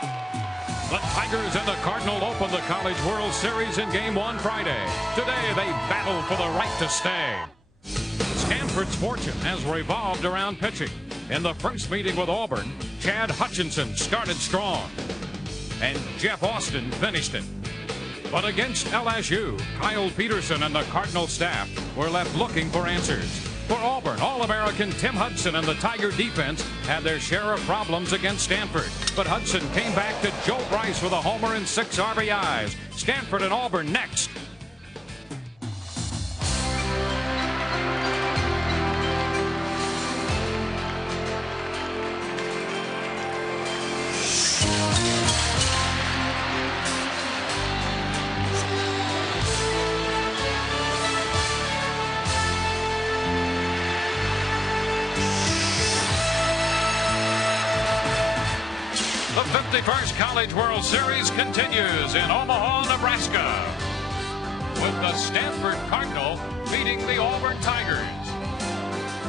The Tigers and the Cardinal open the College World Series in Game 1 Friday. Today they battle for the right to stay. Stanford's fortune has revolved around pitching. In the first meeting with Auburn, Chad Hutchinson started strong, and Jeff Austin finished it. But against LSU, Kyle Peterson and the Cardinal staff were left looking for answers. For Auburn, All-American Tim Hudson and the Tiger defense had their share of problems against Stanford. But Hudson came back to Joe Bryce with a homer and 6 RBIs. Stanford and Auburn next. The 51st College World Series continues in Omaha, Nebraska, with the Stanford Cardinal beating the Auburn Tigers.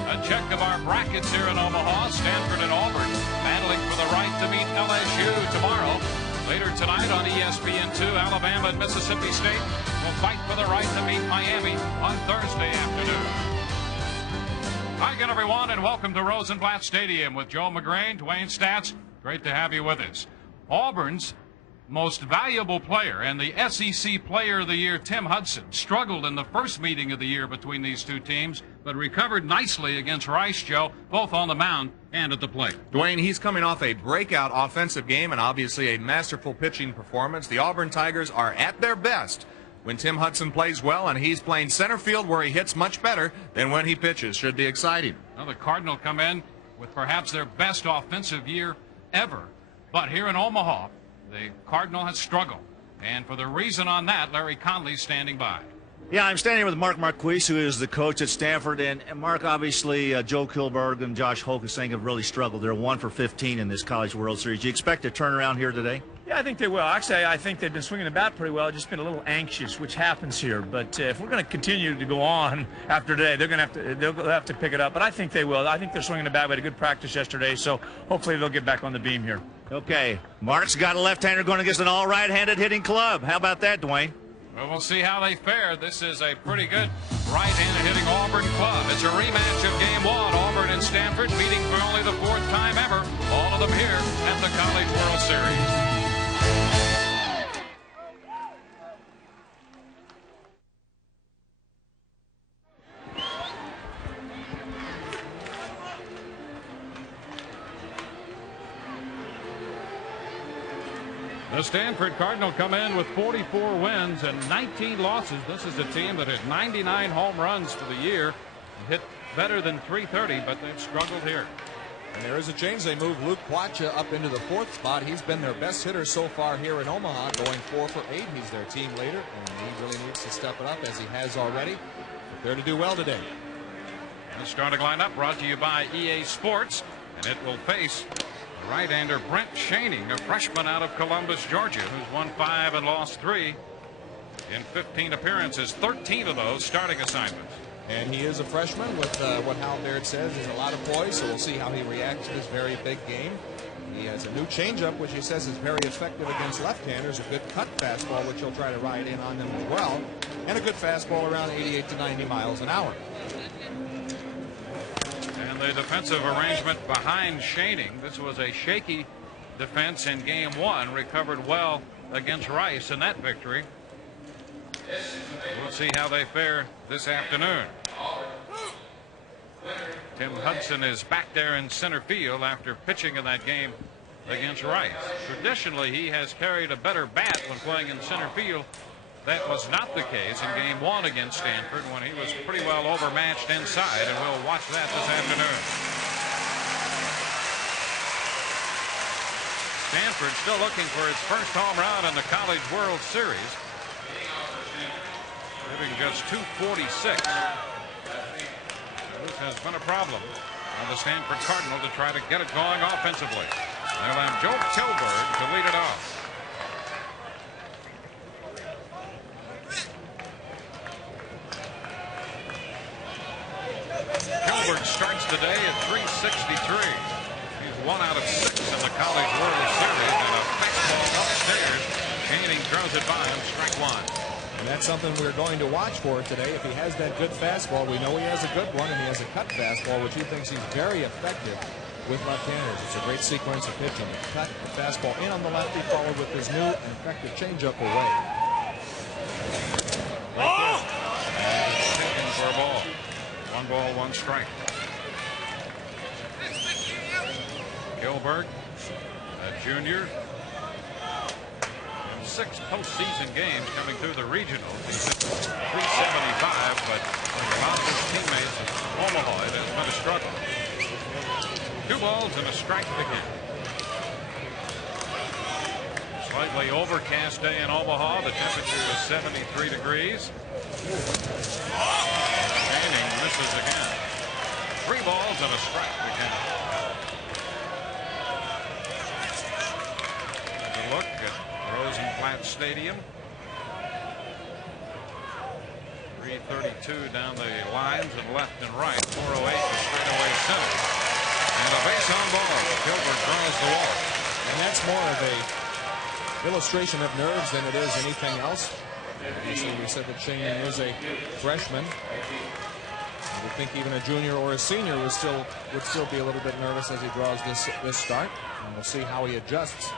A check of our brackets here in Omaha. Stanford and Auburn battling for the right to meet LSU tomorrow. Later tonight on ESPN2, Alabama and Mississippi State will fight for the right to meet Miami on Thursday afternoon. Hi again, everyone, and welcome to Rosenblatt Stadium with Joe McGrain, Dwayne Stats. Great to have you with us. Auburn's most valuable player and the SEC Player of the Year, Tim Hudson, struggled in the first meeting of the year between these two teams, but recovered nicely against Rice, Joe, both on the mound and at the plate. Dwayne, he's coming off a breakout offensive game and obviously a masterful pitching performance. The Auburn Tigers are at their best when Tim Hudson plays well, and he's playing center field where he hits much better than when he pitches. Should be exciting. Well, the Cardinal come in with perhaps their best offensive year ever. But here in Omaha, the Cardinal has struggled. And for the reason on that, Larry Conley's standing by. Yeah, I'm standing with Mark Marquise, who is the coach at Stanford. And Mark, obviously, Joe Kilberg and Josh Hokasang have really struggled. They're 1 for 15 in this College World Series. Do you expect a turnaround here today? Yeah, I think they will. Actually, I think they've been swinging the bat pretty well. Just been a little anxious, which happens here. But if we're going to continue to go on after today, they'll have to pick it up. But I think they will. I think they're swinging the bat. We had a good practice yesterday, so hopefully they'll get back on the beam here. Okay, Mark's got a left-hander going against an all right-handed hitting club. How about that, Dwayne? Well, we'll see how they fare. This is a pretty good right-handed hitting Auburn club. It's a rematch of Game 1. Auburn and Stanford meeting for only the 4th time ever. All of them here at the College World Series. The Stanford Cardinal come in with 44 wins and 19 losses. This is a team that has 99 home runs for the year, hit better than .330, but they've struggled here. And there is a change. They move Luke Quacha up into the 4th spot. He's been their best hitter so far here in Omaha, going 4 for 8. He's their team leader, and he really needs to step it up as he has already. They're to do well today. The starting lineup brought to you by EA Sports, and it will face right-hander Brent Schoening, a freshman out of Columbus, Georgia, who's won 5 and lost 3 in 15 appearances, 13 of those starting assignments. And he is a freshman with what Hal Baird says is a lot of poise, so we'll see how he reacts to this very big game. He has a new changeup, which he says is very effective against left-handers, a good cut fastball, which he'll try to ride in on them as well, and a good fastball around 88 to 90 miles an hour. And the defensive arrangement behind Schoening, this was a shaky defense in Game 1, recovered well against Rice in that victory. We'll see how they fare this afternoon. Tim Hudson is back there in center field after pitching in that game against Rice. Traditionally, he has carried a better bat when playing in center field. That was not the case in Game 1 against Stanford when he was pretty well overmatched inside, and we'll watch that this afternoon. Stanford still looking for its first home run in the College World Series, hitting just .246. This has been a problem on the Stanford Cardinal to try to get it going offensively. They'll have Joe Kilberg to lead it off. Kilberg starts today at .363. He's 1 out of 6 in the College World Series and a throws it by him. Strike one. And that's something we're going to watch for today. If he has that good fastball, we know he has a good one, and he has a cut fastball, which he thinks he's very effective with left-handers. It's a great sequence of pitching. The cut, the fastball in on the lefty, followed with his new and effective changeup away. Taken for a ball. 1 ball, 1 strike. Gilbert, a junior. 6 postseason games coming through the regionals. He's hit .375, but about his teammates in Omaha, it has been a struggle. 2 balls and a strike again. Slightly overcast day in Omaha. The temperature is 73 degrees. Channing misses again. 3 balls and a strike again. There's a look at Rosenblatt Stadium. 332 down the lines and left and right. 408 to straightaway center. And a base on ball. Gilbert draws the walk. And that's more of a illustration of nerves than it is anything else. Obviously, we said that Shane is a freshman. I would think even a junior or a senior would still be a little bit nervous as he draws this start. And we'll see how he adjusts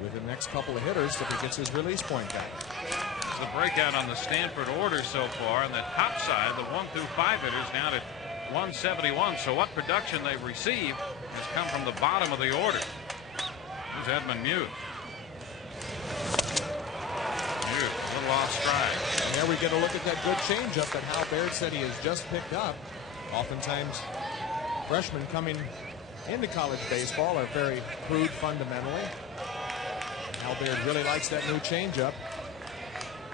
with the next couple of hitters if he gets his release point back. It's a breakout on the Stanford order so far. On the top side, the 1 through 5 hitters down at 171. So what production they've received has come from the bottom of the order. Here's Edmund Muth. Muth, a little off stride. And there we get a look at that good changeup that Hal Baird said he has just picked up. Oftentimes, freshmen coming into college baseball are very crude fundamentally. Hal Baird really likes that new changeup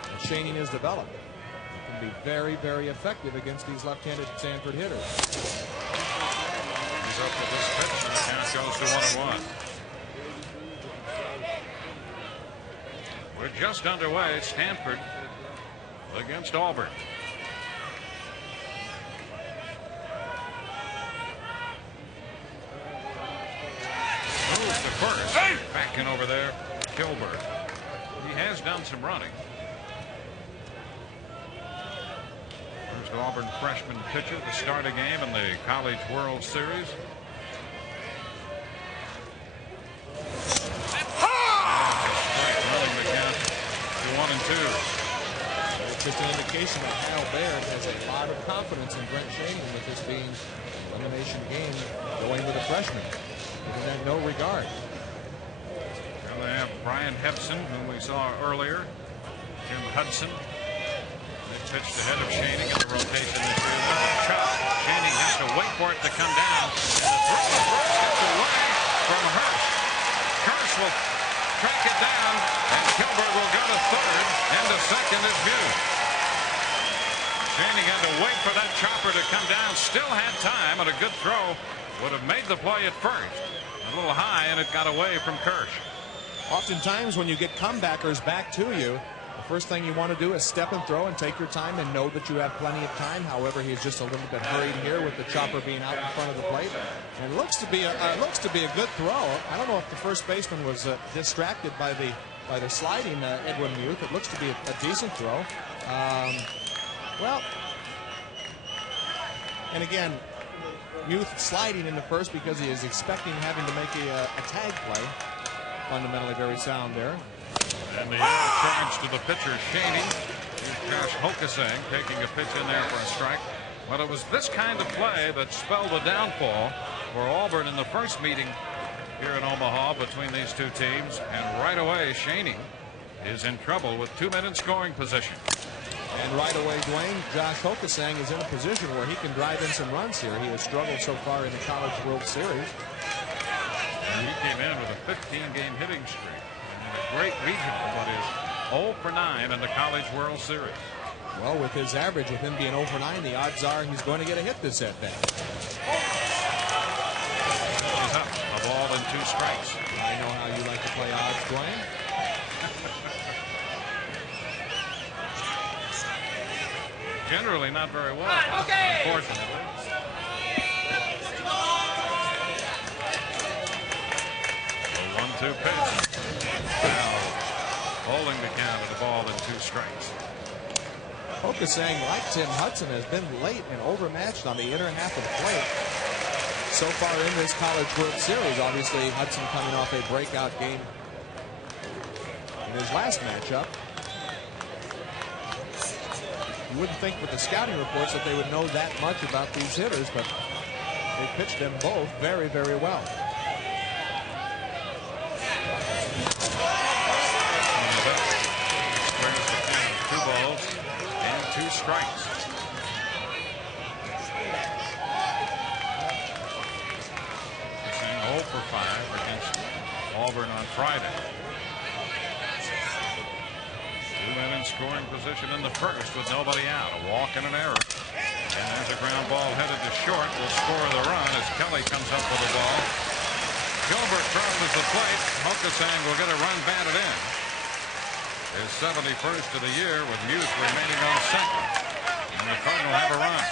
that Shaney has developed. It can be very, very effective against these left-handed Stanford hitters. He's up with this pitch, and the count goes to 1-1. We're just underway. Stanford against Auburn. Moves to first. Back in over there. Gilbert. He has done some running. There's the Auburn freshman pitcher to start a game in the College World Series. Running the count to 1-2. It's just an indication that Hal Baird has a lot of confidence in Brent Shaney with this being an elimination game going with a freshman. Giving that no regard. They have Brian Hepson, whom we saw earlier. Jim Hudson. They pitched ahead of Shaney in the rotation this year. There's a chop. Shaney has to wait for it to come down. And the throw to first gets away from Hirsch. Hirsch will track it down, and Gilbert will go to third, and to second is Muth. Shaney had to wait for that chopper to come down. Still had time, and a good throw would have made the play at first. A little high, and it got away from Kirsch. Oftentimes when you get comebackers back to you, the first thing you want to do is step and throw and take your time and know that you have plenty of time. However, he's just a little bit hurried here with the chopper being out in front of the plate. And it looks to be a good throw. I don't know if the first baseman was distracted by the sliding Edwin Muth. It looks to be a decent throw. Well, and again, Muth sliding in the first because he is expecting having to make a tag play. Fundamentally very sound there. And the charge to the pitcher, Shaney. Here's Josh Hokasang taking a pitch in there for a strike. But it was this kind of play that spelled the downfall for Auburn in the first meeting here in Omaha between these two teams. And right away, Shaney is in trouble with 2 men in scoring position. And right away, Dwayne, Josh Hokasang is in a position where he can drive in some runs here. He has struggled so far in the College World Series. And he came in with a 15-game hitting streak. And a great regional, but is 0 for 9 in the College World Series. Well, with his average, with him being 0 for 9, the odds are he's going to get a hit this at bat. He's up. A ball and 2 strikes. I know how you like to play odds, Dwayne. Generally not very well, unfortunately. The 1-2 pitch. Foul. holding the count of the ball in 2 strikes. Hokusang, like Tim Hudson, has been late and overmatched on the inner half of the plate so far in this College World Series. Obviously, Hudson coming off a breakout game in his last matchup. You wouldn't think with the scouting reports that they would know that much about these hitters, but they pitched them both very, very well. Brings the count of 2 balls and 2 strikes. Saying 0 for 5 against Auburn on Friday. 2 men in scoring position in the first with nobody out. A walk and an error. And there's a ground ball headed to short. Will score the run as Kelly comes up with the ball. Gilbert crosses the plate. Hokusang will get a run batted in. His 71st of the year with Muth remaining on second. And the Cardinal have a run.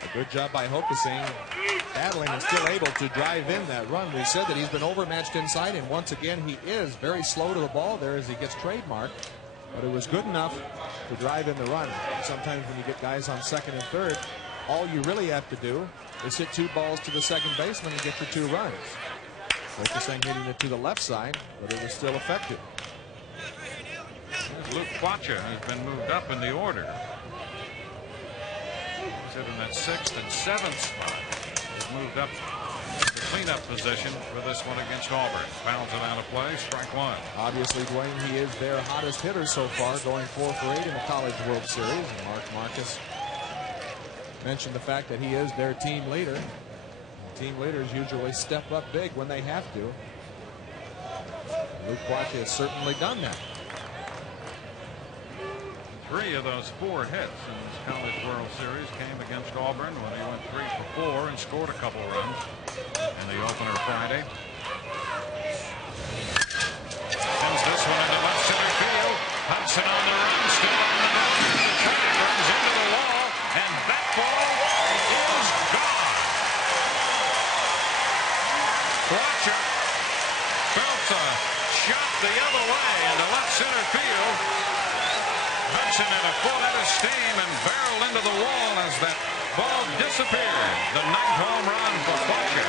A good job by Hokusang, battling and still able to drive in that run. We said that he's been overmatched inside, and once again he is very slow to the ball there as he gets trademarked. But it was good enough to drive in the run. Sometimes when you get guys on second and third, all you really have to do is hit 2 balls to the second baseman and get your 2 runs. Hokusang hitting it to the left side, but it was still effective. Luke Quacha has been moved up in the order. He's in that 6th and 7th spot. He's moved up to cleanup position for this one against Auburn. Fouls it out of play. Strike 1. Obviously, Dwayne, he is their hottest hitter so far, going 4 for 8 in the College World Series. And Mark Marcus mentioned the fact that he is their team leader. Team leaders usually step up big when they have to. Luke Quacha has certainly done that. 3 of those 4 hits in this College World Series came against Auburn when he went 3 for 4 and scored a couple runs in the opener Friday. Sends this one into left center field. Hudson on the run, still on the run. The track runs into the wall, and that ball is gone. Quacha felt a shot the other way into left center field. Hudson had a full head of steam and barreled into the wall as that ball disappeared. The 9th home run for Quacha,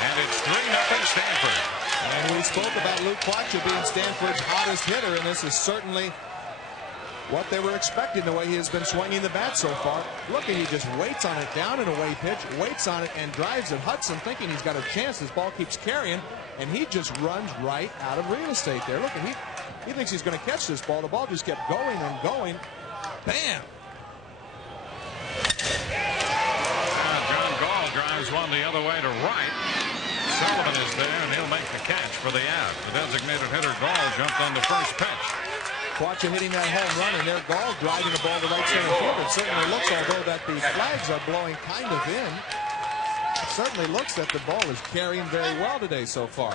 and it's 3-0 Stanford. And we spoke about Luke Quacha being Stanford's hottest hitter, and this is certainly what they were expecting, the way he has been swinging the bat so far. Look, and he just waits on it, down and away pitch, waits on it and drives at Hudson, thinking he's got a chance. This ball keeps carrying, and he just runs right out of real estate there. Look, and he thinks he's going to catch this ball. The ball just kept going and going. Bam! John Gall drives one the other way to right. Sullivan is there, and he'll make the catch for the out. The designated hitter Gall jumped on the first pitch. Quacha hitting that home run, and there Gall driving the ball to right center field. It certainly looks, although that the flags are blowing kind of in, it certainly looks that the ball is carrying very well today so far.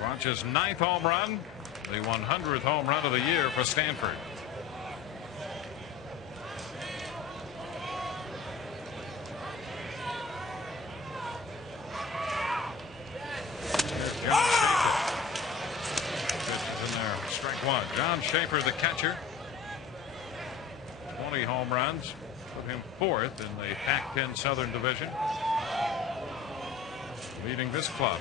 Quacha's 9th home run, the 100th home run of the year for Stanford. Here's John Schaefer. Pitches in there. Strike 1. John Schaefer, the catcher. 20 home runs. Put him 4th in the Pac-10 Southern Division. Leading this club.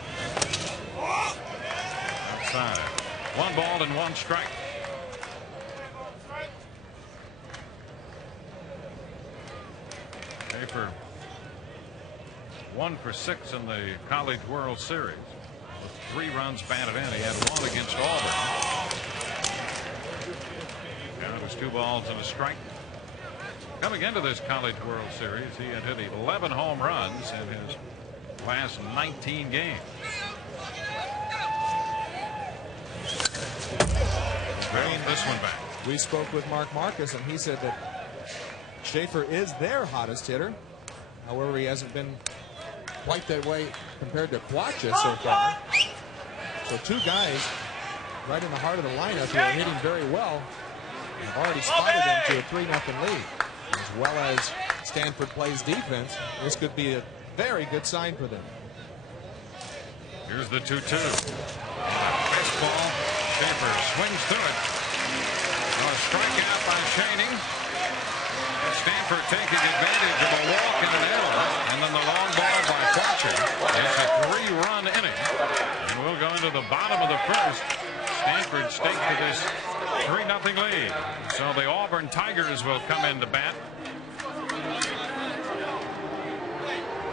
Outside. 1 ball and 1 strike. Schaefer 1 for 6 in the College World Series. With 3 runs batted in. He had 1 against Auburn. Now it was 2 balls and a strike. Coming into this College World Series, he had hit 11 home runs in his last 19 games. This one back. We spoke with Mark Marcus, and he said that Schaefer is their hottest hitter. However, he hasn't been quite that way compared to Quacha so far. So 2 guys right in the heart of the lineup who are hitting very well. I've already spotted them to a 3-0 lead. As well as Stanford plays defense, this could be a very good sign for them. Here's the 2-2. fastball. Schaefer swings through it. A strikeout by Chaney. Stanford taking advantage of a walk and an error, and then the long ball by Fletcher. It's a 3-run inning, and we'll go into the bottom of the first. Stanford staked to this 3-0 lead. So the Auburn Tigers will come in to bat.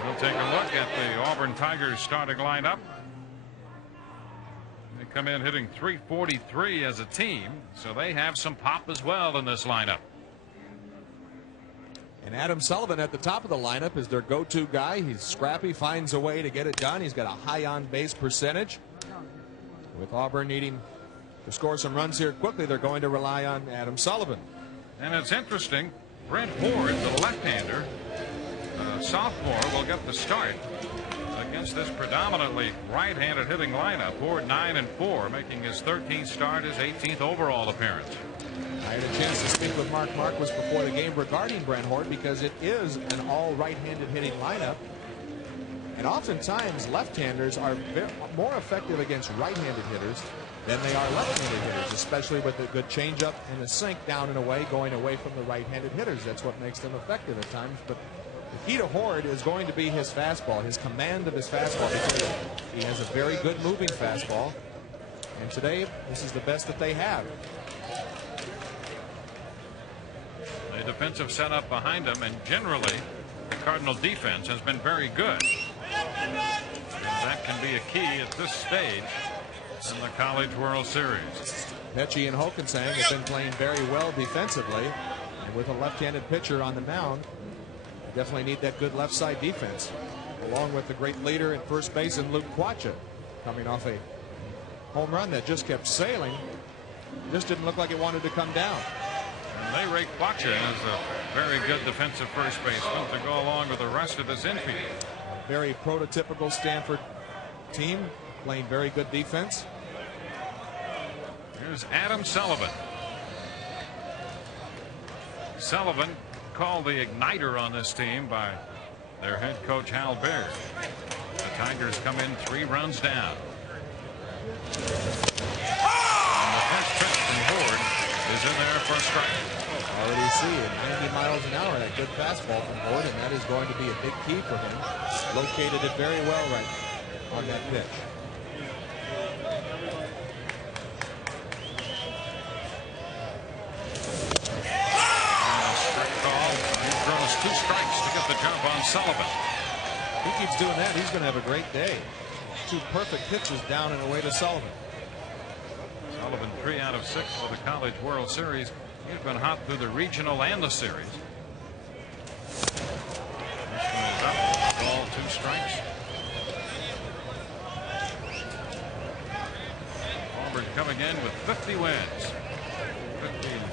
We'll take a look at the Auburn Tigers starting lineup. They come in hitting .343 as a team, so they have some pop as well in this lineup. And Adam Sullivan at the top of the lineup is their go-to guy. He's scrappy, finds a way to get it done. He's got a high on-base percentage. With Auburn needing to score some runs here quickly, they're going to rely on Adam Sullivan. And it's interesting, Brent Ford, the left-hander, sophomore, will get the start against this predominantly right-handed hitting lineup. Ford 9-4, making his 13th start, his 18th overall appearance. I had a chance to speak with Mark Marquis before the game regarding Brent Horde, because it is an all right-handed hitting lineup. And oftentimes left-handers are more effective against right-handed hitters than they are left-handed hitters, especially with a good changeup and a sink down and away, going away from the right-handed hitters. That's what makes them effective at times. But the key to Horde is going to be his fastball, his command of his fastball, because he has a very good moving fastball. And today, this is the best that they have. A defensive setup behind them, and generally the Cardinal defense has been very good. And that can be a key at this stage in the College World Series. Pecci and Hokensang have been playing very well defensively, and with a left-handed pitcher on the mound, they definitely need that good left side defense, along with the great leader at first base in Luke Quacha, coming off a home run that just kept sailing. Just didn't look like it wanted to come down. And they rate Quacha as a very good defensive first baseman to go along with the rest of his infield. Very prototypical Stanford team, playing very good defense. Here's Adam Sullivan. Sullivan called the igniter on this team by their head coach Hal Baird. The Tigers come in 3 runs down. And the first pitch from Horde is in there for a strike. Already see it, 90 miles an hour, that good fastball from Horde, and that is going to be a big key for him. Located it very well right on that pitch. He throws 2 strikes to get the jump on Sullivan. If he keeps doing that, he's going to have a great day. 2 perfect pitches down and away to Sullivan. Sullivan 3 out of 6 for the College World Series. He's been hot through the regional and the series. This one is up. Ball, 2 strikes. Auburn coming in with 50 wins.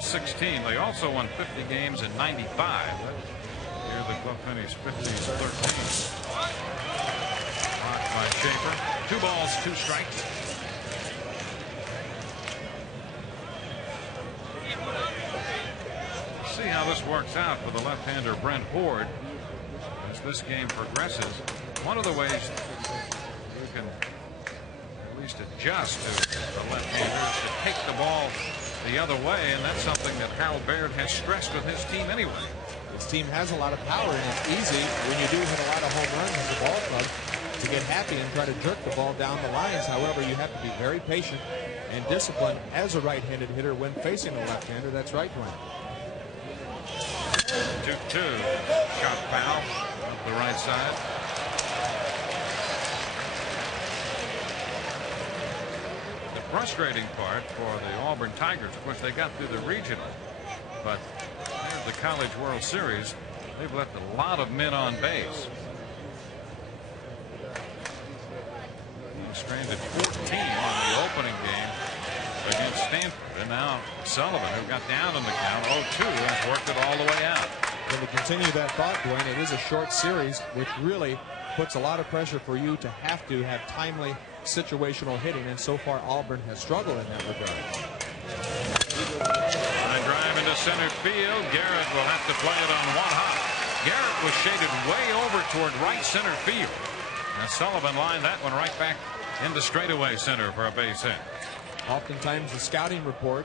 50-16. They also won 50 games in '95. Here the club finished 50-13. Blocked by Schaefer. 2 balls, 2 strikes. See how this works out for the left-hander Brent Horde as this game progresses. One of the ways you can at least adjust to the left-hander is to take the ball the other way, and that's something that Hal Baird has stressed with his team anyway. This team has a lot of power, and it's easy when you do hit a lot of home runs as a ball club to get happy and try to jerk the ball down the lines. However, you have to be very patient and disciplined as a right-handed hitter when facing a left-hander. That's right, Dwayne. 2-2. Shot foul up the right side. The frustrating part for the Auburn Tigers, of course, they got through the regional, but here's the College World Series. They've left a lot of men on base. Stranded 14 on the opening game against Stanford, and now Sullivan, who got down in the count 0-2, has worked it all the way out. And to continue that thought, Dwayne, it is a short series, which really puts a lot of pressure for you to have timely situational hitting, and so far Auburn has struggled in that regard. A drive into center field. Garrett will have to play it on 1 hop. Garrett was shaded way over toward right center field, and Sullivan lined that one right back into straightaway center for a base hit. Oftentimes the scouting report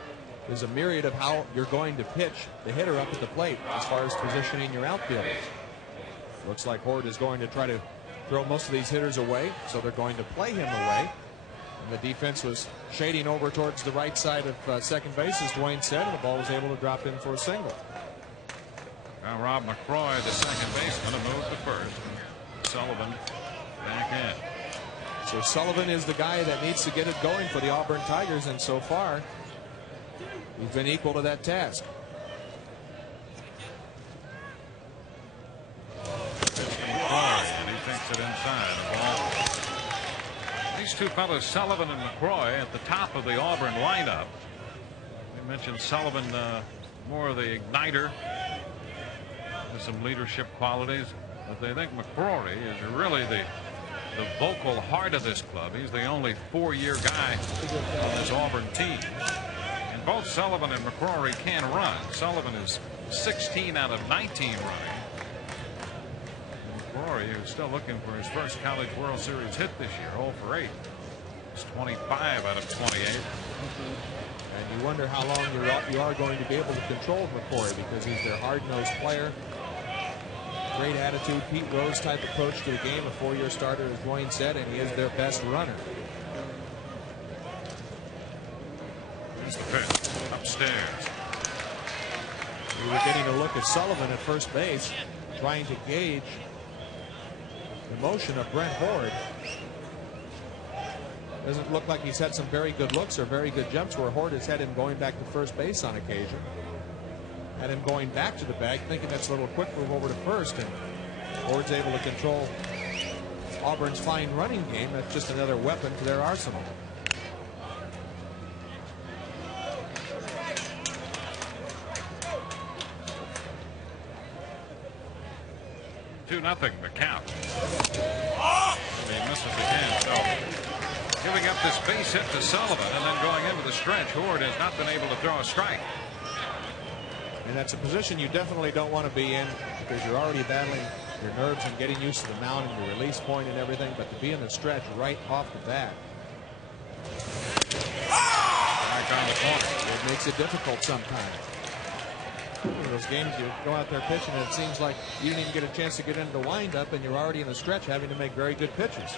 is a myriad of how you're going to pitch the hitter up at the plate as far as positioning your outfielders. Looks like Horde is going to try to throw most of these hitters away, so they're going to play him away. And the defense was shading over towards the right side of second base, as Dwayne said, and the ball was able to drop in for a single. Now Rob McCroy, the second baseman, to move to first. Sullivan back in. So Sullivan is the guy that needs to get it going for the Auburn Tigers, and so far he's been equal to that task. And he takes it inside the ball. These two fellows, Sullivan and McCroy, at the top of the Auburn lineup. We mentioned Sullivan, more of the igniter, with some leadership qualities, but they think McCrory is really the vocal heart of this club. He's the only four-year guy on this Auburn team. And both Sullivan and McCrory can run. Sullivan is 16 out of 19 running. McCrory, who's still looking for his first College World Series hit this year, 0 for 8. It's 25 out of 28. And you wonder how long you are going to be able to control McCrory, because he's their hard-nosed player. Great attitude, Pete Rose type approach to the game, a four-year starter, as Dwayne said, and he is their best runner. Here's the pitch upstairs. We were getting a look at Sullivan at first base, trying to gauge the motion of Brent Horde. Doesn't look like he's had some very good looks or very good jumps where Horde has had him going back to first base on occasion. Had him going back to the bag, thinking that's a little quick move over to first, and Horde's able to control Auburn's fine running game. That's just another weapon to their arsenal. Two nothing the count. He misses again. So giving up this base hit to Sullivan and then going into the stretch, Horde has not been able to throw a strike. And that's a position you definitely don't want to be in, because you're already battling your nerves and getting used to the mound and your release point and everything. But to be in the stretch right off the bat, Back on the corner. it makes it difficult sometimes. One of those games you go out there pitching and it seems like you didn't even get a chance to get into the windup and you're already in the stretch having to make very good pitches.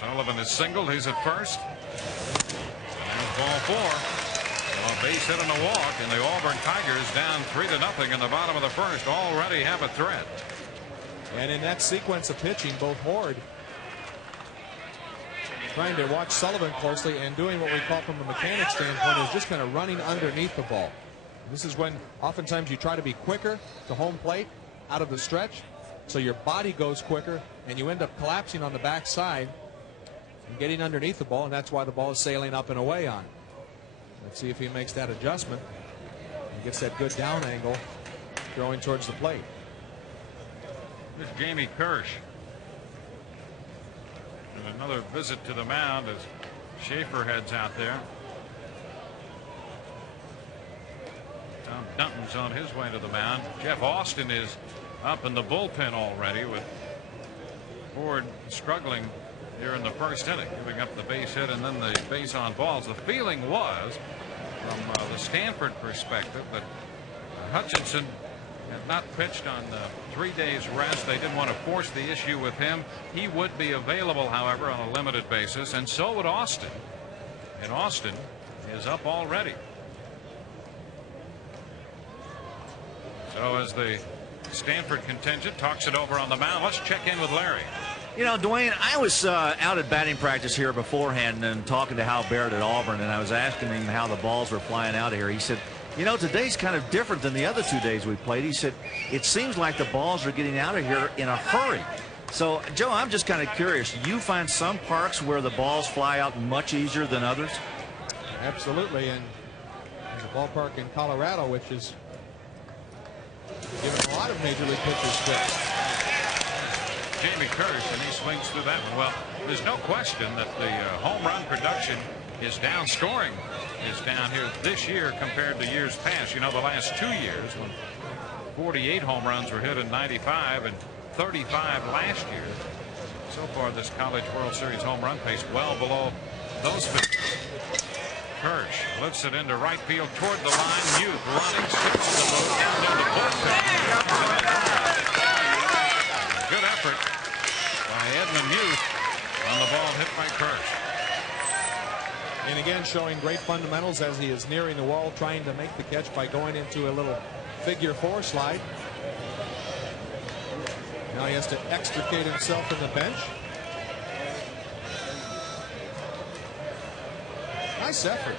Sullivan is singled. He's at first. Ball four. A base hit and a walk, and the Auburn Tigers down 3-0 in the bottom of the first already have a threat. And in that sequence of pitching, both Horde trying to watch Sullivan closely and doing what we call from a mechanic standpoint is just kind of running underneath the ball. This is when oftentimes you try to be quicker to home plate out of the stretch, so your body goes quicker and you end up collapsing on the backside and getting underneath the ball, and that's why the ball is sailing up and away on. Let's see if he makes that adjustment and gets that good down angle throwing towards the plate. Here's Jamie Kirsch. And another visit to the mound as Schaefer heads out there. Tom Dunton's on his way to the mound. Jeff Austin is up in the bullpen already, with Ford struggling here in the first inning, giving up the base hit and then the base on balls. The feeling was, from the Stanford perspective, that Hutchinson had not pitched on 3 days rest. They didn't want to force the issue with him. He would be available, however, on a limited basis, and so would Austin. And Austin is up already. So as the Stanford contingent talks it over on the mound, let's check in with Larry. You know, Dwayne, I was out at batting practice here beforehand and talking to Hal Barrett at Auburn, and I was asking him how the balls were flying out of here. He said, you know, today's kind of different than the other 2 days we played. He said, it seems like the balls are getting out of here in a hurry. So, Joe, I'm just kind of curious. You find some parks where the balls fly out much easier than others? Absolutely, and there's a ballpark in Colorado which is giving a lot of major league pitchers fits. Jamie Kirsch, and he swings through that one. Well, there's no question that the home run production is down. Scoring is down here this year compared to years past. You know, the last 2 years, when 48 home runs were hit in '95 and 35 last year. So far, this College World Series home run pace well below those figures. Kirsch lifts it into right field toward the line. Youth running, skips the move down into bullpen. Good effort by Edmund Youth on the ball hit by Kirsch. And again, showing great fundamentals as he is nearing the wall, trying to make the catch by going into a little figure 4 slide. Now he has to extricate himself from the bench. Nice effort.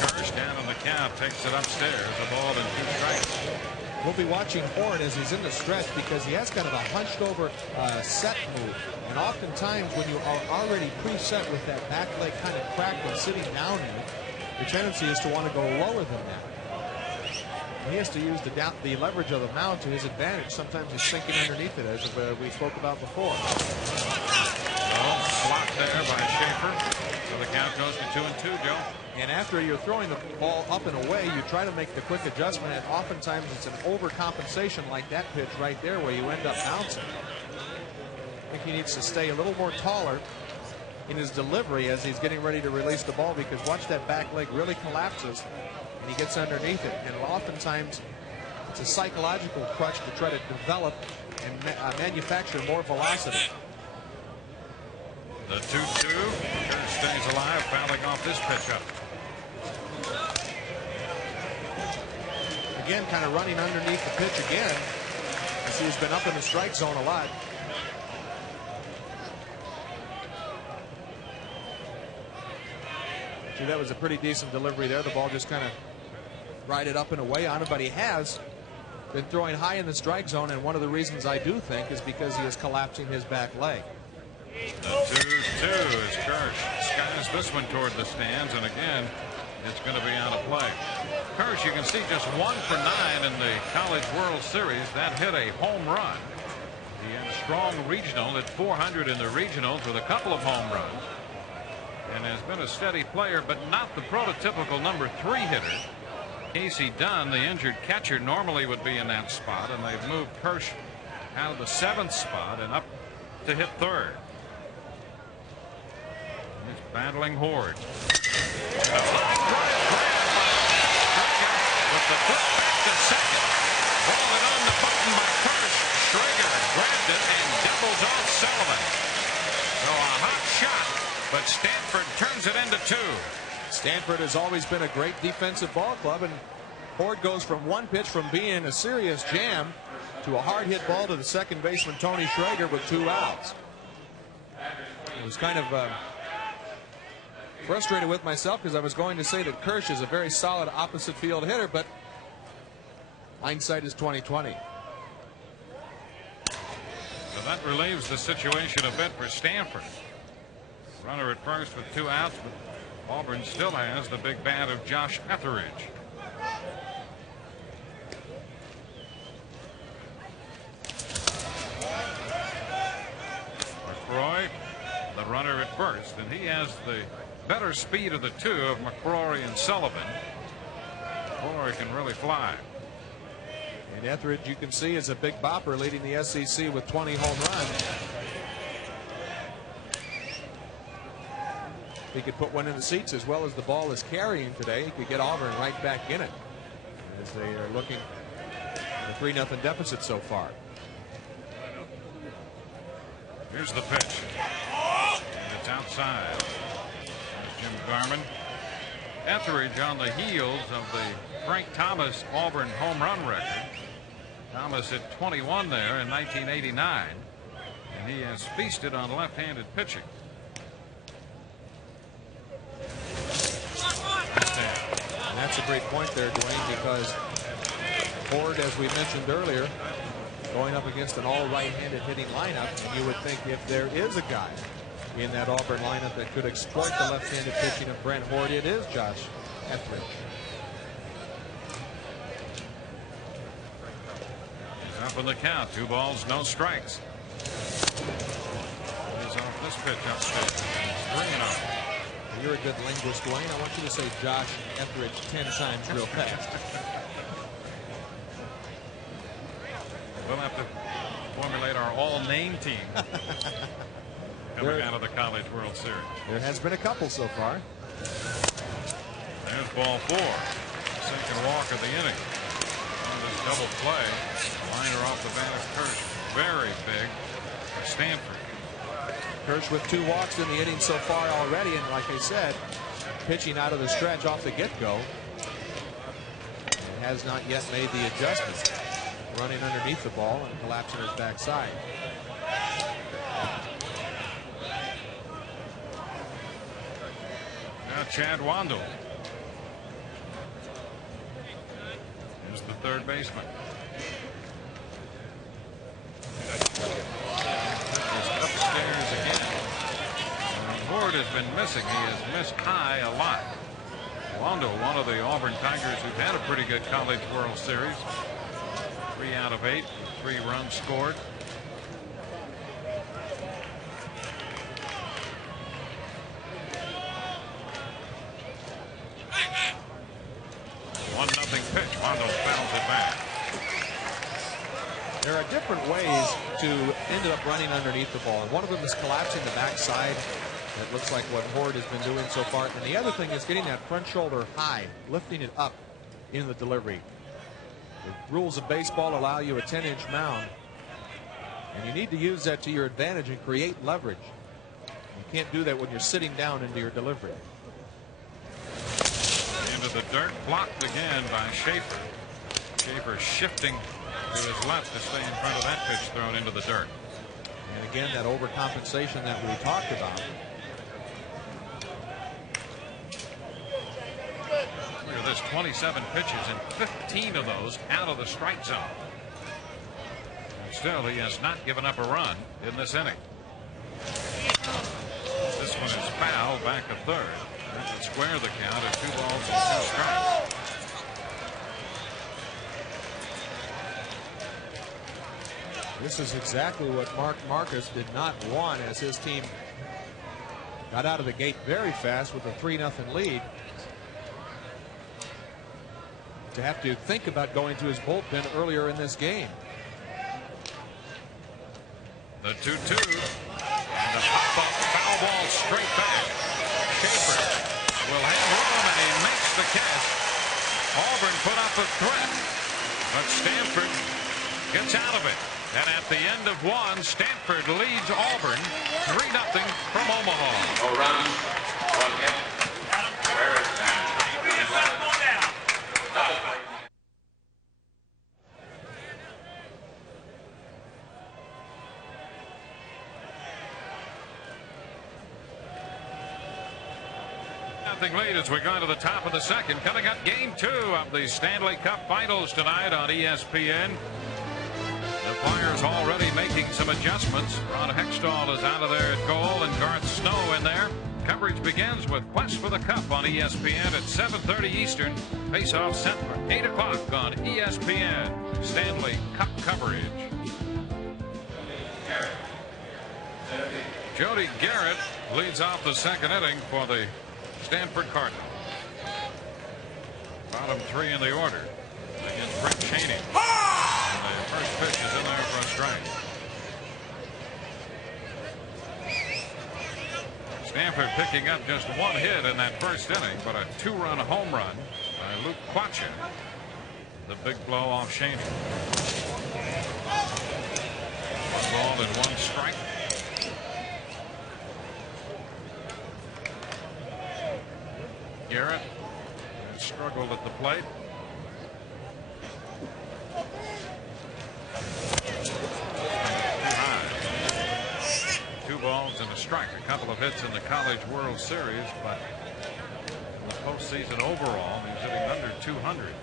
Kirsch down on the count, takes it upstairs. A ball and 2 strikes. We'll be watching Horde as he's in the stretch because he has kind of a hunched over set move. And oftentimes when you are already preset with that back leg kind of cracked and sitting down in it, the tendency is to want to go lower than that. He has to use the leverage of the mound to his advantage. Sometimes he's sinking underneath it, as we spoke about before. Blocked there by Schaefer. So the count goes to 2-2, Joe. And after you're throwing the ball up and away, you try to make the quick adjustment, and oftentimes it's an overcompensation like that pitch right there where you end up bouncing. I think he needs to stay a little more taller in his delivery as he's getting ready to release the ball, because watch that back leg really collapses and he gets underneath it. And oftentimes it's a psychological crutch to try to develop and manufacture more velocity. The 2-2. Kirsch stays alive, fouling off this pitch up. Again, kind of running underneath the pitch again, as he's been up in the strike zone a lot. See, that was a pretty decent delivery there. The ball just kind of righted up and away on him, but he has been throwing high in the strike zone, and one of the reasons I do think is because he is collapsing his back leg. The 2-2 as Kirsch skies this one toward the stands, and again, it's going to be out of play. Kirsch, you can see, just 1 for 9 in the College World Series. That hit a home run. He had a strong regional at 400 in the regionals with a couple of home runs, and has been a steady player, but not the prototypical number 3 hitter. Casey Dunn, the injured catcher, normally would be in that spot, and they've moved Kirsch out of the 7th spot and up to hit 3rd. He's battling Horde. With the flip back to second. Rolling on the button by Kirsch. Schrager grabbed it and doubles off Sullivan. So a hot shot, but Stanford turns it into 2. Stanford has always been a great defensive ball club, and Horde goes from one pitch from being a serious jam to a hard hit ball to the second baseman Tony Schrager with 2 outs. I was kind of frustrated with myself because I was going to say that Kirsch is a very solid opposite field hitter, but hindsight is 20/20. So that relieves the situation a bit for Stanford. Runner at first with 2 outs, but Auburn still has the big bat of Josh Etheridge. McCrory, the runner at first, and he has the better speed of the 2 of McCrory and Sullivan. McCrory can really fly. And Etheridge, you can see, is a big bopper, leading the SEC with 20 home runs. He could put one in the seats as well as the ball is carrying today. He could get Auburn right back in it as they are looking at a 3-0 deficit so far. Here's the pitch. And it's outside. There's Jim Garman. Etheridge on the heels of the Frank Thomas Auburn home run record. Thomas hit 21 there in 1989, and he has feasted on left-handed pitching. And that's a great point there, Dwayne, because Horde, as we mentioned earlier, going up against an all right-handed hitting lineup, you would think if there is a guy in that Auburn lineup that could exploit the left-handed pitching of Brent Horde, it is Josh Etheridge. He's up in the count. 2 balls, no strikes. He's off this pitch upstairs. 3-0. You're a good linguist, Dwayne. I want you to say Josh Etheridge 10 times real fast. We'll have to formulate our all-name team coming out of the College World Series. There has been a couple so far. There's ball 4. Second walk of the inning. On this double play. Liner off the bat of Kirsch. Very big for Stanford. Kirsch with 2 walks in the inning so far already, and like I said, pitching out of the stretch off the get-go. Has not yet made the adjustments. Running underneath the ball and collapsing his backside. Now Chad Wandel is the third baseman. Upstairs again. Ward has been missing. He has missed high a lot. Wandel, one of the Auburn Tigers who've had a pretty good College World Series. 3 out of 8, 3 runs scored. One-nothing pitch. Wandel fouls it back. There are different ways to end up running underneath the ball, and one of them is collapsing the backside. That looks like what Horde has been doing so far. And the other thing is getting that front shoulder high, lifting it up in the delivery. The rules of baseball allow you a 10-inch mound, and you need to use that to your advantage and create leverage. You can't do that when you're sitting down into your delivery. Into the dirt, blocked again by Schaefer. Schaefer shifting to his left to stay in front of that pitch thrown into the dirt. And again, that overcompensation that we talked about. Look at this, 27 pitches and 15 of those out of the strike zone. And still, he has not given up a run in this inning. This one is foul, back a third. That would square the count at 2 balls and 2 strikes. This is exactly what Mark Marcus did not want as his team got out of the gate very fast with a 3-0 lead. To have to think about going to his bullpen earlier in this game. The 2-2 and a pop-up foul ball straight back. Schaefer will have room and he makes the catch. Auburn put up a threat, but Stanford gets out of it. And at the end of 1, Stanford leads Auburn 3-0 from Omaha. No runs, 1 hit. Nothing lead as we go to the top of the second. Coming up, game 2 of the Stanley Cup Finals tonight on ESPN. The Flyers already making some adjustments. Ron Hextall is out of there at goal and Garth Snow in there. Coverage begins with Quest for the Cup on ESPN at 7:30 Eastern. Face-off set for 8 o'clock on ESPN. Stanley Cup coverage. Jody Garrett leads off the second inning for the Stanford Cardinals. Bottom 3 in the order against Brett Cheney. And the first pitch is in there for a strike. Stanford picking up just 1 hit in that first inning, but a 2-run home run by Luke Quacha. The big blow off Cheney. 1 ball and 1 strike. Garrett has struggled at the plate. Too high. 2 balls and a strike. A couple of hits in the College World Series, but in the postseason overall, he's hitting under 200.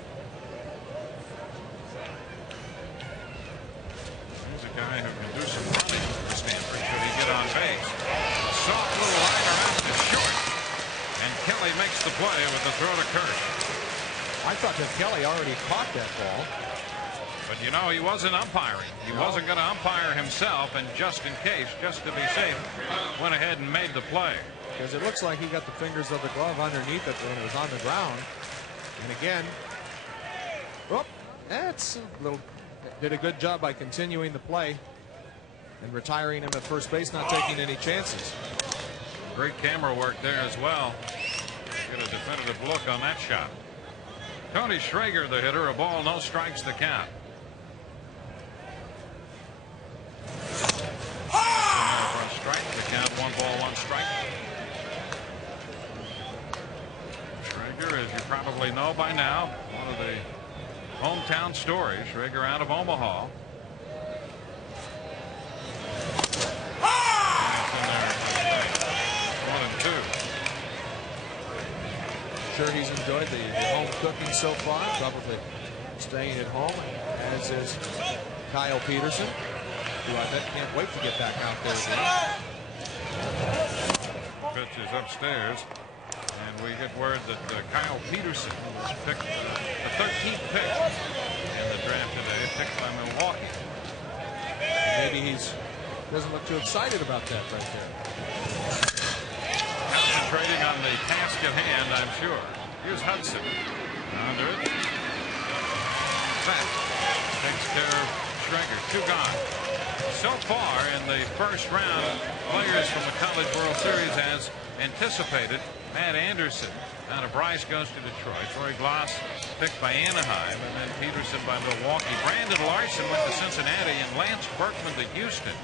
He's a guy who can do some running for Stanford should he get on base. A soft little liner out to short. And Kelly makes the play with the throw to Kirsch. I thought that Kelly already caught that ball. But you know, he wasn't umpiring. He wasn't going to umpire himself, and just in case, just to be safe, went ahead and made the play. because it looks like he got the fingers of the glove underneath it when it was on the ground. And again, oh, that's a little, did a good job by continuing the play and retiring him at first base, not taking any chances. Great camera work there as well. Get a definitive look on that shot. Tony Schrager, the hitter, a ball, no strikes, the count. One strike, the count, 1 ball, 1 strike. Schrager, as you probably know by now, one of the hometown stories. Schrager out of Omaha. Sure, he's enjoyed the home cooking so far, probably staying at home, as is Kyle Peterson, who I bet can't wait to get back out there again. Pitch is upstairs, and we get word that Kyle Peterson was picked the 13th pick in the draft today, picked by Milwaukee. Maybe he's doesn't look too excited about that right there. Concentrating on the task at hand, I'm sure. Here's Hudson. Under it. Back. Takes care of Schrager. 2 gone. So far in the first round, players from the College World Series as anticipated. Matt Anderson out of Bryce goes to Detroit. Troy Glass picked by Anaheim, and then Peterson by Milwaukee. Brandon Larson went to Cincinnati, and Lance Berkman to Houston.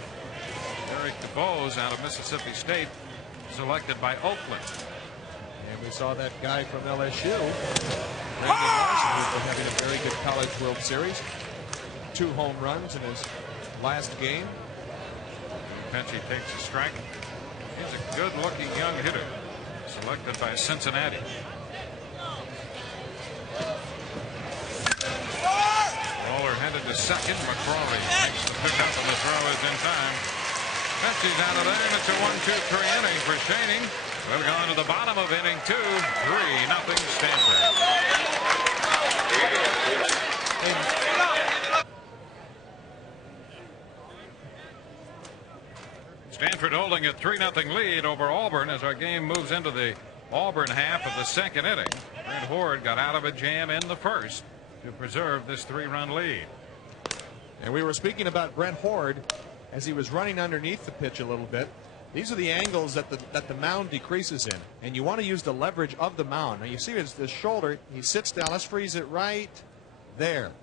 Eric DeBose out of Mississippi State selected by Oakland. And we saw that guy from LSU, Brandon Larson, who's been having a very good College World Series. 2 home runs in his last game. Penchie takes a strike. He's a good-looking young hitter, selected by Cincinnati. Roller headed to second. McCrawley makes the pickup, and the throw is in time. Penchie's out of there, and it's a 1-2-3 inning for Shading. We'll go on to the bottom of inning 2. 3-0 Stanford. Stanford holding a 3-0 lead over Auburn as our game moves into the Auburn half of the second inning. Brent Horde got out of a jam in the first to preserve this 3-run lead. And we were speaking about Brent Horde as he was running underneath the pitch a little bit. These are the angles that the mound decreases in, and you want to use the leverage of the mound. Now you see his shoulder, he sits down. Let's freeze it right there.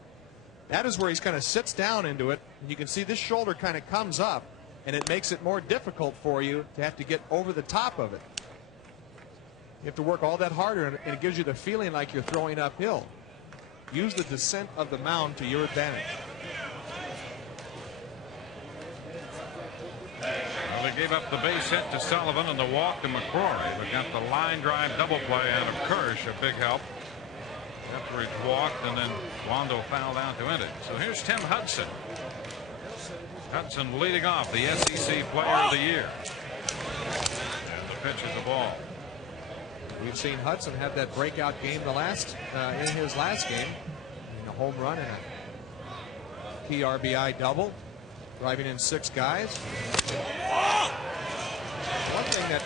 That is where he's kind of sits down into it, and you can see this shoulder kind of comes up, and it makes it more difficult for you to have to get over the top of it. You have to work all that harder, and it gives you the feeling like you're throwing uphill. Use the descent of the mound to your advantage. Well, they gave up the base hit to Sullivan and the walk to McCrory. They got the line drive double play out of Kirsch, a big help. Etheridge walked, and then Wando fouled out to end it. So here's Tim Hudson. Hudson leading off, the SEC Player of the Year. And the pitch is a ball. We've seen Hudson have that breakout game in his last game, a home run and a key RBI double, driving in 6 guys. One thing that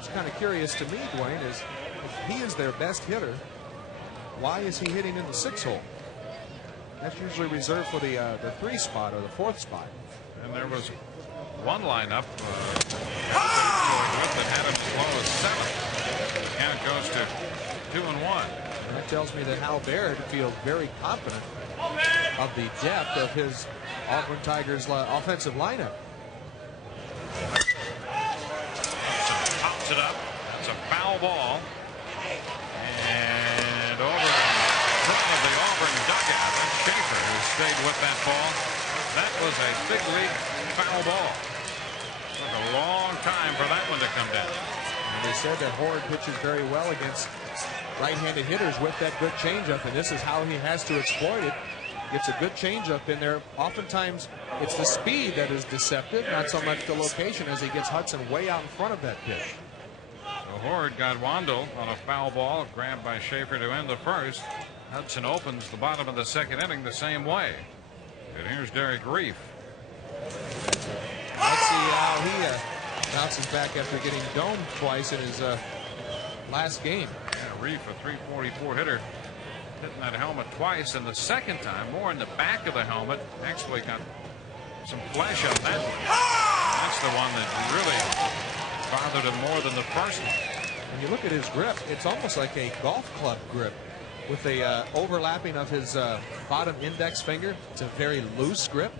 is kind of curious to me, Dwayne, is if he is their best hitter, why is he hitting in the 6 hole? That's usually reserved for the 3 spot or the 4th spot. And there was one lineup that had him as low as 7. The count goes to 2-1. And that tells me that Hal Baird feels very confident of the depth of his Auburn Tigers offensive lineup. Pops it up. That's a foul ball. And over in front of the Auburn dugout, that's Schaefer who stayed with that ball. That was a big league foul ball. Took a long time for that one to come down. And they said that Horde pitches very well against right-handed hitters with that good changeup, and this is how he has to exploit it. Gets a good changeup in there. Oftentimes, it's the speed that is deceptive, not so much the location, as he gets Hudson way out in front of that pitch. The Horde got Wandel on a foul ball, grabbed by Schaefer to end the first. Hudson opens the bottom of the second inning the same way. And here's Derek Reef. Let's see how Bounces back after getting domed twice in his last game. Yeah, Reef, a 344 hitter, hitting that helmet twice, and the second time more in the back of the helmet. Actually got some flesh on that one. That's the one that really bothered him more than the first one. When you look at his grip, it's almost like a golf club grip with a overlapping of his bottom index finger. It's a very loose grip,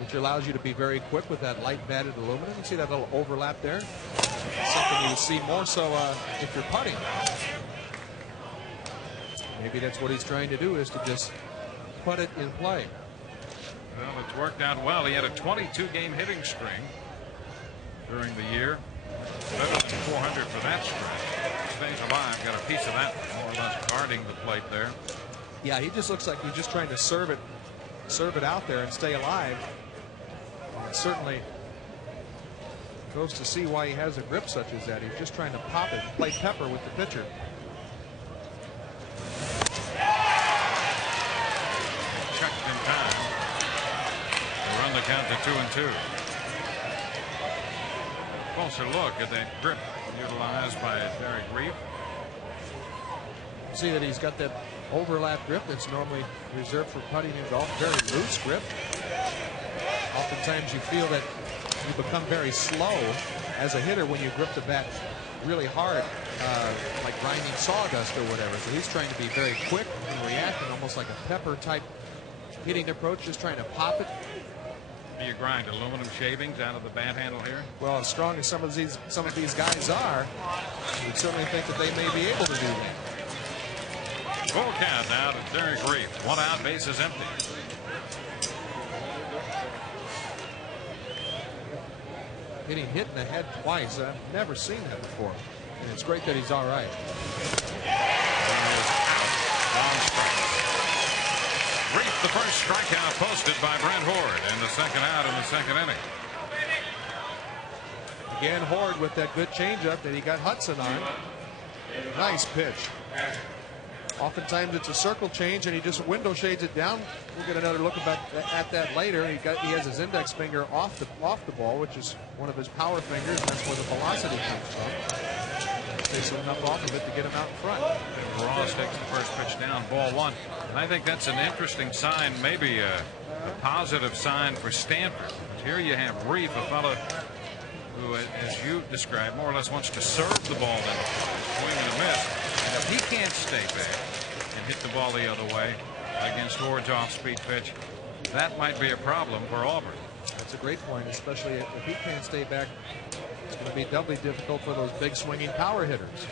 which allows you to be very quick with that light batted aluminum. You see that little overlap there? Something you would see more so if you're putting. Maybe that's what he's trying to do, is to just put it in play. Well, it's worked out well. He had a 22-game hitting string during the year. Better than 400 for that string. Stays alive. Got a piece of that, more or less guarding the plate there. Yeah, he just looks like he's just trying to serve it out there and stay alive. And certainly goes to see why he has a grip such as that. He's just trying to pop it, play pepper with the pitcher. Checked in time. They run the count to 2-2. Closer look at that grip utilized by Derek Reef. See that he's got that overlap grip that's normally reserved for putting in golf. Very loose grip. Oftentimes you feel that you become very slow as a hitter when you grip the bat really hard, like grinding sawdust or whatever. So he's trying to be very quick and reacting, almost like a pepper type hitting approach, just trying to pop it. Do you grind aluminum shavings out of the bat handle here? Well, as strong as some of these guys are, you'd certainly think that they may be able to do that. Full count now to Derek Reef. 1 out, bases empty. Getting hit in the head twice, I've never seen that before, and it's great that he's all right. Reef, the first strikeout posted by Brent Horde, and the second out in the second inning. Again, Horde with that good changeup that he got Hudson on. Nice pitch. Oftentimes it's a circle change and he just window shades it down. We'll get another look at that later. He has his index finger off the ball, which is one of his power fingers, and that's where the velocity comes from. Takes enough off of it to get him out in front. And Ross takes the first pitch down, ball 1. And I think that's an interesting sign, maybe a positive sign for Stanford. Here you have Reef, a fellow who, as you described, more or less wants to serve the ball then swing and a miss. And if he can't stay back and hit the ball the other way against Horde's off-speed pitch, that might be a problem for Auburn. That's a great point, especially if he can't stay back. It's going to be doubly difficult for those big swinging power hitters.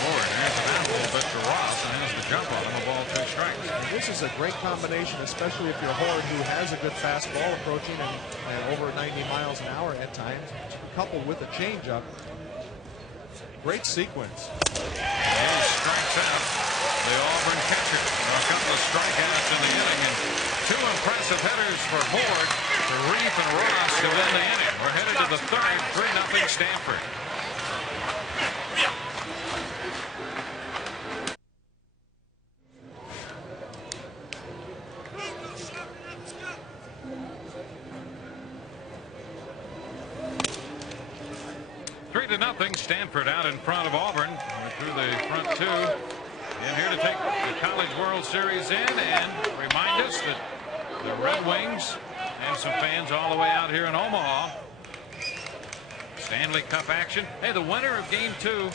Horde answers that a little bit to Ross and has the jump on him, a ball, 2 strikes. And this is a great combination, especially if you're Horde, who has a good fastball approaching and over 90 miles an hour at times, coupled with a changeup. Great sequence. He strikes out the Auburn catcher. A couple of strikeouts in the inning, and 2 impressive hitters for Horde, for Reef and Ross to win the inning. We're headed to the third, 3-0 Stanford. Nothing. Stanford out in front of Auburn. We're through the front 2. And here to take the College World Series in and remind us that the Red Wings have some fans all the way out here in Omaha. Stanley Cup action. Hey, the winner of Game 2 has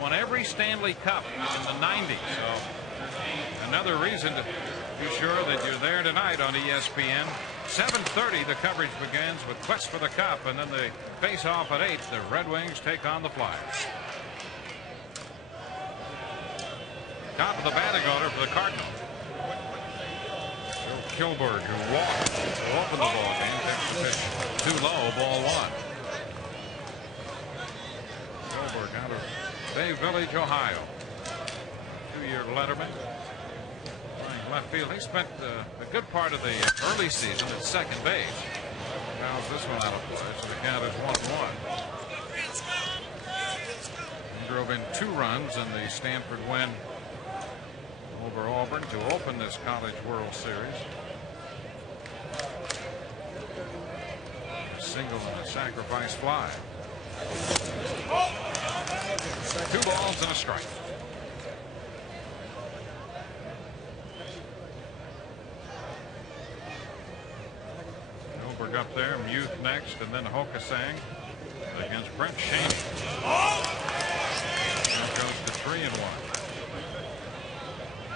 won every Stanley Cup in the 90s. So another reason to be sure that you're there tonight on ESPN. 7:30 the coverage begins with Quest for the Cup, and then they face off at 8. The Red Wings take on the Flyers. Top of the batting order for the Cardinals. Joe Kilberg, who walked to open the ball game, takes the pitch too low, ball 1. Kilberg out of Bay Village, Ohio. 2-year letterman. Left field. He spent a good part of the early season at second base. Fouls this one out of play, so the count is 1-1. He drove in 2 runs in the Stanford win over Auburn to open this College World Series. single and a sacrifice fly. 2 balls and a strike. Gilbert up there, Muth next, and then Hokasang against Brent Shaney. That goes to 3-1.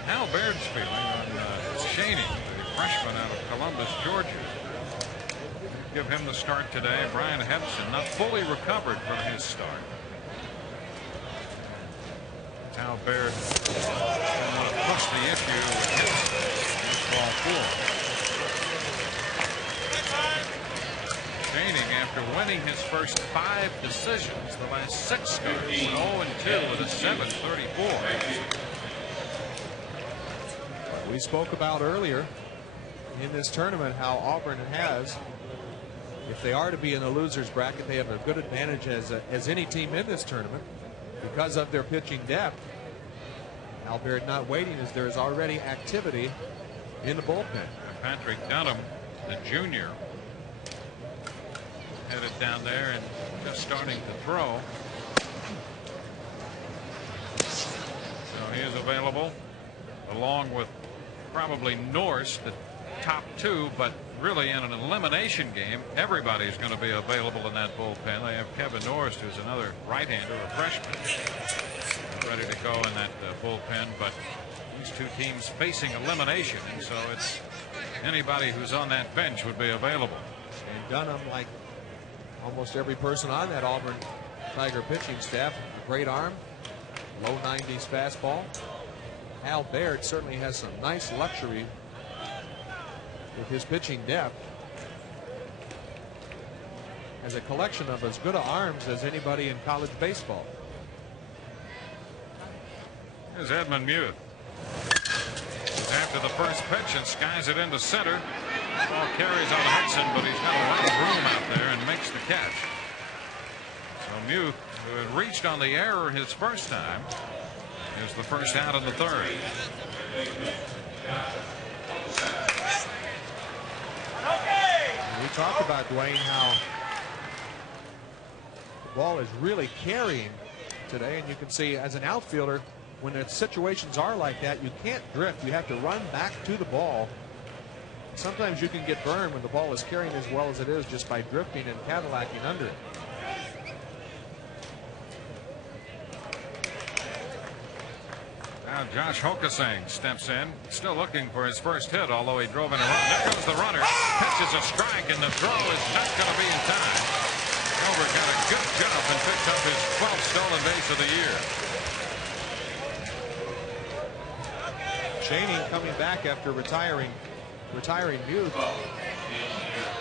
Hal Baird's feeling on Shaney, the freshman out of Columbus, Georgia. Give him the start today. Brian Henson not fully recovered from his start. Hal Baird push the issue with his ball 4. Shaney, after winning his first 5 decisions, the last 6 starts, 0-2 with a 7.34. We spoke about earlier in this tournament how Auburn has, if they are to be in the losers bracket, they have a good advantage as any team in this tournament because of their pitching depth. Hal Baird not waiting as there is already activity in the bullpen. Patrick Dunham, the junior, headed down there and just starting to throw. So he is available along with probably Norse, the top 2, but really in an elimination game, everybody's going to be available in that bullpen. They have Kevin Norse, who's another right-hander, a freshman, ready to go in that bullpen, but these 2 teams facing elimination, and so it's anybody who's on that bench would be available. And Dunham, like almost every person on that Auburn Tiger pitching staff, a great arm, low 90s fastball. Hal Baird certainly has some nice luxury with his pitching depth. Has a collection of as good arms as anybody in college baseball. Here's Edmund Muth. After the first pitch and skies it into center. Ball carries on Hudson, but he's got a lot of room out there and makes the catch. So Muth, who had reached on the error his first time, is the first out in the 3rd. We talked about, Dwayne, how the ball is really carrying today, and you can see as an outfielder, when the situations are like that, you can't drift. You have to run back to the ball. Sometimes you can get burned when the ball is carrying as well as it is just by drifting and Cadillacing under it. Now Josh Hokasang steps in, still looking for his first hit, although he drove in a run. There goes the runner. Pitches a strike, and the throw is not going to be in time. Gilbert got a good jump and picked up his 12th stolen base of the year. Shaney coming back after retiring Muth.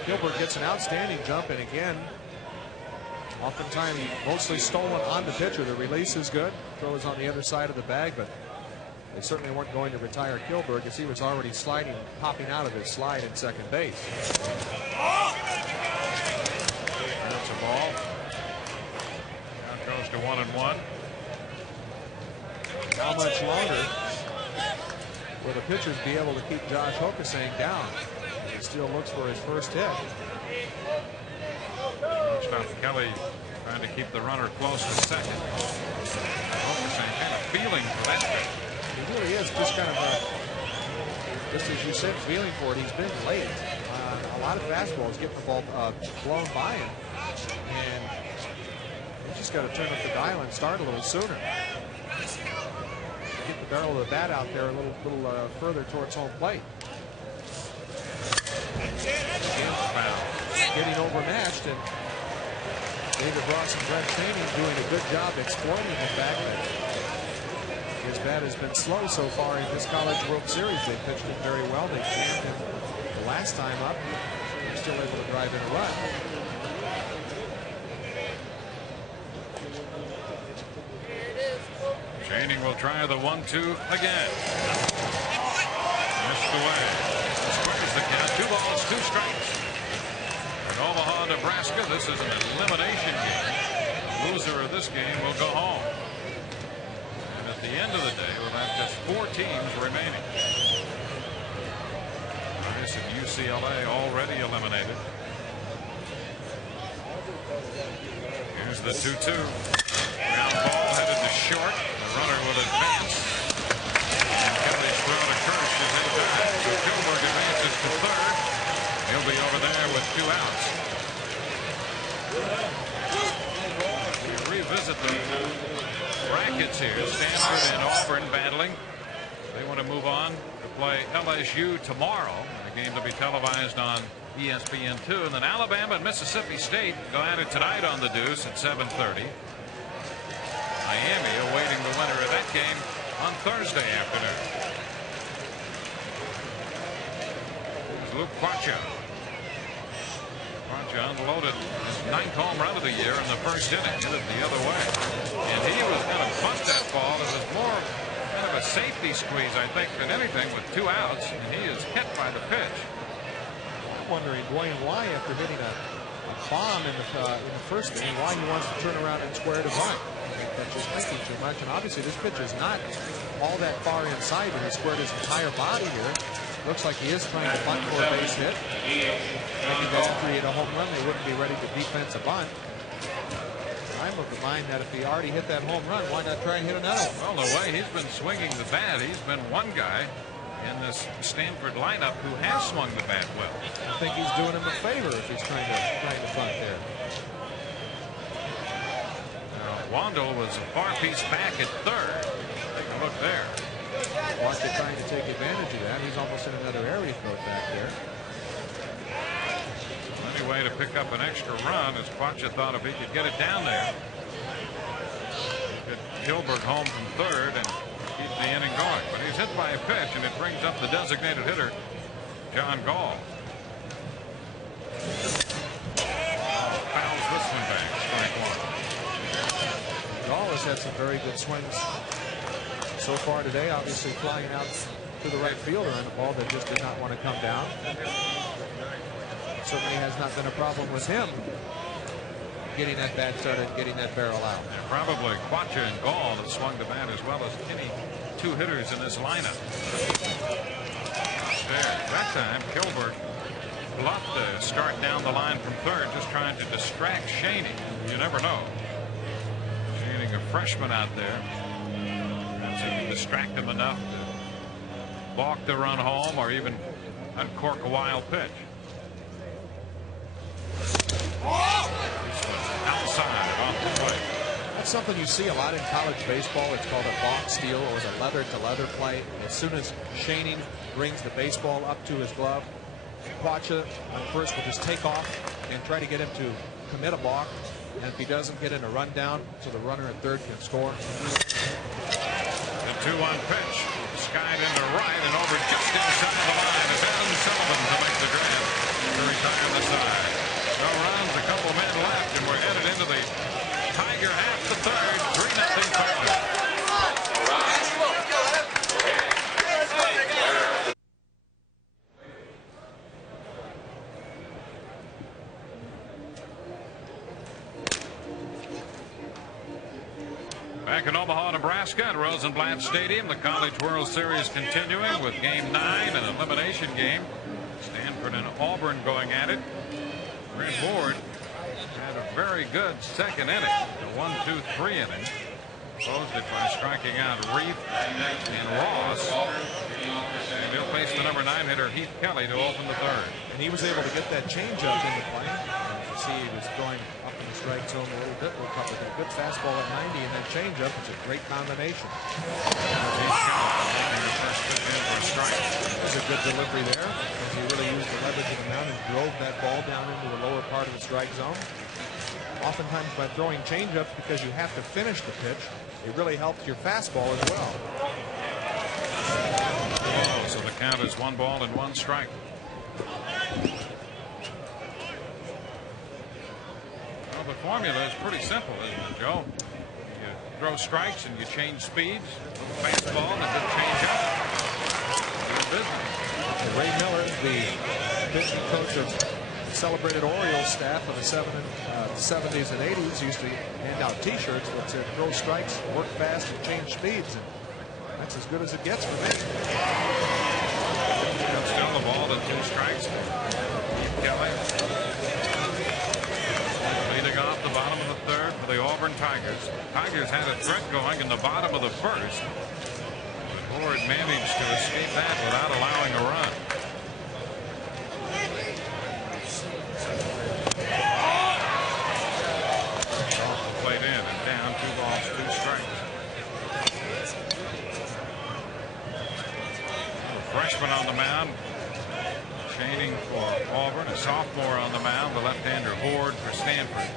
Gilbert gets an outstanding jump, and again, oftentimes mostly stolen on the pitcher. The release is good. Throw is on the other side of the bag, but they certainly weren't going to retire Gilbert as he was already sliding, popping out of his slide in second base. That's a ball. Now goes to 1-1. How much longer will the pitchers be able to keep Josh Hokasang down? He still looks for his first hit. Stop Kelly trying to keep the runner close to second. Hokasang kind of feeling for that pitch. He really is just kind of, just as you said, feeling for it. He's been late. A lot of fastballs getting the ball blown by him. And he's just got to turn up the dial and start a little sooner. Get the barrel of the bat out there a little further towards home plate. Getting overmatched, and David Ross and Brent Shaney doing a good job exploiting the fact that his bat has been slow so far in this College World Series. They pitched it very well. They jammed him the last time up. They're still able to drive in a run. Shaney will try the 1-2 again. Missed away. Squares the count. 2 balls, 2 strikes. In Omaha, Nebraska, this is an elimination game. The loser of this game will go home. And at the end of the day, we'll have just 4 teams remaining. This is UCLA already eliminated. Here's the 2-2. Ground ball headed to short. The runner will advance. And Kelly's throw to Kirsch is in time. So Gilbert advances to third. He'll be over there with 2 outs. We revisit the brackets here. Stanford and Auburn battling. They want to move on to play LSU tomorrow. The game to be televised on ESPN2. And then Alabama and Mississippi State go at it tonight on the Deuce at 7:30. Miami awaiting the winner of that game on Thursday afternoon. Here's Luke Quacha. Quacha unloaded his 9th home run of the year in the first inning. Hit it the other way. And he was going to bunt that ball. It was more kind of a safety squeeze, I think, than anything with 2 outs. And he is hit by the pitch. I'm wondering, Dwayne, why after hitting a bomb in the first inning, why he wants to turn around and square to bunt. That's just thinking too much. And obviously this pitch is not all that far inside, and he squared his entire body here. Looks like he is trying to bunt for a base hit. Maybe that would create a home run. They wouldn't be ready to defense a bunt. I'm of the mind that if he already hit that home run, why not try and hit another one? Well, the way he's been swinging the bat, he's been one guy in this Stanford lineup who has swung the bat well. I think he's doing him a favor if he's trying to bunt there. Now, Wandel was a far piece back at third. Take a look there. Quacha trying to take advantage of that. He's almost in another area throw back there. Any way to pick up an extra run, as Quacha thought if he could get it down there. Get Gilbert home from third and keep the inning going. But he's hit by a pitch, and it brings up the designated hitter, John Gall. Fouls this one back, strike 1. Gall has had some very good swings so far today, obviously flying out to the right fielder on a ball that just did not want to come down. Certainly has not been a problem with him getting that bat started, getting that barrel out. Yeah, probably Quacha and Gall have swung the bat as well as any 2 hitters in this lineup. There, that time Gilbert bluffed to start down the line from third, just trying to distract Shaney. You never know. Shaney, a freshman out there. Perhaps he can distract him enough to balk the run home or even uncork a wild pitch. Outside off the plate. That's something you see a lot in college baseball. It's called a balk steal, or the leather-to-leather play. As soon as Shaney brings the baseball up to his glove, Quacha first will just take off and try to get him to commit a balk. And if he doesn't, get in a rundown so the runner at third can score. The 2-1 pitch. Skied into right and over just inside the line. It's Adam Sullivan to make the grab to retire the side. No runs, a couple men left, and we're headed into the Tiger half the third. 3-0 Tiger. Back in Omaha, Nebraska at Rosenblatt Stadium, the College World Series continuing with Game 9, an elimination game. Stanford and Auburn going at it. Red Ward had a very good second inning, the 1-2-3 inning. Closed it by striking out Reif and Ross. And they'll face the number 9 hitter Heath Kelly to open the third. And he was able to get that changeup into play. You see he was going up in the strike zone a little bit. Looked up with a good fastball at 90, and that changeup is a great combination. There's a good delivery there, because he really used the leverage of the mound and drove that ball down into the lower part of the strike zone. Oftentimes by throwing changeups, because you have to finish the pitch, it really helps your fastball as well. Oh, so the count is 1 ball and 1 strike. Well, the formula is pretty simple, isn't it, Joe? You throw strikes and you change speeds. A little fastball and a good changeup. Good business. Ray Miller, the pitching coach of the celebrated Orioles staff of the 70s and 80s, used to hand out T-shirts that said throw strikes, work fast, and change speeds. And that's as good as it gets for me. Still the ball to 2 strikes. Kelly leading off the bottom of the third for the Auburn Tigers. Tigers had a threat going in the bottom of the first, but Horde managed to escape that without allowing a run. Off the plate in and down, 2 balls, 2 strikes. A freshman on the mound. Chaining for Auburn, a sophomore on the mound, the left-hander Horde for Stanford.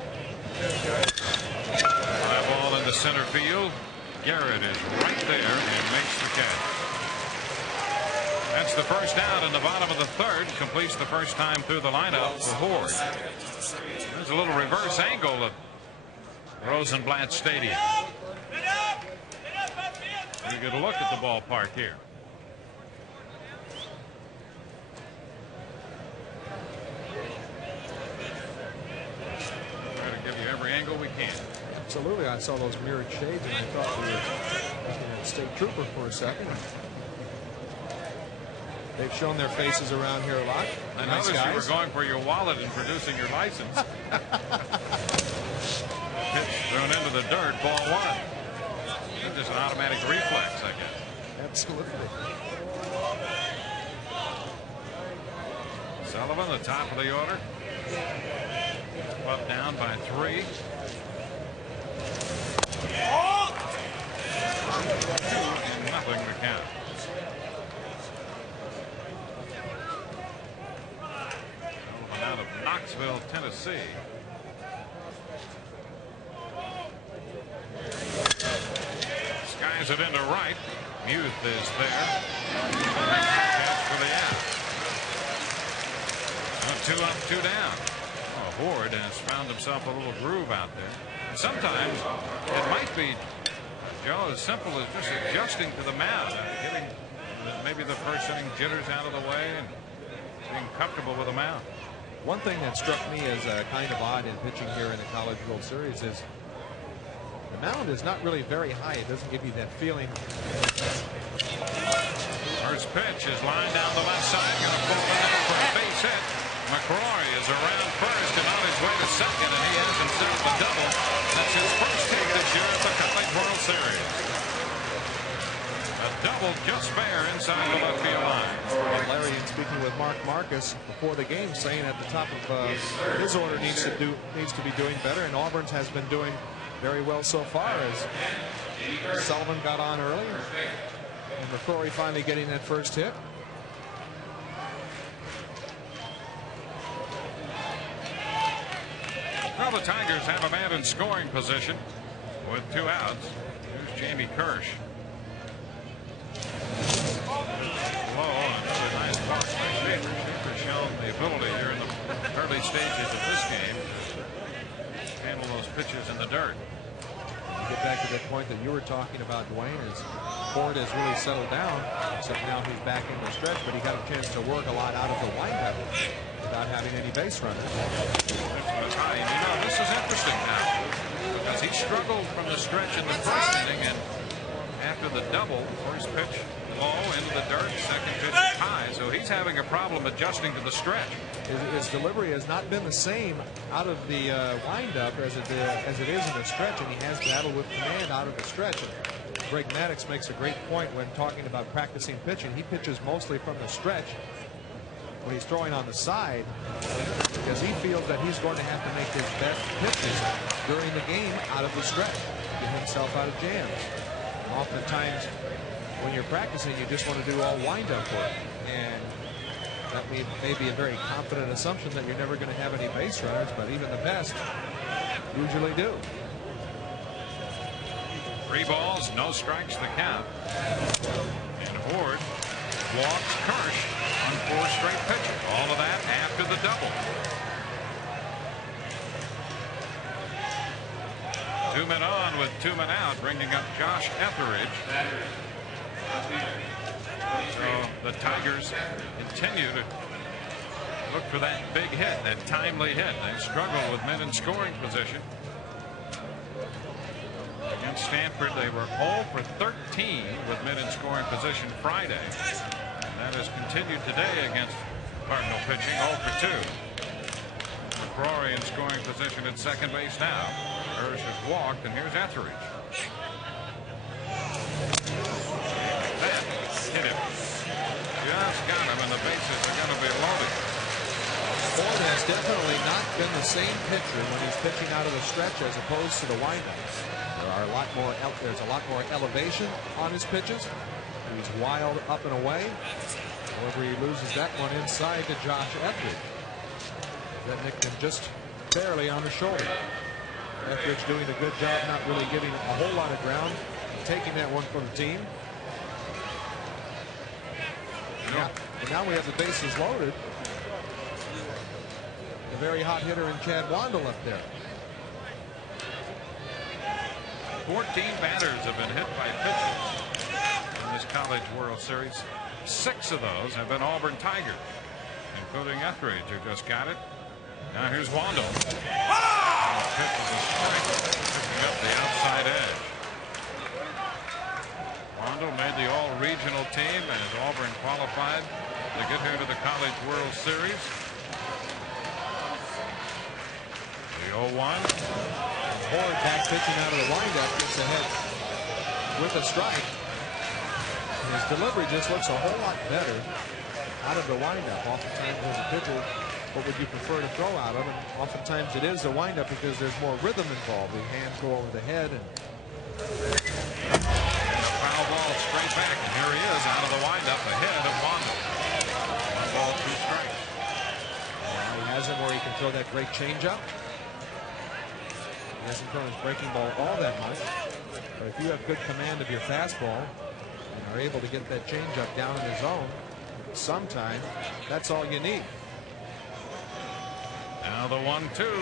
Fly ball in the center field. Garrett is right there and makes the catch. That's the first out in the bottom of the third. Completes the first time through the lineup for Horde. There's a little reverse angle at Rosenblatt Stadium. Pretty good look at the ballpark here. Every angle we can. Absolutely. I saw those mirrored shades and I thought we were looking at State Trooper for a second. They've shown their faces around here a lot. I noticed you were going for your wallet and producing your license. Pitch thrown into the dirt, ball 1. It's just an automatic reflex, I guess. Absolutely. Sullivan, the top of the order. Up down by 3. 2-0 to count. Sullivan out of Knoxville, Tennessee. Skies it into right. Muth is there. Catch for the out. 2 up, 2 down. Horde has found himself a little groove out there. And sometimes it might be, Joe, as simple as just adjusting to the mound, getting maybe the first inning jitters out of the way and being comfortable with the mound. One thing that struck me as kind of odd in pitching here in the College World Series is the mound is not really very high. It doesn't give you that feeling. First pitch is lined down the left side, going to pull it out for a base hit. McCrory is around first and on his way to second, and he has himself a double. That's his first hit this year at the College World Series. A double just fair inside the left field line. And Larry, in speaking with Mark Marcus before the game, saying at the top of his order needs to be doing better, and Auburn's has been doing very well so far. As Sullivan got on early, and McCrory finally getting that first hit. Well, the Tigers have a man in scoring position with 2 outs. Here's Jamie Kirsch. Low, another nice walk by Schaefer. Schaefer's shown the ability here in the early stages of this game to handle those pitches in the dirt. To get back to the point that you were talking about, Dwayne, is Ford has really settled down, except now he's back in the stretch, but he got a chance to work a lot out of the windup without having any base runners. You know, this is interesting now because he struggled from the stretch in the first inning, and after the double, first pitch low into the dirt, second pitch high, so he's having a problem adjusting to the stretch. His delivery has not been the same out of the windup as it is in the stretch, and he has battled with command out of the stretch. And Greg Maddox makes a great point when talking about practicing pitching. He pitches mostly from the stretch when he's throwing on the side, because he feels that he's going to have to make his best pitches during the game out of the stretch, get himself out of jams. And oftentimes, when you're practicing, you just want to do all wind-up work, and that may be a very confident assumption that you're never going to have any base runners, but even the best usually do. 3 balls, no strikes the count. And Horde walks Kirsch on 4 straight pitches. All of that after the double. 2 men on with 2 men out, bringing up Josh Etheridge. So the Tigers continue to look for that big hit, that timely hit. They struggle with men in scoring position. Against Stanford, they were 0 for 13 with men in scoring position Friday. And that has continued today against Cardinal pitching, 0 for 2. McCrory in scoring position at second base now. Hirsch has walked, and here's Etheridge. That hit him. Just got him, and the bases are going to be loaded. Ford has definitely not been the same pitcher when he's pitching out of the stretch as opposed to the windup. There's a lot more elevation on his pitches. He's wild up and away. However, he loses that one inside to Josh Etheridge. That nicked him just barely on the shoulder. Etheridge doing a good job, not really giving a whole lot of ground, taking that one for the team. Yeah. And now we have the bases loaded. A very hot hitter in Chad Wandel up there. 14 batters have been hit by pitches in this College World Series. 6 of those have been Auburn Tigers, including Etheridge, who just got it. Now here's Wandel. Pitches a strike, picking up the outside edge. Wandel made the all-regional team as Auburn qualified to get here to the College World Series. The 0-1. Ford back pitching out of the windup, gets ahead with a strike. And his delivery just looks a whole lot better out of the windup. Oftentimes as a pitcher, what would you prefer to throw out of? And oftentimes it is the windup because there's more rhythm involved. The hands go over the head. And a foul ball straight back. And here he is out of the windup ahead of Wandel. 1 ball, 2 strikes. He has him where he can throw that great changeup. He hasn't thrown his breaking ball all that much. But if you have good command of your fastball and are able to get that changeup down in the zone, sometime that's all you need. Now the 1-2. Takes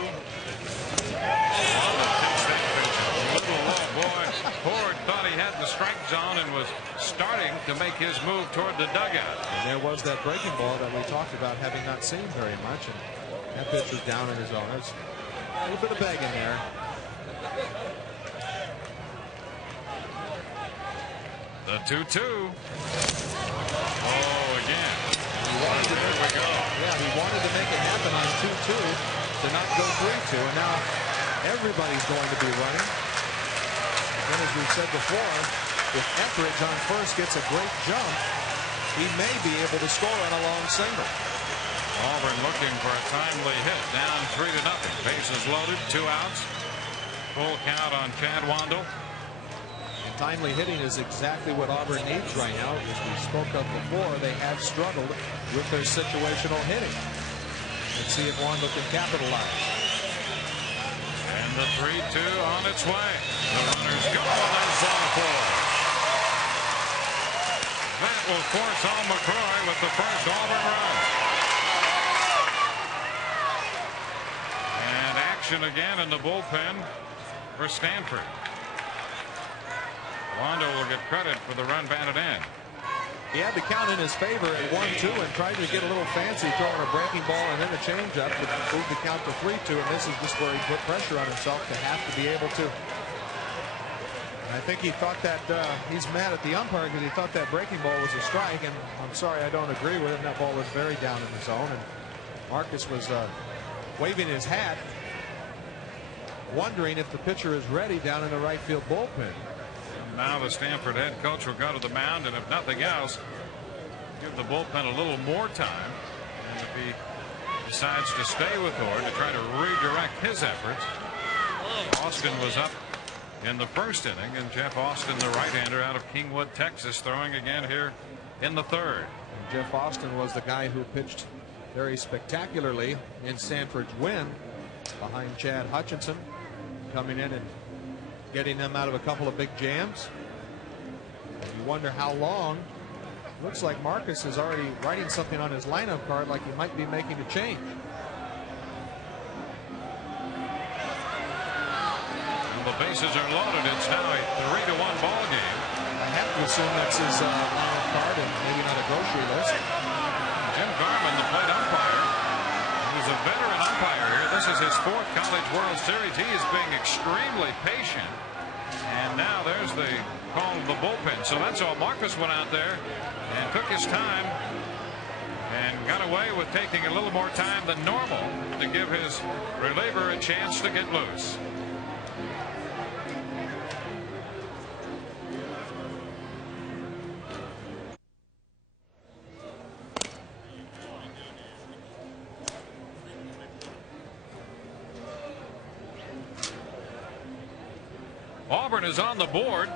that pitch a little low, boy. Ford thought he had the strike zone and was starting to make his move toward the dugout. And there was that breaking ball that we talked about having not seen very much. And that pitch was down in his zone. There's a little bit of begging there. The 2-2. Oh, again. There we go. Yeah, he wanted to make it happen on 2-2 to not go 3-2, and now everybody's going to be running. And as we've said before, if Etheridge on first gets a great jump, he may be able to score on a long single. Auburn looking for a timely hit, down 3-0. Bases loaded, 2 outs. Full count on Chad Wandel. And timely hitting is exactly what Auburn needs right now. As we spoke of before, they have struggled with their situational hitting. Let's see if Wandel can capitalize. And the 3-2 on its way. The runners go, and there's ball 4. That will force home McCrory with the first Auburn run. And action again in the bullpen for Stanford. Wandel will get credit for the run batted in. He had the count in his favor at 1-2 and tried to get a little fancy throwing a breaking ball and then a changeup to move the count to 3-2, and this is just where he put pressure on himself to have to be able to. And I think he thought that he's mad at the umpire because he thought that breaking ball was a strike, and I'm sorry, I don't agree with it. That ball was very down in the zone, and Marcus was waving his hat, wondering if the pitcher is ready down in the right field bullpen. Now the Stanford head coach will go to the mound, and if nothing else, give the bullpen a little more time. And if he decides to stay with Ord to try to redirect his efforts. Austin was up in the first inning, and Jeff Austin, the right-hander out of Kingwood, Texas, throwing again here in the third. And Jeff Austin was the guy who pitched very spectacularly in Stanford's win behind Chad Hutchinson, coming in and getting them out of a couple of big jams. And you wonder how long. Looks like Marcus is already writing something on his lineup card, like he might be making a change. Well, the bases are loaded. It's now a 3-1 ball game. I have to assume that's his lineup card and maybe not a grocery list. Jim Garman, the plate umpire, who's a veteran umpire here. This is his 4th College World Series. He is being extremely patient. And now there's the call of the bullpen. So that's all. Marcus went out there and took his time and got away with taking a little more time than normal to give his reliever a chance to get loose. Auburn is on the board.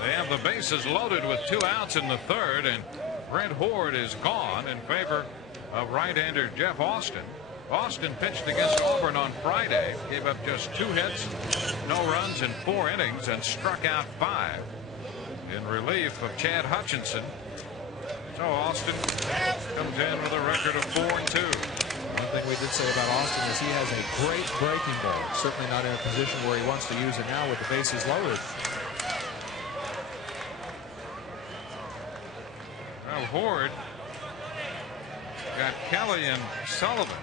They have the bases loaded with 2 outs in the 3rd, and Brent Horde is gone in favor of right-hander Jeff Austin. Austin pitched against Auburn on Friday, gave up just 2 hits, no runs in 4 innings, and struck out 5 in relief of Chad Hutchinson. So Austin comes in with a record of 4-2. One thing we did say about Austin is he has a great breaking ball. Certainly not in a position where he wants to use it now with the bases loaded. Now Horde got Kelly and Sullivan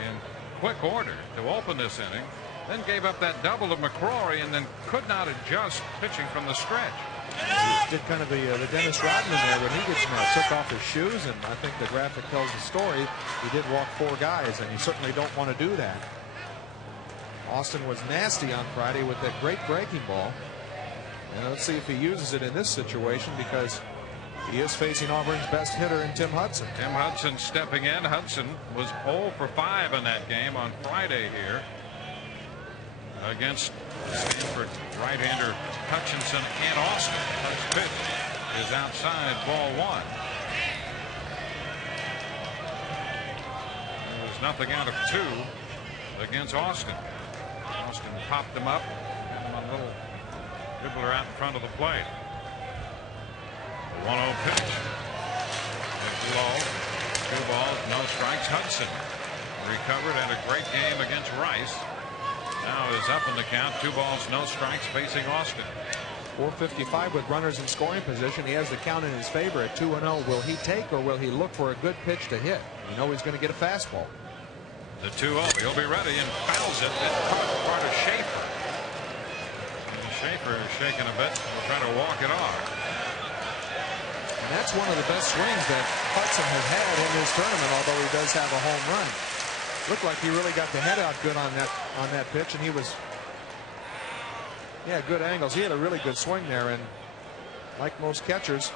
in quick order to open this inning, then gave up that double to McCrory, and then could not adjust pitching from the stretch. He did kind of the Dennis Rodman there when he gets mad. Took off his shoes, and I think the graphic tells the story. He did walk 4 guys, and you certainly don't want to do that. Austin was nasty on Friday with that great breaking ball. And let's see if he uses it in this situation, because he is facing Auburn's best hitter in Tim Hudson. Tim Hudson stepping in. Hudson was 0 for 5 in that game on Friday here against Stanford right-hander Hutchinson and Austin. First pitch is outside, ball 1. There was nothing out of 2 against Austin. Austin popped him up, had him a little dribbler out in front of the plate. 1-0 pitch. It's low. 2 balls, no strikes. Hudson recovered, and a great game against Rice. Now is up in the count. 2 balls, no strikes, facing Austin. 4:55 with runners in scoring position. He has the count in his favor at 2-0. Will he take, or will he look for a good pitch to hit? You know he's going to get a fastball. The 2-0. He'll be ready, and fouls it. It caught part of Schaefer. And Schaefer is shaking a bit. Will try to walk it off. And that's one of the best swings that Hudson has had in this tournament, although he does have a home run. Looked like he really got the head out good on that pitch, and he was, good angles. He had a really good swing there, and like most catchers,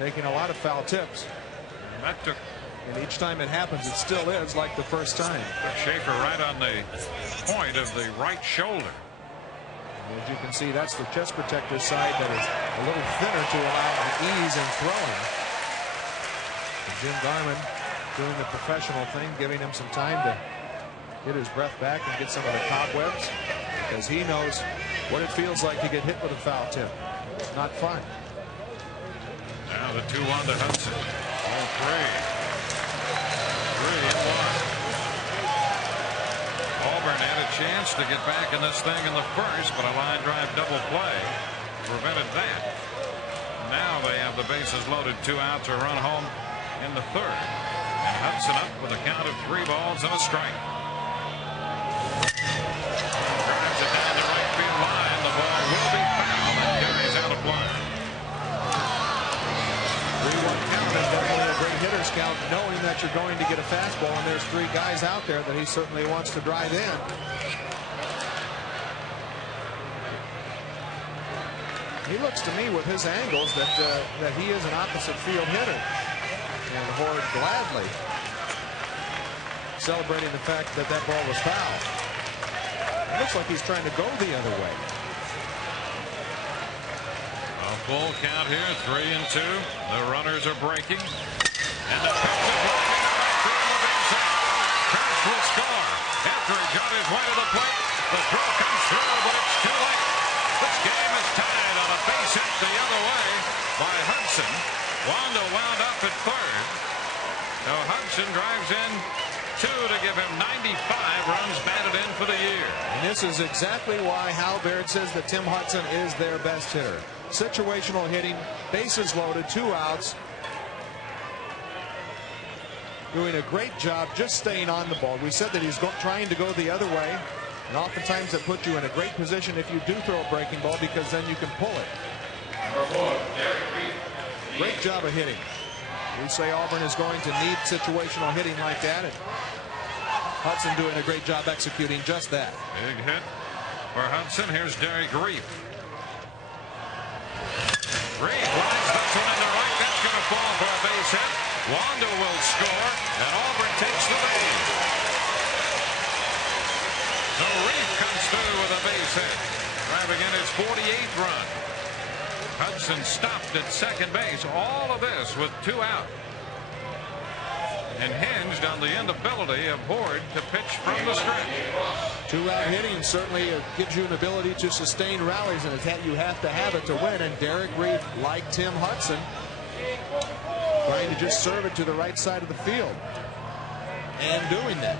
taking a lot of foul tips. And that took. And each time it happens, it still is like the first time. Schaefer right on the point of the right shoulder. As you can see, that's the chest protector side that is a little thinner to allow ease in throwing. And Jim Garman doing the professional thing, giving him some time to get his breath back and get some of the cobwebs, because he knows what it feels like to get hit with a foul tip. It's not fun. Now the 2-1 to Hudson. 0-3. 3-1. Auburn had a chance to get back in this thing in the first, but a line drive double play prevented that. Now they have the bases loaded, 2 outs, a run home in the 3rd. And Hudson up with a count of 3 balls and a strike. Drives it down the right field line. The ball will be fouled and carries out of play. 3-1 count is definitely a great hitter's count, knowing that you're going to get a fastball, and there's 3 guys out there that he certainly wants to drive in. He looks to me with his angles that he is an opposite field hitter. And Horde gladly celebrating the fact that ball was foul. It looks like he's trying to go the other way. A full count here, 3-2. The runners are breaking. And the pitch is walking the right field, the base hit. Kirsch will score. After he got his way to the plate, the throw comes through, but it's too late. This game is tied on a base hit the other way by Hudson. Wanda wound up at 3rd. Now Hudson drives in 2 to give him 95 runs batted in for the year. And this is exactly why Hal Baird says that Tim Hudson is their best hitter. Situational hitting, bases loaded, 2 outs. Doing a great job just staying on the ball. We said that he's trying to go the other way. And oftentimes that puts you in a great position if you do throw a breaking ball, because then you can pull it. Great job of hitting. We say Auburn is going to need situational hitting like that, and Hudson doing a great job executing just that. Big hit for Hudson. Here's Derek Reef. Reef lines this one into right. That's going to fall for a base hit. Wando will score, and Auburn takes the lead. So Reef comes through with a base hit, driving in his 48th run. Hudson stopped at second base. All of this with 2 out. And hinged on the inability of Horde to pitch from the stretch. 2-out hitting certainly gives you an ability to sustain rallies, and you have to have it to win. And Derek Reef, like Tim Hudson, trying to just serve it to the right side of the field and doing that.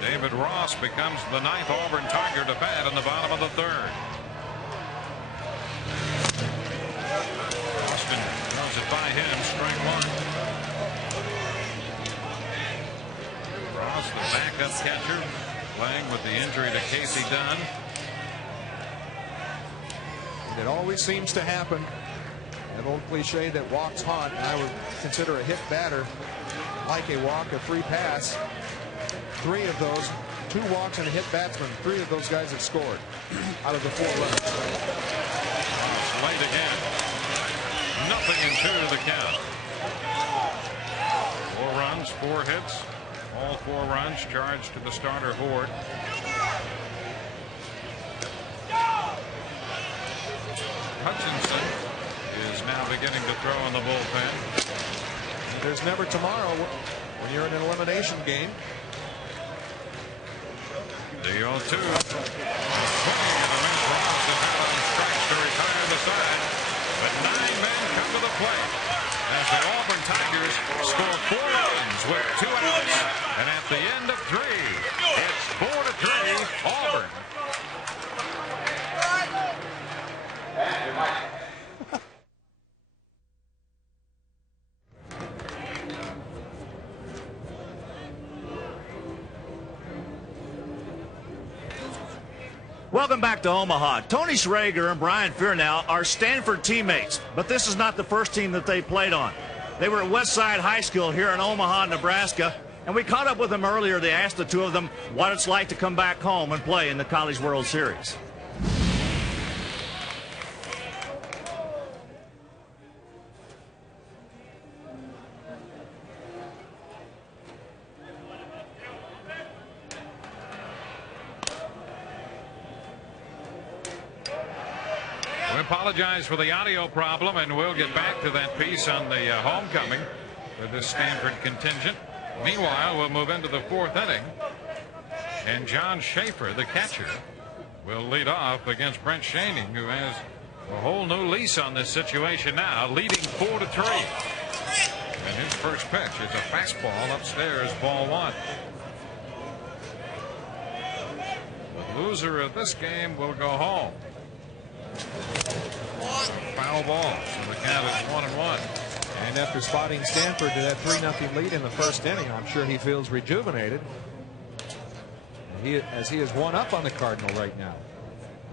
David Ross becomes the 9th Auburn Tiger to bat in the bottom of the 3rd. Austin throws it by him, strike 1. Ross, the backup catcher, playing with the injury to Casey Dunn. And it always seems to happen. That old cliche that walks haunt, and I would consider a hit batter like a walk, a free pass. 3 of those, 2 walks and a hit batsman, 3 of those guys have scored out of the 4 runs. Ross late again. Nothing in 2 to the count. 4 runs, 4 hits. All 4 runs charged to the starter Horde. Hutchinson is now beginning to throw in the bullpen. There's never tomorrow when you're in an elimination game. The 0-2. Swinging and the Lynch Ross is out on strikes to retire the side. But 9 men come to the plate as the Auburn Tigers score 4 runs with 2 outs. And at the end of 3, it's 4-3 Auburn. Welcome back to Omaha. Tony Schrager and Brian Fearnow are Stanford teammates, but this is not the first team that they played on. They were at Westside High School here in Omaha, Nebraska, and we caught up with them earlier. They asked the 2 of them what it's like to come back home and play in the College World Series. We apologize for the audio problem, and we'll get back to that piece on the homecoming for this Stanford contingent. Meanwhile, we'll move into the 4th inning, and John Schaefer, the catcher, will lead off against Brent Schoening, who has a whole new lease on this situation now, leading 4-3. And his first pitch is a fastball upstairs, ball 1. The loser of this game will go home. Foul ball, so the count is 1-1. And after spotting Stanford to that 3-0 lead in the 1st inning, I'm sure he feels rejuvenated. As he is 1 up on the Cardinal right now.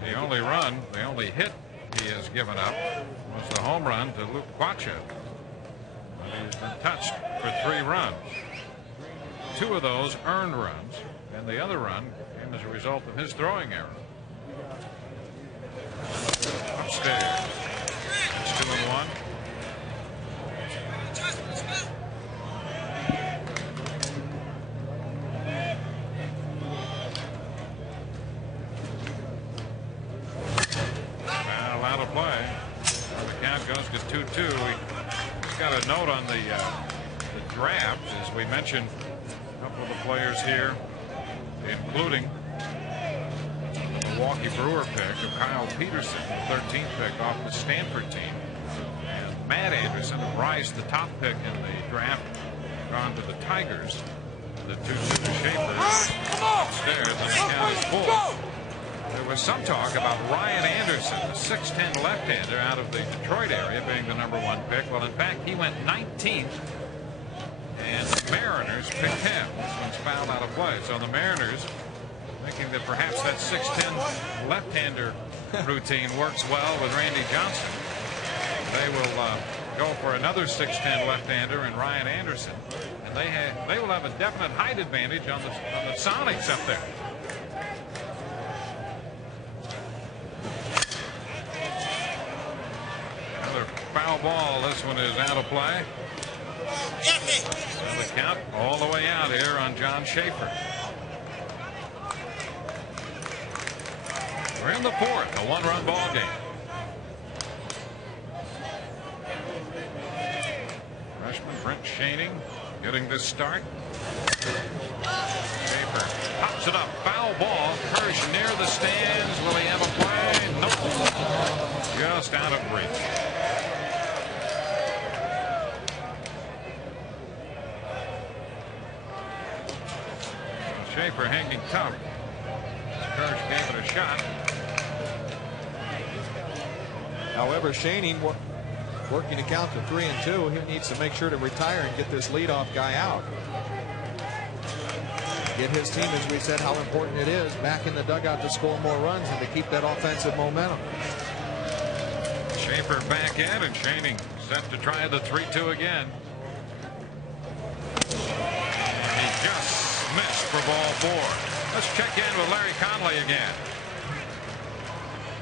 The only hit he has given up was the home run to Luke Quacha. He's been touched for 3 runs. 2 of those earned runs, and the other run came as a result of his throwing error. Upstairs. It's 2-1. Now out of play. The count goes to 2-2. He's got a note on the draft, as we mentioned. A couple of the players here, including Milwaukee Brewer pick of Kyle Peterson, the 13th pick off the Stanford team. And Matt Anderson of Rice, the top pick in the draft, gone to the Tigers. The 2-2 to Schaefer upstairs, and the count is full. There was some talk about Ryan Anderson, the 6'10 left-hander out of the Detroit area, being the #1 pick. Well, in fact, he went 19th, and the Mariners picked him. This one's fouled out of play. So the Mariners, thinking that perhaps that 6'10 left-hander routine works well with Randy Johnson, they will go for another 6'10" left-hander in Ryan Anderson, and they will have a definite height advantage on the Sonics up there. Another foul ball. This one is out of play. And the count all the way out here on John Schaefer. We're in the fourth, a one-run ball game. Freshman Brent Schoening getting this start. Schaefer pops it up, foul ball. Hirsch near the stands. Will he have a play? Nope. Just out of reach. Schaefer hanging tough. Hirsch gave it a shot. However, Schoening working to count to 3-2. He needs to make sure to retire and get this leadoff guy out. Get his team, as we said, how important it is, back in the dugout to score more runs and to keep that offensive momentum. Schaefer back in, and Schoening set to try the 3-2 again. He just missed for ball 4. Let's check in with Larry Conley again.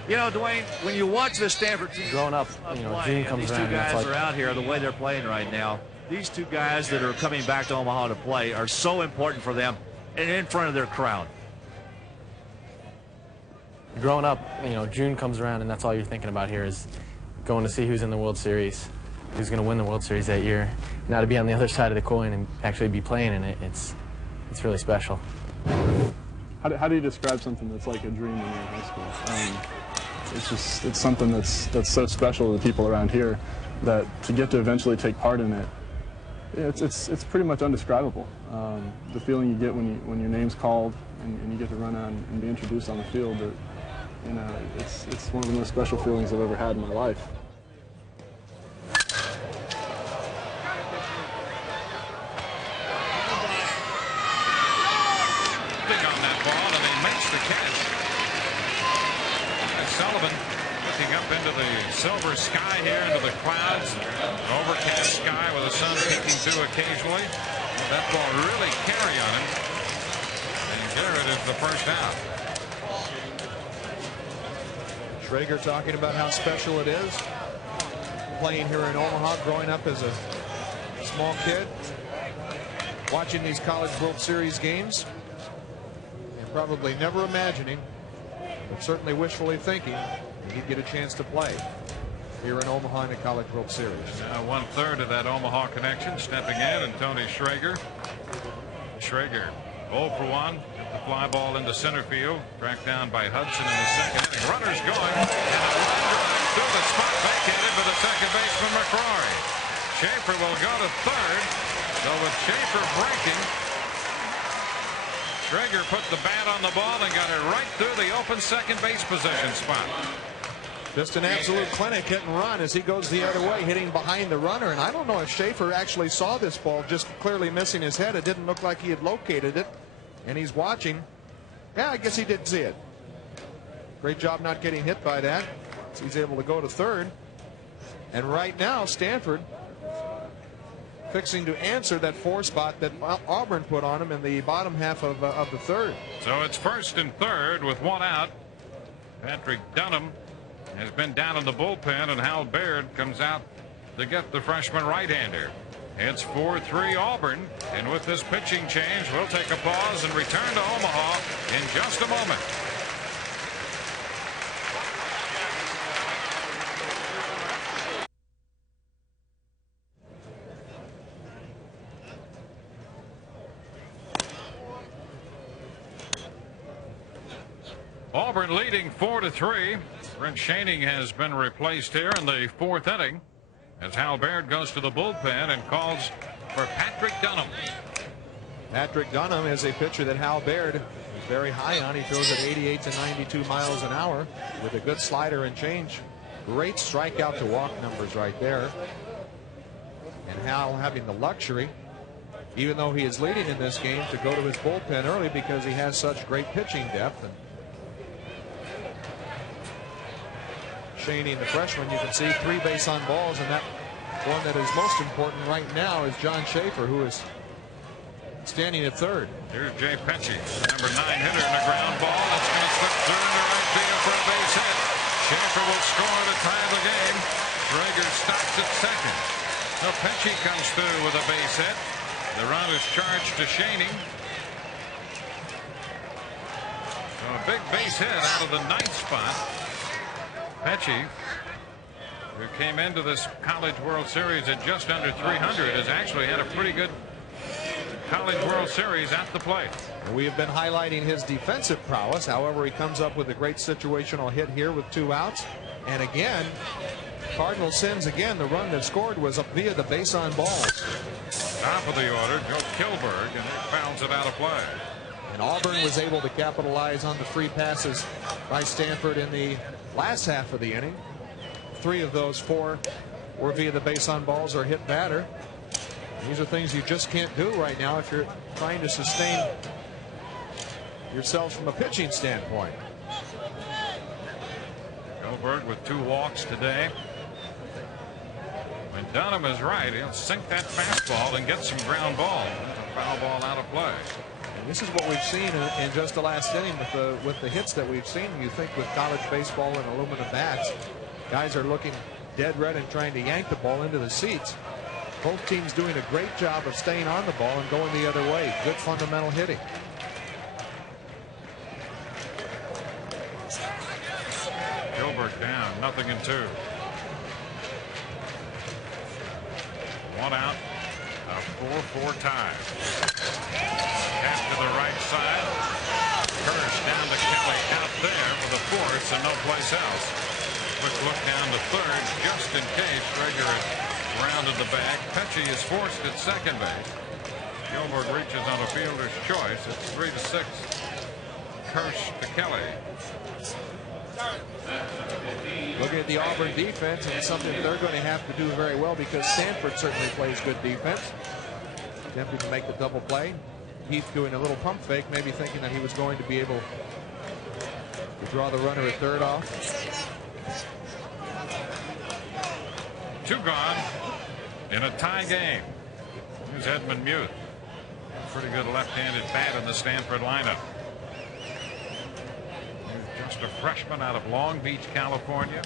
You know, Dwayne, when you watch the Stanford team growing up, you know, June comes these two around. guys Like, are out here the way they're playing right now. These two guys that are coming back to Omaha to play are so important for them and in front of their crowd. growing up, you know, June comes around and that's all you're thinking about here is going to see who's in the World Series, who's going to win the World Series that year. Now to be on the other side of the coin and actually be playing in it, it's really special. How do you describe something that's like a dream when you're in high school? It's something that's so special to the people around here that to get to eventually take part in it, it's pretty much undescribable. The feeling you get when your name's called and you get to run on and be introduced on the field, you know, it's one of the most special feelings I've ever had in my life. Silver sky here into the clouds. An overcast sky with the sun peeking through occasionally. That ball really carry on him. And there it is, the first out. Schrager talking about how special it is playing here in Omaha, growing up as a small kid, watching these College World Series games, and probably never imagining, but certainly wishfully thinking, he'd get a chance to play here in Omaha in the College World Series. Now 1/3 of that Omaha connection stepping in, and Tony Schrager. Schrager 0 for 1. The fly ball into center field, tracked down by Hudson in the second inning. Runners going, and a line drive through the spot vacated by the second baseman McCrory. Schaefer will go to third. So with Schaefer breaking, Schrager put the bat on the ball and got it right through the open second base position spot. Just an absolute clinic hit and run as he goes the other way, hitting behind the runner. And I don't know if Schaefer actually saw this ball, just clearly missing his head. It didn't look like he had located it. And he's watching. Yeah, I guess he did see it. Great job not getting hit by that. So he's able to go to third. And right now, Stanford fixing to answer that 4 spot that Auburn put on him in the bottom half of the third. So it's first and third with 1 out. Patrick Dunham has been down in the bullpen, and Hal Baird comes out to get the freshman right-hander. It's 4-3 Auburn, and with this pitching change, we'll take a pause and return to Omaha in just a moment. Auburn leading 4-3. Brent Schoening has been replaced here in the 4th inning as Hal Baird goes to the bullpen and calls for Patrick Dunham. Patrick Dunham is a pitcher that Hal Baird is very high on. He throws at 88 to 92 miles an hour with a good slider and change. Great strikeout to walk numbers right there. And Hal having the luxury, even though he is leading in this game, to go to his bullpen early because he has such great pitching depth. And Schoening, the freshman, you can see 3 base on balls, and that one that is most important right now is John Schaefer, who is standing at third. Here's Jay Pesci, number 9 hitter, and a ground ball. That's going to slip through into right field for a base hit. Schaefer will score to tie the game. Traeger stops at second. So Pesci comes through with a base hit. The run is charged to Schoening. So a big base hit out of the 9th spot. Pesci, who came into this College World Series at just under 300, has actually had a pretty good College World Series at the plate. We have been highlighting his defensive prowess. However, he comes up with a great situational hit here with 2 outs. And again, Cardinal sends again. The run that scored was up via the base on balls. Top of the order, Joe Kilberg, and he fouls it out of play. And Auburn was able to capitalize on the free passes by Stanford in the last half of the inning. 3 of those 4 were via the base on balls or hit batter. These are things you just can't do right now if you're trying to sustain yourselves from a pitching standpoint. Kilberg with 2 walks today. When Dunham is right, he'll sink that fastball and get some ground ball. A foul ball out of play. And this is what we've seen in just the last inning with the hits that we've seen. You think with college baseball and aluminum bats, guys are looking dead red and trying to yank the ball into the seats. Both teams doing a great job of staying on the ball and going the other way. Good fundamental hitting. Kilberg down, 0-2. 1 out, a 4-4 tie. Pass to the right side. Kirsch down to Kelly out there with a force and no place else. Quick look down to third just in case Traeger had rounded the bag. Pesci is forced at second base. Kilberg reaches on a fielder's choice. It's 3-6. Kirsch to Kelly. Looking at the Auburn defense, and it's something they're going to have to do very well because Stanford certainly plays good defense. Attempting to make the double play. Heath doing a little pump fake, maybe thinking that he was going to be able to draw the runner at third off. 2 gone in a tie game. Here's Edmund Muth. Pretty good left-handed bat in the Stanford lineup. Just a freshman out of Long Beach, California.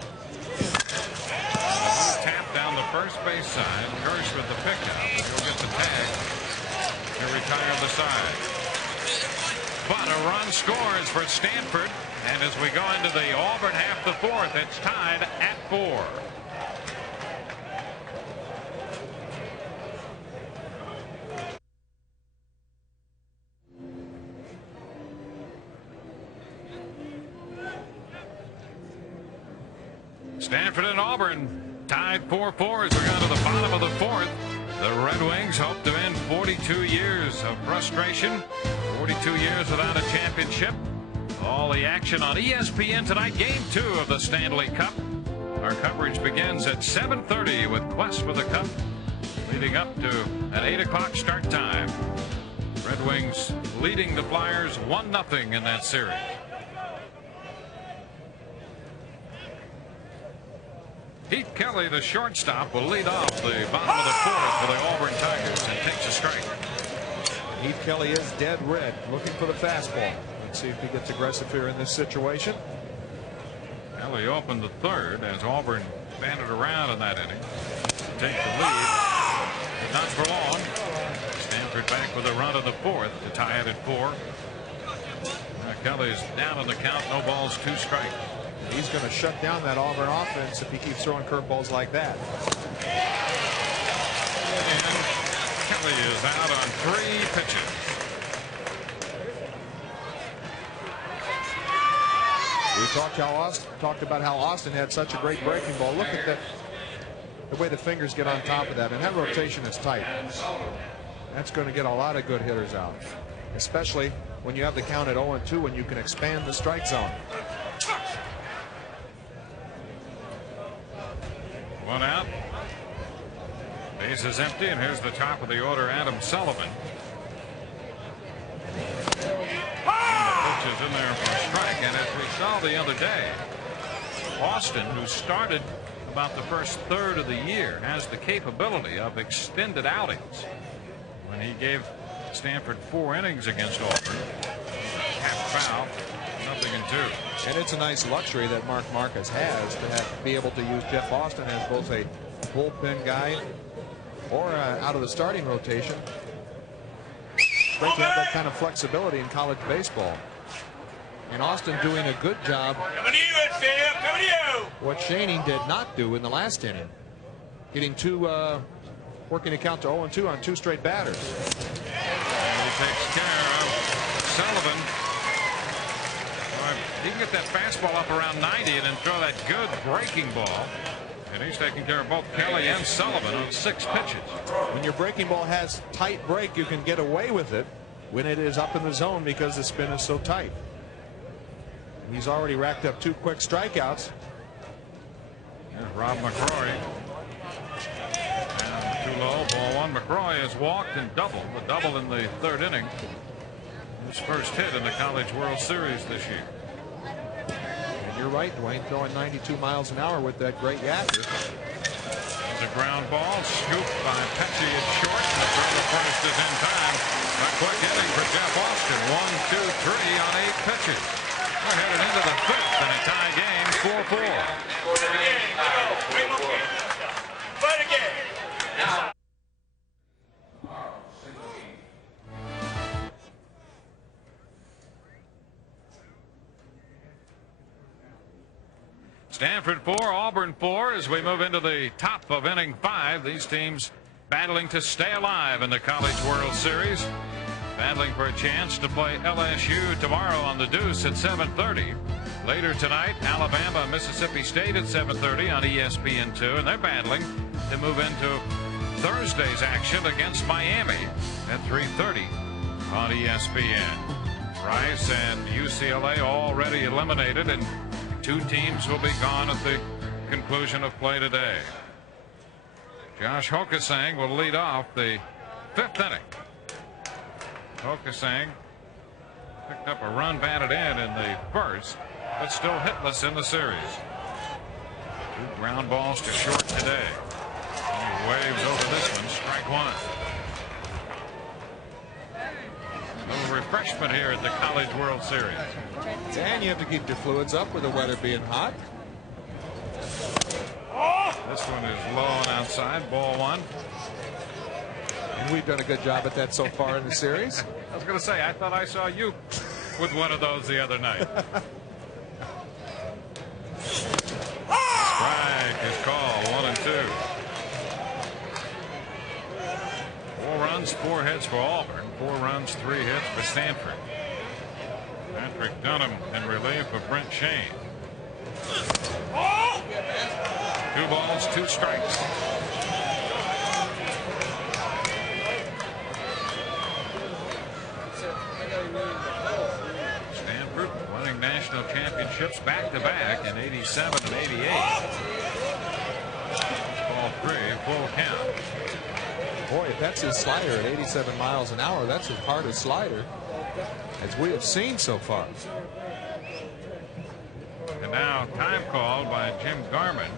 Tap down the first base side. Kirsch with the pickup. He'll get the tag. He'll retire the side. But a run scores for Stanford. And as we go into the Auburn half the 4th, it's tied at 4. Stanford and Auburn tied 4-4 as we go to the bottom of the 4th. The Red Wings hope to end 42 years of frustration, 42 years without a championship. All the action on ESPN tonight, Game 2 of the Stanley Cup. Our coverage begins at 7:30 with Quest for the Cup, leading up to an 8 o'clock start time. Red Wings leading the Flyers 1-0 in that series. Heath Kelly, the shortstop, will lead off the bottom of the 4th for the Auburn Tigers and takes a strike. Heath Kelly is dead red, looking for the fastball. Let's see if he gets aggressive here in this situation. Kelly opened the 3rd as Auburn banded around in that inning. Take the lead, but not for long. Stanford back with a run in the 4th to tie it at 4. Kelly's down on the count, no balls, 2 strikes. He's going to shut down that Auburn offense if he keeps throwing curveballs like that. And Kelly is out on 3 pitches. We talked about how Austin had such a great breaking ball. Look at that, the way the fingers get on top of that, and that rotation is tight. That's going to get a lot of good hitters out, especially when you have the count at 0-2 and you can expand the strike zone. 1 out. Base is empty, and here's the top of the order, Adam Sullivan. And the pitch is in there for a strike, and as we saw the other day, Austin, who started about the first third of the year, has the capability of extended outings. When he gave Stanford 4 innings against Auburn, half foul, 0-2. And it's a nice luxury that Mark Marcus has to be able to use Jeff Austin as both a bullpen guy or out of the starting rotation. Great to have that kind of flexibility in college baseball. And Austin doing a good job. Coming to you, Phil. Coming to you. What Schoening did not do in the last inning. Getting working to count to 0-2 on 2 straight batters. And he takes care of Sullivan. He can get that fastball up around 90 and then throw that good breaking ball. And he's taking care of both Kelly and Sullivan on 6 pitches. When your breaking ball has tight break, you can get away with it when it is up in the zone because the spin is so tight. He's already racked up 2 quick strikeouts. There's Rob McCrory. And too low, ball 1. McCrory has walked and doubled. The double in the 3rd inning. His first hit in the College World Series this year. And you're right, Dwayne, throwing 92 miles an hour with that great yacker. There's a ground ball scooped by Pesci at short. The throw to first is in time. A quick inning for Jeff Austin. 1, 2, 3 on 8 pitches. We're headed into the 5th and a tie game, 4-4. Play it again. Stanford 4, Auburn 4 as we move into the top of inning 5. These teams battling to stay alive in the College World Series. Battling for a chance to play LSU tomorrow on the Deuce at 7:30. Later tonight, Alabama, Mississippi State at 7:30 on ESPN2. And they're battling to move into Thursday's action against Miami at 3:30 on ESPN. Rice and UCLA already eliminated, and 2 teams will be gone at the conclusion of play today. Josh Hokasang will lead off the 5th inning. Hokasang picked up a run batted in the 1st, but still hitless in the series. 2 ground balls to short today. He waves over this one, strike 1. A little refreshment here at the College World Series. And you have to keep your fluids up with the weather being hot. This one is low and outside, ball 1. And we've done a good job at that so far in the series. I was going to say, I thought I saw you with one of those the other night. Strike is called, 1-2. 4 runs, 4 hits for Auburn. 4 runs, 3 hits for Stanford. Patrick Dunham in relief of Brent Shane. 2 balls, 2 strikes. Stanford winning national championships back-to-back in '87 and '88. Ball 3, full count. Boy, if that's his slider at 87 miles an hour, that's his hardest slider as we have seen so far. And now time called by Jim Garman.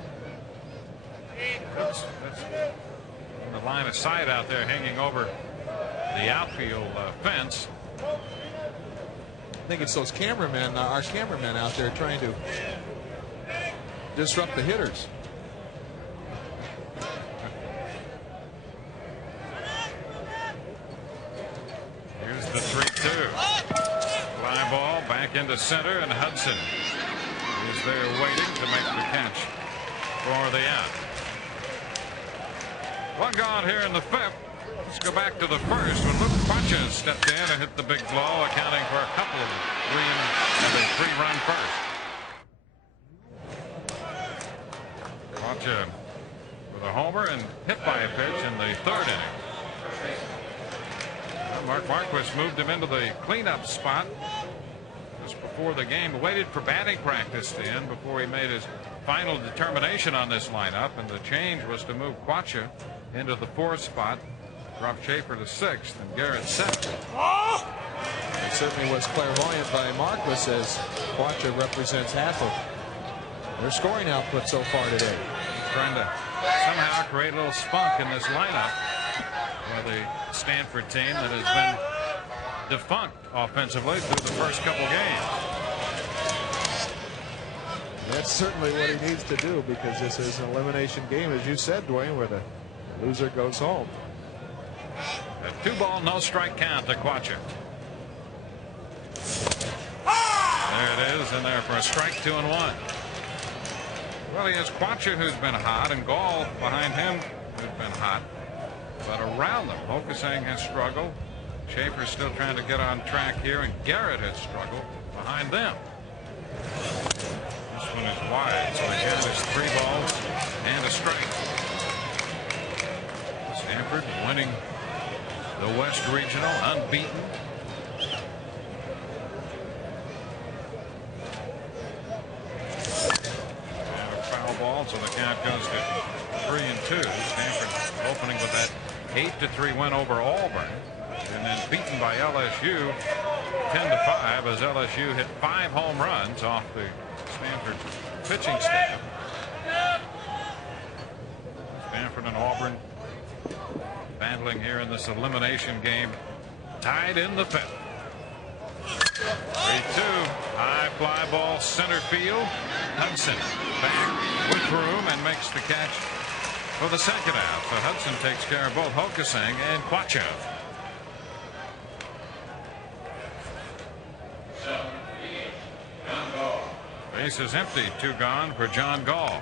That's on the line of sight out there hanging over the outfield fence. I think it's those cameramen, our cameramen out there trying to disrupt the hitters. Here's the 3-2. Fly ball back into center, and Hudson is there waiting to make the catch for the out. 1 gone here in the 5th. Let's go back to the 1st when Luke Quacha stepped in and hit the big blow, accounting for a couple of 3-run first. Quacha with a homer and hit by a pitch in the 3rd inning. Mark Marquis moved him into the cleanup spot just before the game. Waited for batting practice to end before he made his final determination on this lineup, and the change was to move Quacha into the 4th spot, drop Schaefer to 6th, and Garrett 7th. It certainly was clairvoyant by Marquis, as Quacha represents half of their scoring output so far today. trying to somehow create a little spunk in this lineup for the Stanford team that has been defunct offensively through the first couple games. That's certainly what he needs to do, because this is an elimination game, as you said, Dwayne, where the loser goes home. A 2-ball, no strike count to Quacha. There it is, in there for a strike, 2-1. Well, he has Quacha, who's been hot, and Gall behind him, who's been hot. But around them, Hokusang has struggled. Schaefer's still trying to get on track here, and Garrett has struggled behind them. This one is wide, so he got his 3 balls and a strike. Stanford winning the West Regional, unbeaten. And a foul ball, so the count goes to 3-2. Stanford opening with that 8-3 win over Auburn, and then beaten by LSU 10-5 as LSU hit 5 home runs off the Stanford pitching staff. Stanford and Auburn battling here in this elimination game, tied in the 5th. 3-2, high fly ball center field. Hudson back with room and makes the catch for the second out. So Hudson takes care of both Hokusang and Quacha. Base is empty, 2 gone for John Gall.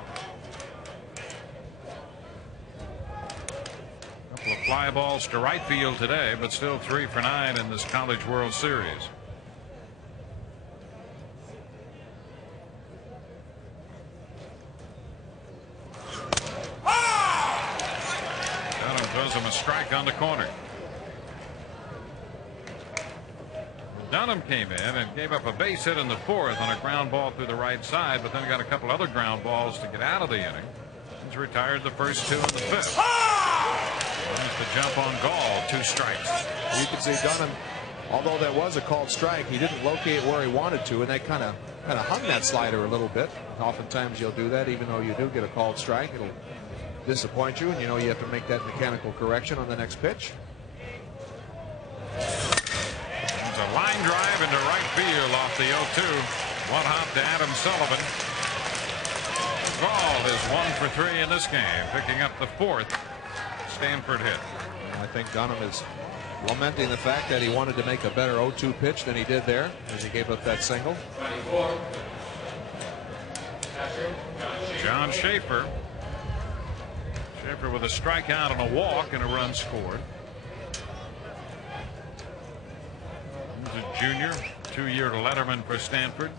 Couple of fly balls to right field today, but still 3 for 9 in this College World Series. Dunham throws him a strike on the corner. Dunham came in and gave up a base hit in the 4th on a ground ball through the right side, but then got a couple other ground balls to get out of the inning. He's retired the first 2 in the 5th. Wants to jump on Gall, 2 strikes. You can see Dunham, although that was a called strike, he didn't locate where he wanted to, and that kind of hung that slider a little bit. Oftentimes you'll do that, even though you do get a called strike. It'll disappoint you, and you know you have to make that mechanical correction on the next pitch. There's a line drive into right field off the 0-2. 1 hop to Adam Sullivan. Gall is 1 for 3 in this game, picking up the 4th Stanford hit. I think Dunham is lamenting the fact that he wanted to make a better 0-2 pitch than he did there, as he gave up that single. John Schaefer. Schaefer with a strikeout and a walk and a run scored. He's a junior, 2-year letterman for Stanford.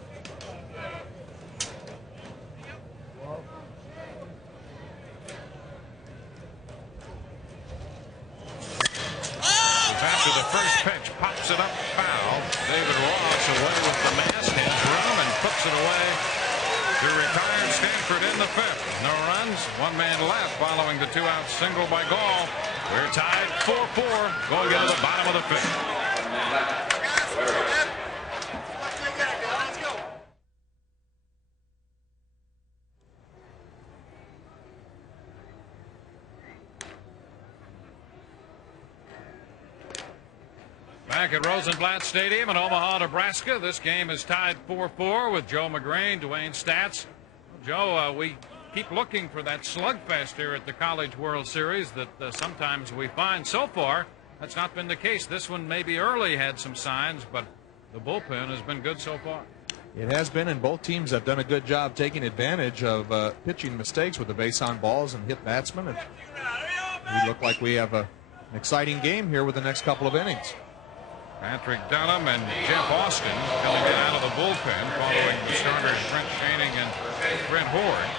After the first pitch, pops it up foul. David Ross away with the mask, has room and puts it away to retire Stanford in the 5th. No runs, 1 man left following the 2-out single by Gall. We're tied 4-4 going into the bottom of the 5th. Back at Rosenblatt Stadium in Omaha, Nebraska. This game is tied 4-4 with Joe McGrain, Dwayne Stats. Joe, we keep looking for that slugfest here at the College World Series that sometimes we find. So far, that's not been the case. This one maybe early had some signs, but the bullpen has been good so far. It has been, and both teams have done a good job taking advantage of pitching mistakes with the base on balls and hit batsmen. And we look like we have an exciting game here with the next couple of innings. Patrick Dunham and Jeff Austin coming in out of the bullpen following the starters Brent Schaining and Brent Horde.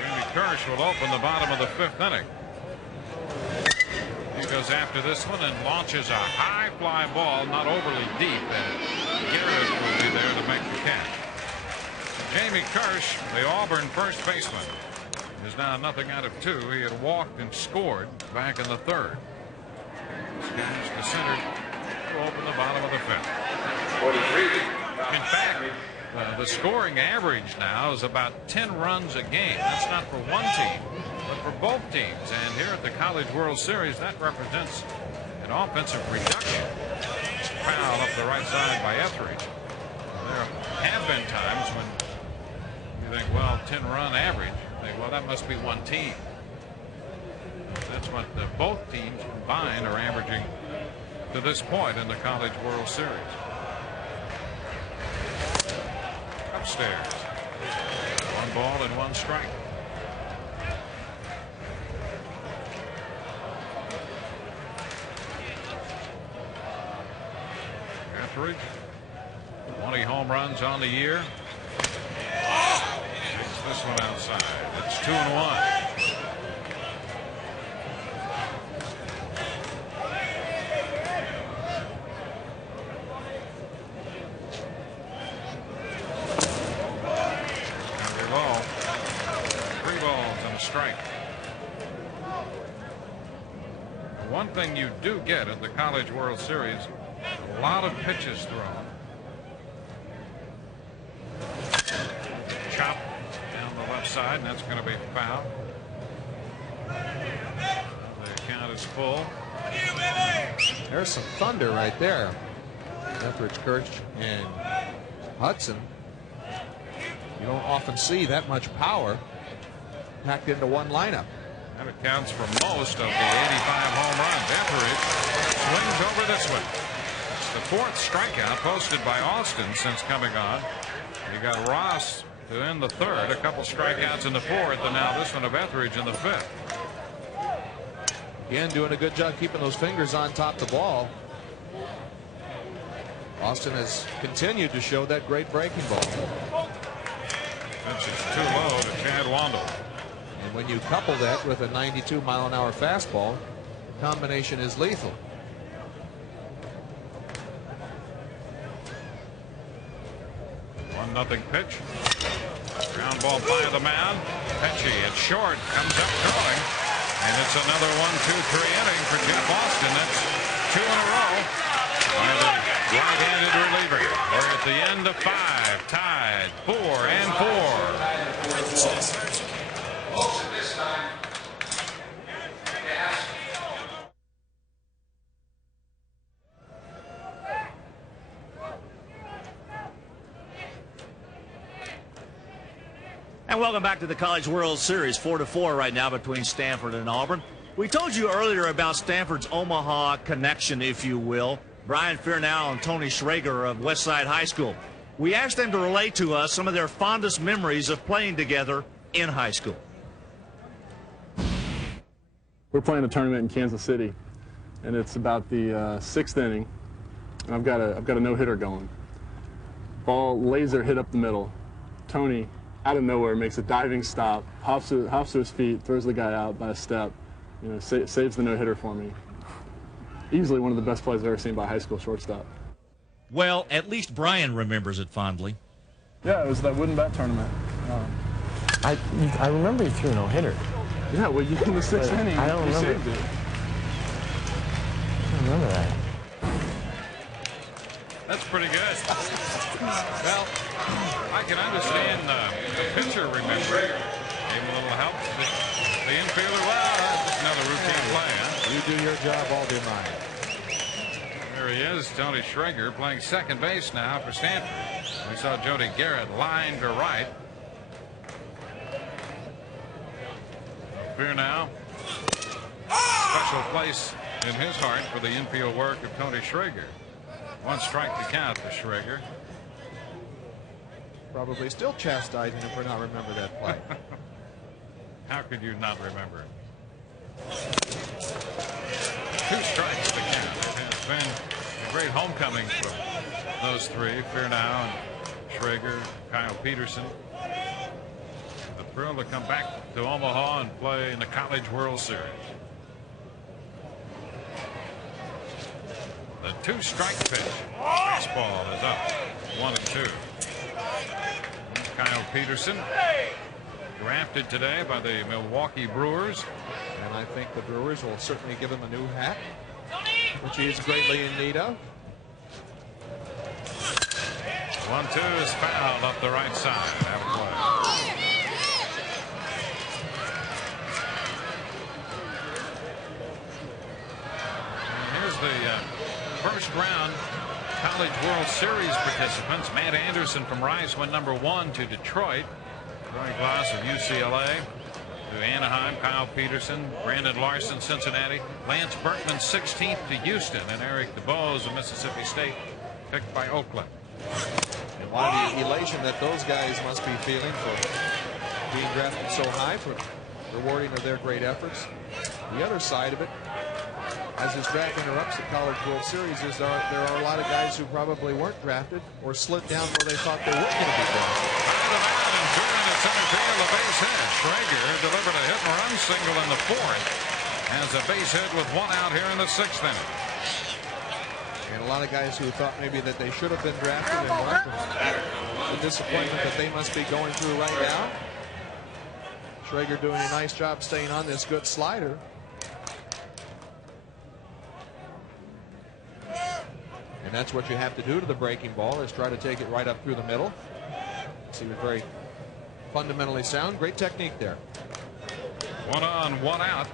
Jamie Kirsch will open the bottom of the 5th inning. He goes after this one and launches a high fly ball, not overly deep, and Garrett will be there to make the catch. Jamie Kirsch, the Auburn first baseman, is now nothing out of 2. He had walked and scored back in the 3rd. Skins to center to open the bottom of the 5th. In fact, The scoring average now is about 10 runs a game. That's not for one team, but for both teams. And here at the College World Series, that represents an offensive reduction. Foul up the right side by Etheridge. There have been times when you think, well, 10-run average. You think, well, that must be one team. That's what both teams combined are averaging to this point in the College World Series. Upstairs. 1 ball and 1 strike. Etheridge, 20 home runs on the year. Takes this one outside. It's 2-1. Strike. One thing you do get at the College World Series, a lot of pitches thrown. Chop down the left side, and that's going to be foul. The count is full. There's some thunder right there. Etheridge, Kirch, and Hudson. You don't often see that much power packed into one lineup. That accounts for most of the 85 home runs. Etheridge swings over this one. It's the 4th strikeout posted by Austin since coming on. You got Ross to end the 3rd, a couple strikeouts in the 4th, and now this one of Etheridge in the 5th. Again, doing a good job keeping those fingers on top of the ball. Austin has continued to show that great breaking ball. This is too low to Chad Wandle. And when you couple that with a 92-mile-an-hour fastball, the combination is lethal. Nothing pitch. Ground ball by the mound. Pesci at short comes up throwing, and it's another 1-2-3 inning for Jeff Austin. That's 2 in a row by the right-handed reliever. We're at the end of 5, tied 4-4. And welcome back to the College World Series. 4-4 right now between Stanford and Auburn. We told you earlier about Stanford's Omaha connection, if you will. Brian Fearnow and Tony Schrager of Westside High School. We asked them to relate to us some of their fondest memories of playing together in high school. We're playing a tournament in Kansas City, and it's about the 6th inning, and I've got a no-hitter going. Ball laser hit up the middle. Tony, out of nowhere, makes a diving stop, hops to his feet, throws the guy out by a step, saves the no-hitter for me. Easily one of the best plays I've ever seen by a high school shortstop. Well, at least Brian remembers it fondly. Yeah, it was that wooden bat tournament. I remember you threw a no-hitter. Yeah, well, you in the 6th inning, I don't remember. Saved it. I don't remember that. That's pretty good. Well, I can understand the pitcher remembering. Gave him a little help. The infielder, well, that's another routine play, huh? You do your job, I'll do mine. There he is, Tony Schrager, playing second base now for Stanford. We saw Jody Garrett line to right. Here now, special place in his heart for the infield work of Tony Schrager. 1 strike to count for Schrager. Probably still chastising him for not remembering that play. How could you not remember it? 2 strikes to count. It has been a great homecoming for those 3, Fearnow and Schrager, Kyle Peterson. A thrill to come back to Omaha and play in the College World Series. The 2-strike pitch. Baseball is up 1-2. Kyle Peterson, drafted today by the Milwaukee Brewers. And I think the Brewers will certainly give him a new hat, which he is greatly in need of. 1-2 is fouled up the right side. Out of play. Here's the first round College World Series participants. Matt Anderson from Rice went #1 to Detroit. Troy Glass of UCLA to Anaheim. Kyle Peterson, Brandon Larson, Cincinnati. Lance Berkman 16th to Houston, and Eric DeBose of Mississippi State picked by Oakland. And a lot of the elation that those guys must be feeling for being drafted so high, for rewarding of their great efforts. The other side of it, as this draft interrupts the College World Series, is there are a lot of guys who probably weren't drafted or slid down where they thought they were going to be drafted. And touring to center field, a base hit. Schrager delivered a hit-and-run single in the 4th. Has a base hit with 1 out here in the 6th inning. And a lot of guys who thought maybe that they should have been drafted and weren't. The disappointment that they must be going through right now. Schrager doing a nice job staying on this good slider. And that's what you have to do to the breaking ball, is try to take it right up through the middle. He was very fundamentally sound. Great technique there. 1 on, 1 out.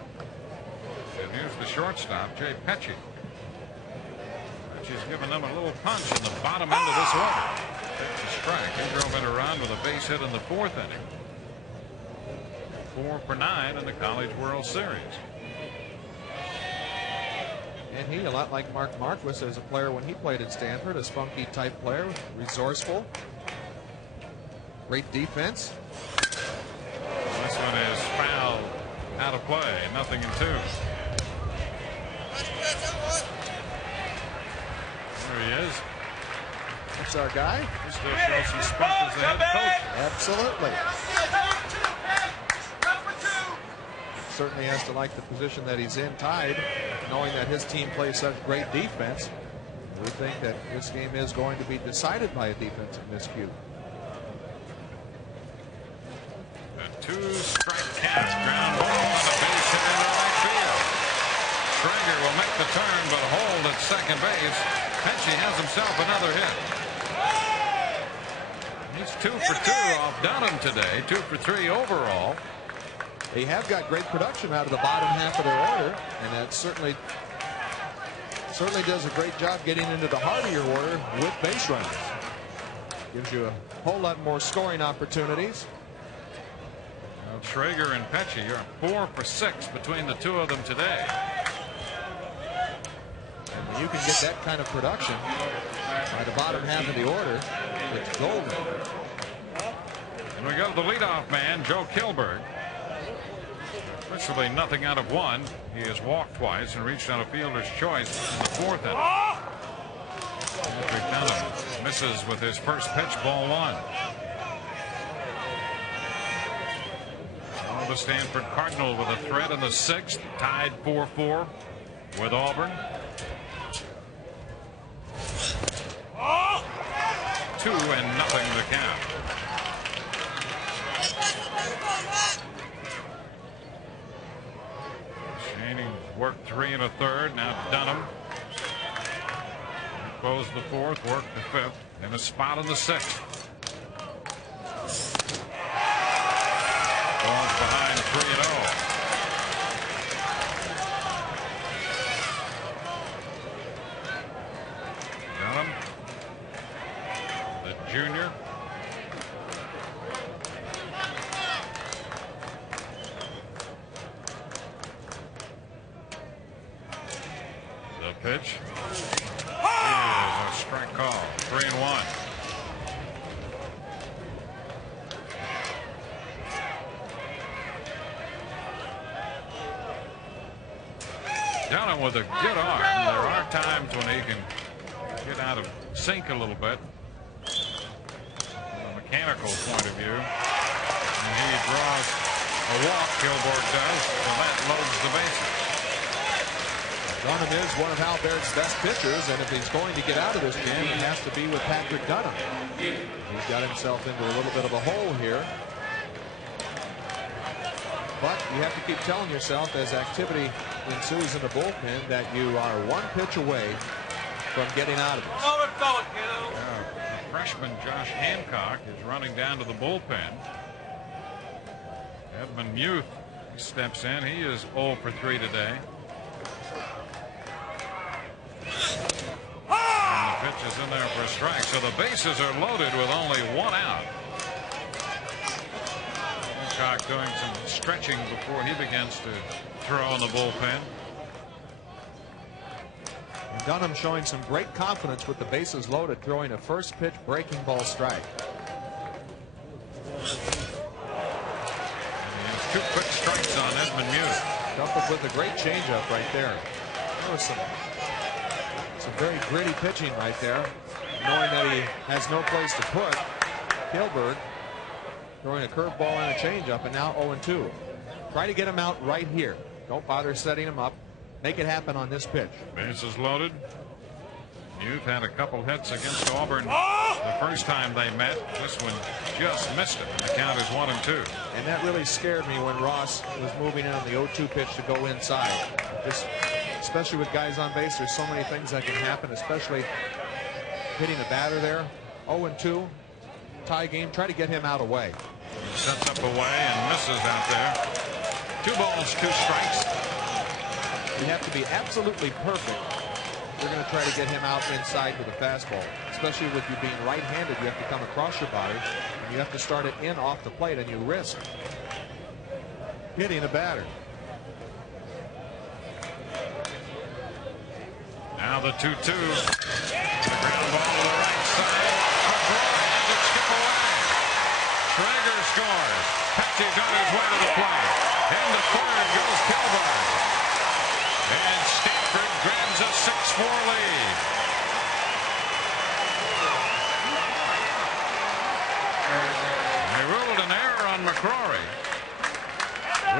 And here's the shortstop, Jay Petchy. Petchy's given them a little punch in the bottom end of this order. That's a strike. He drove it around with a base hit in the 4th inning. 4 for 9 in the College World Series. And he, a lot like Mark Marquis as a player when he played at Stanford, a spunky type player, resourceful, great defense. This one is fouled out of play. 0-2. There he is. That's our guy. He still shows some spunk as the head coach. Absolutely. Certainly has to like the position that he's in, tied, knowing that his team plays such great defense. We think that this game is going to be decided by a defensive miscue. A 2-strike count. Ground ball on the base hit into right field. Schrager will make the turn, but hold at second base. Petchy has himself another hit. He's 2 for 2 off Dunham today. 2 for 3 overall. They have got great production out of the bottom half of their order, and that certainly does a great job getting into the heart of your order with base runners. Gives you a whole lot more scoring opportunities. Well, Schrager and Petchy are 4 for 6 between the two of them today. And when you can get that kind of production by the bottom half of the order, it's golden. And we go to the leadoff man, Joe Kilberg. Literally nothing out of 1. He has walked twice and reached on a fielder's choice in the 4th inning. Patrick Dunham misses with his first pitch, ball 1. The Stanford Cardinal with a threat in the 6th, tied 4-4 with Auburn. 2-0 the count. Shaney worked 3 1/3. Now Dunham closed the 4th, worked the 5th, and a spot in the 6th. Falls behind 3-0. Dunham, the junior. The pitch is a strike call. 3-1. Dunham with a good arm. There are times when he can get out of sync a little bit from a mechanical point of view. And he draws a walk, Kilborg does, so that loads the bases. Dunham is one of Hal Baird's best pitchers, and if he's going to get out of this game, it has to be with Patrick Dunham. He's got himself into a little bit of a hole here. But you have to keep telling yourself as activity ensues in the bullpen that you are 1 pitch away from getting out of this. Yeah, freshman Josh Hancock is running down to the bullpen. Edmund Muth steps in. He is 0 for 3 today. And the pitch is in there for a strike. So the bases are loaded with only 1 out. Hancock doing some stretching before he begins to throw in the bullpen. And Dunham showing some great confidence with the bases loaded, throwing a first pitch breaking ball strike. Two quick strikes on Edmund Muth. Coupled with a great changeup right there. There was some very gritty pitching right there. Knowing that he has no place to put Kilberg, throwing a curveball and a changeup, and now 0-2. Try to get him out right here. Don't bother setting him up. Make it happen on this pitch. Bases loaded. Muth had a couple hits against Auburn the first time they met. This one just missed it. The count is 1-2. And that really scared me when Ross was moving in on the 0-2 pitch to go inside. Especially with guys on base, there's so many things that can happen, especially hitting the batter there. 0-2, tie game. Try to get him out away. Sets up away and misses out there. 2 balls, 2 strikes. You have to be absolutely perfect. You're going to try to get him out inside with a fastball, especially with you being right-handed. You have to come across your body, and you have to start it in off the plate, and you risk hitting a batter. Now the 2-2. The ground ball to the right side. McCrory has it skip away. Traeger scores. Patsy's on his way to the plate. Into third goes Kilburn. And Stanford grabs a 6-4 lead. They ruled an error on McCrory.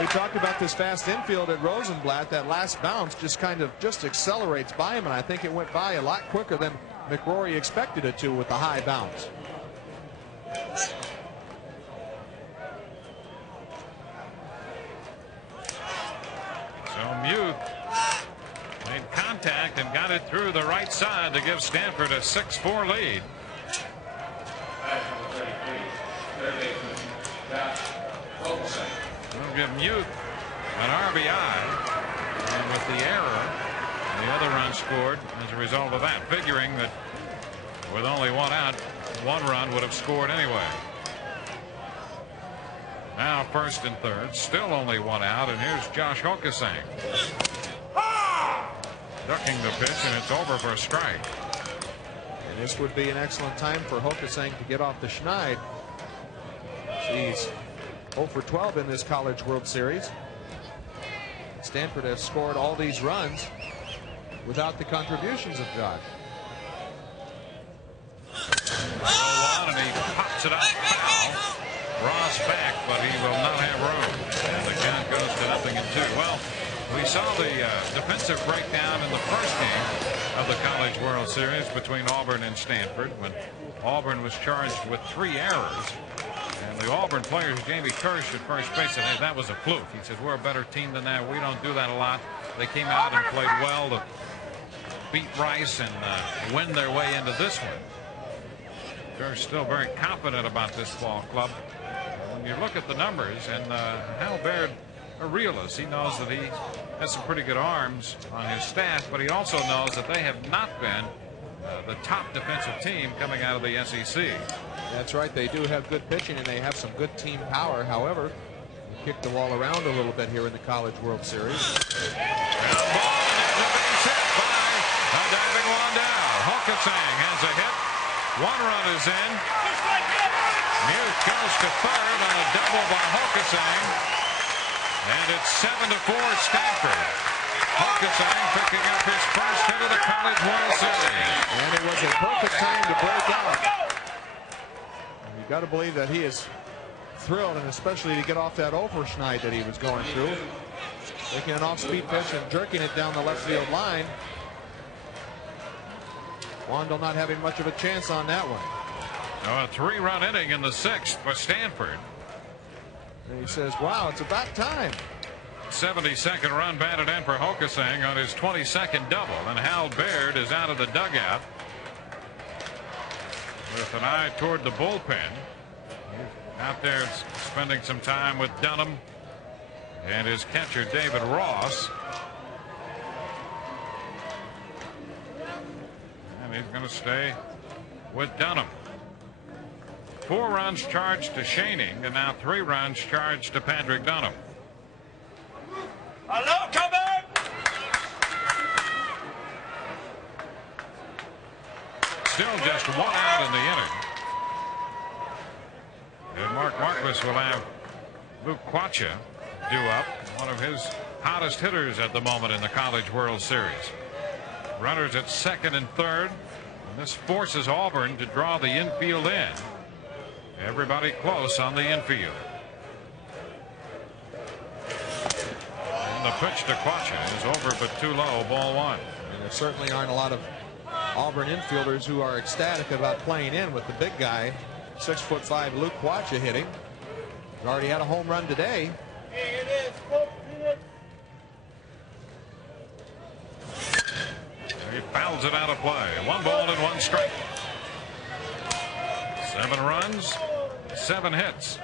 We talked about this fast infield at Rosenblatt. That last bounce just accelerates by him, and I think it went by a lot quicker than McCrory expected it to with the high bounce. So Muth made contact and got it through the right side to give Stanford a 6-4 lead. We'll give Muth an RBI, and with the error, the other run scored as a result of that, figuring that with only 1 out, 1 run would have scored anyway. Now first and third, still only 1 out, and here's Josh Hokasang. Ducking the pitch, and it's over for a strike. And this would be an excellent time for Hokasang to get off the schneid. He's 0 for 12 in this College World Series. Stanford has scored all these runs without the contributions of Josh. And he pops it up foul. Ross back, but he will not have room. And the count goes to 0-2. Well, we saw the defensive breakdown in the first game of the College World Series between Auburn and Stanford, when Auburn was charged with 3 errors. And the Auburn players, Jamie Kirsch at first base, said, hey, that was a fluke. He said, we're a better team than that. We don't do that a lot. They came out and played well to beat Rice and win their way into this one. Kirsch still very confident about this ball club. When you look at the numbers, and Hal Baird, a realist, he knows that he has some pretty good arms on his staff, but he also knows that they have not been the top defensive team coming out of the SEC. That's right. They do have good pitching, and they have some good team power. However, they kick the ball around a little bit here in the College World Series. Ground ball, and there's a base hit by a diving Wandell. Hokasang has a hit. 1 run is in. Muth goes to third on a double by Hokasang. And it's 7-4 Stanford. Hokasang picking up his first hit of the College World Series. And it was a perfect time to break out. You've got to believe that he is thrilled, and especially to get off that overschneid that he was going through. Taking an off-speed pitch and jerking it down the left field line. Wandell not having much of a chance on that one. A 3-run inning in the 6th for Stanford. And he says, wow, it's about time. 72nd run batted in for Hokasang on his 22nd double, and Hal Baird is out of the dugout. with an eye toward the bullpen. Out there spending some time with Dunham and his catcher David Ross. And he's going to stay with Dunham. 4 runs charged to Schoening, and now 3 runs charged to Patrick Dunham. Hello, come on! Still just 1 out in the inning. And Mark Marquis will have Luke Quacha due up, one of his hottest hitters at the moment in the College World Series. Runners at second and third, and this forces Auburn to draw the infield in. Everybody close on the infield. And the pitch to Quacha is over but too low, ball 1. And there certainly aren't a lot of Auburn infielders who are ecstatic about playing in with the big guy, 6'5" Luke Quacha hitting. He's already had a home run today. He fouls it out of play. 1 ball and 1 strike. 7 runs, 7 hits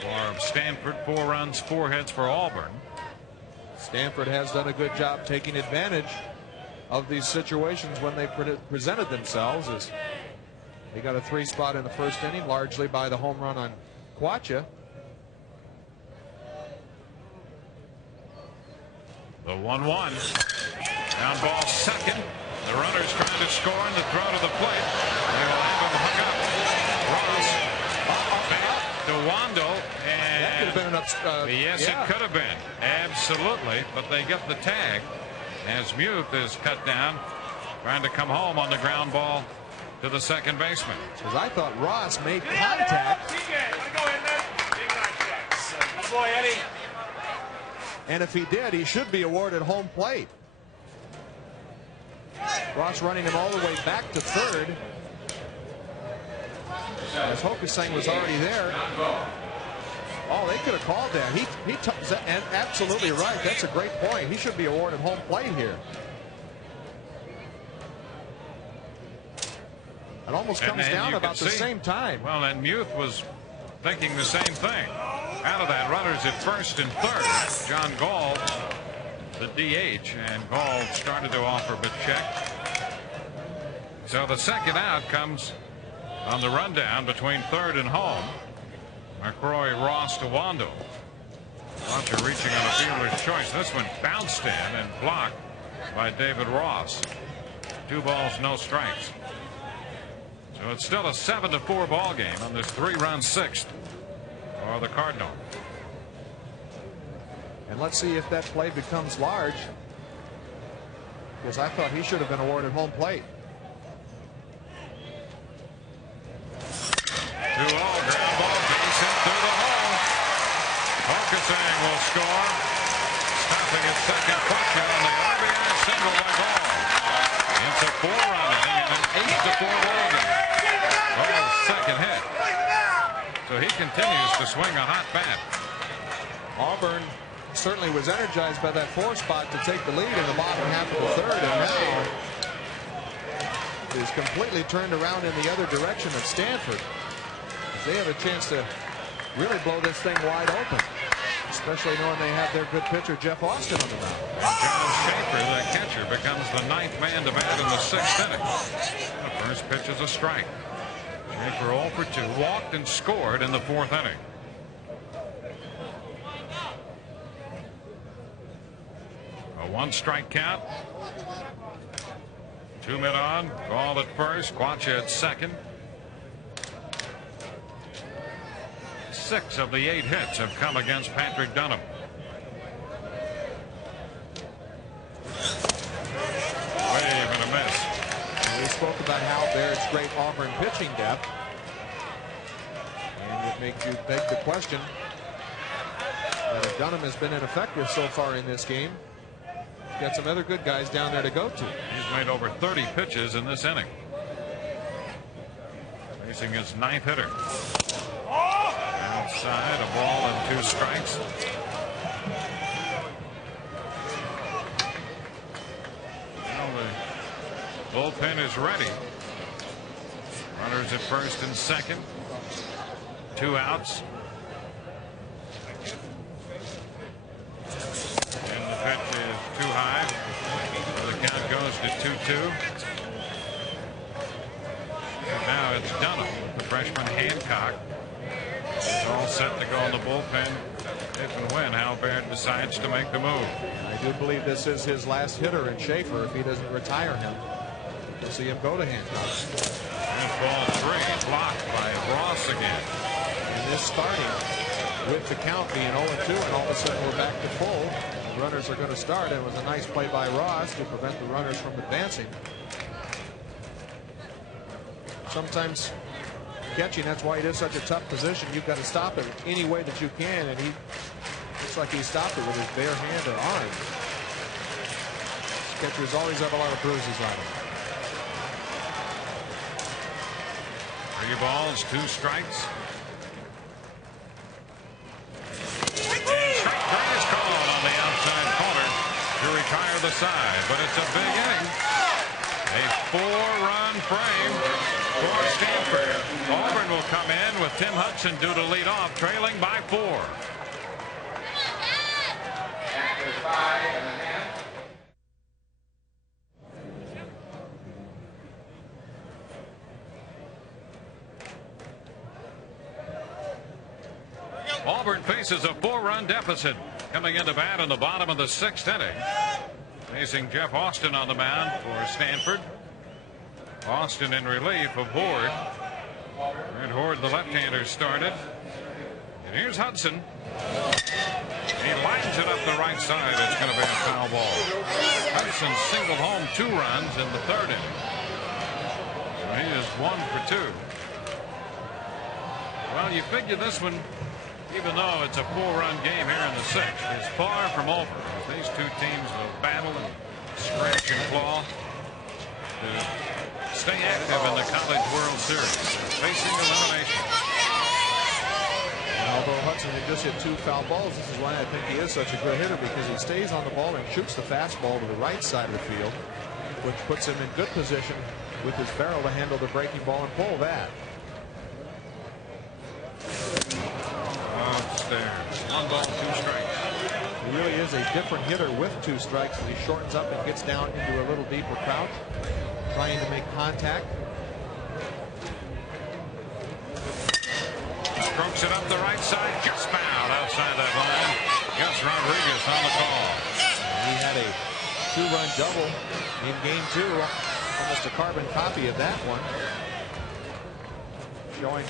for Stanford. 4 runs, 4 hits for Auburn. Stanford has done a good job taking advantage of these situations when they presented themselves, as they got a 3 spot in the first inning, largely by the home run on Quacha. The 1-1. Down ball second. The runner's trying to score, and the throw to the plate. They will have him hung up. Ross back to Wando, and that could have been yes, yeah. It could have been. Absolutely. But they get the tag as Muth is cut down, trying to come home on the ground ball to the second baseman. Because I thought Ross made contact. Boy, Eddie. And if he did, he should be awarded home plate. Ross running him all the way back to third. As Hokusang was already there. Oh, they could have called that. And absolutely right. That's a great point. He should be awarded home plate here. It almost comes down about the same time. Well, and Muth was thinking the same thing. Out of that, runners at first and third. John Gall, the DH, and Gall started to offer but checked. So the second out comes on the rundown between third and home. McCroy, Ross to Wando. Launcher reaching on a fielder's choice. This one bounced in and blocked by David Ross. 2 balls, no strikes. So it's still a 7-4 ball game on this 3-run 6th for the Cardinal. And let's see if that play becomes large, because I thought he should have been awarded home plate. 2-0 ground ball, base hit through the hole. Hokusang will score, stopping at second. Quacha on the RBI single by Gall. It's a 4-run inning and an 8-4 ball game. Gall's second hit. So he continues to swing a hot bat. Auburn certainly was energized by that 4 spot to take the lead in the bottom half of the third, and now is completely turned around in the other direction at Stanford. They have a chance to really blow this thing wide open, especially knowing they have their good pitcher Jeff Austin on the mound. John Schaefer, the catcher, becomes the 9th man to bat in the 6th inning. The first pitch is a strike. Schaefer 0 for 2, walked and scored in the 4th inning. A 1-strike count. 2 men on. Gall at first. Quacha at second. 6 of the 8 hits have come against Patrick Dunham. Wave and a miss. We spoke about how there's great Auburn pitching depth, and it makes you beg the question that if Dunham has been ineffective so far in this game, got some other good guys down there to go to. He's made over 30 pitches in this inning. Facing his 9th hitter. Outside, a ball and 2 strikes. Well, the bullpen is ready. Runners at first and second. 2 outs. And the pitch is too high. So the count goes to 2-2. And now it's Dunham. The freshman Hancock is all set to go in the bullpen if and when Hal Baird decides to make the move. I do believe this is his last hitter in Schaefer if he doesn't retire him. We'll see him go to Hancock. And ball 3 blocked by Ross again. And this starting with the count being 0-2, and all of a sudden we're back to full. The runners are going to start. It was a nice play by Ross to prevent the runners from advancing. Sometimes catching, that's why it is such a tough position. You've got to stop it any way that you can, and he looks like he stopped it with his bare hand or arm. Catchers always have a lot of bruises on him. 3 balls, 2 strikes. Strike 3 is called on the outside corner to retire the side, but it's a big inning. A 4-run frame for Stanford. Auburn will come in with Tim Hudson due to lead off, trailing by 4. After 5.5. Auburn faces a 4-run deficit coming into bat in the bottom of the 6th inning. Facing Jeff Austin on the mound for Stanford. Austin in relief of Horde. And Horde, the left-hander, started. And here's Hudson. He lines it up the right side. It's going to be a foul ball. Hudson singled home 2 runs in the 3rd inning. So he is 1 for 2. Well, you figure this one, even though it's a 4-run game here in the 6th, is far from over. These 2 teams will battle and scratch and claw to stay active in the College World Series. They're facing elimination. And although Hudson had just hit 2 foul balls, this is why I think he is such a good hitter, because he stays on the ball and shoots the fastball to the right side of the field, which puts him in good position with his barrel to handle the breaking ball and pull that. Upstairs. 1 ball, 2 strikes. He really is a different hitter with 2 strikes as he shortens up and gets down into a little deeper crouch, trying to make contact. Strokes it up the right side, just fouled outside that line. Gus Rodriguez on the call. He had a 2-run double in game 2, almost a carbon copy of that one, showing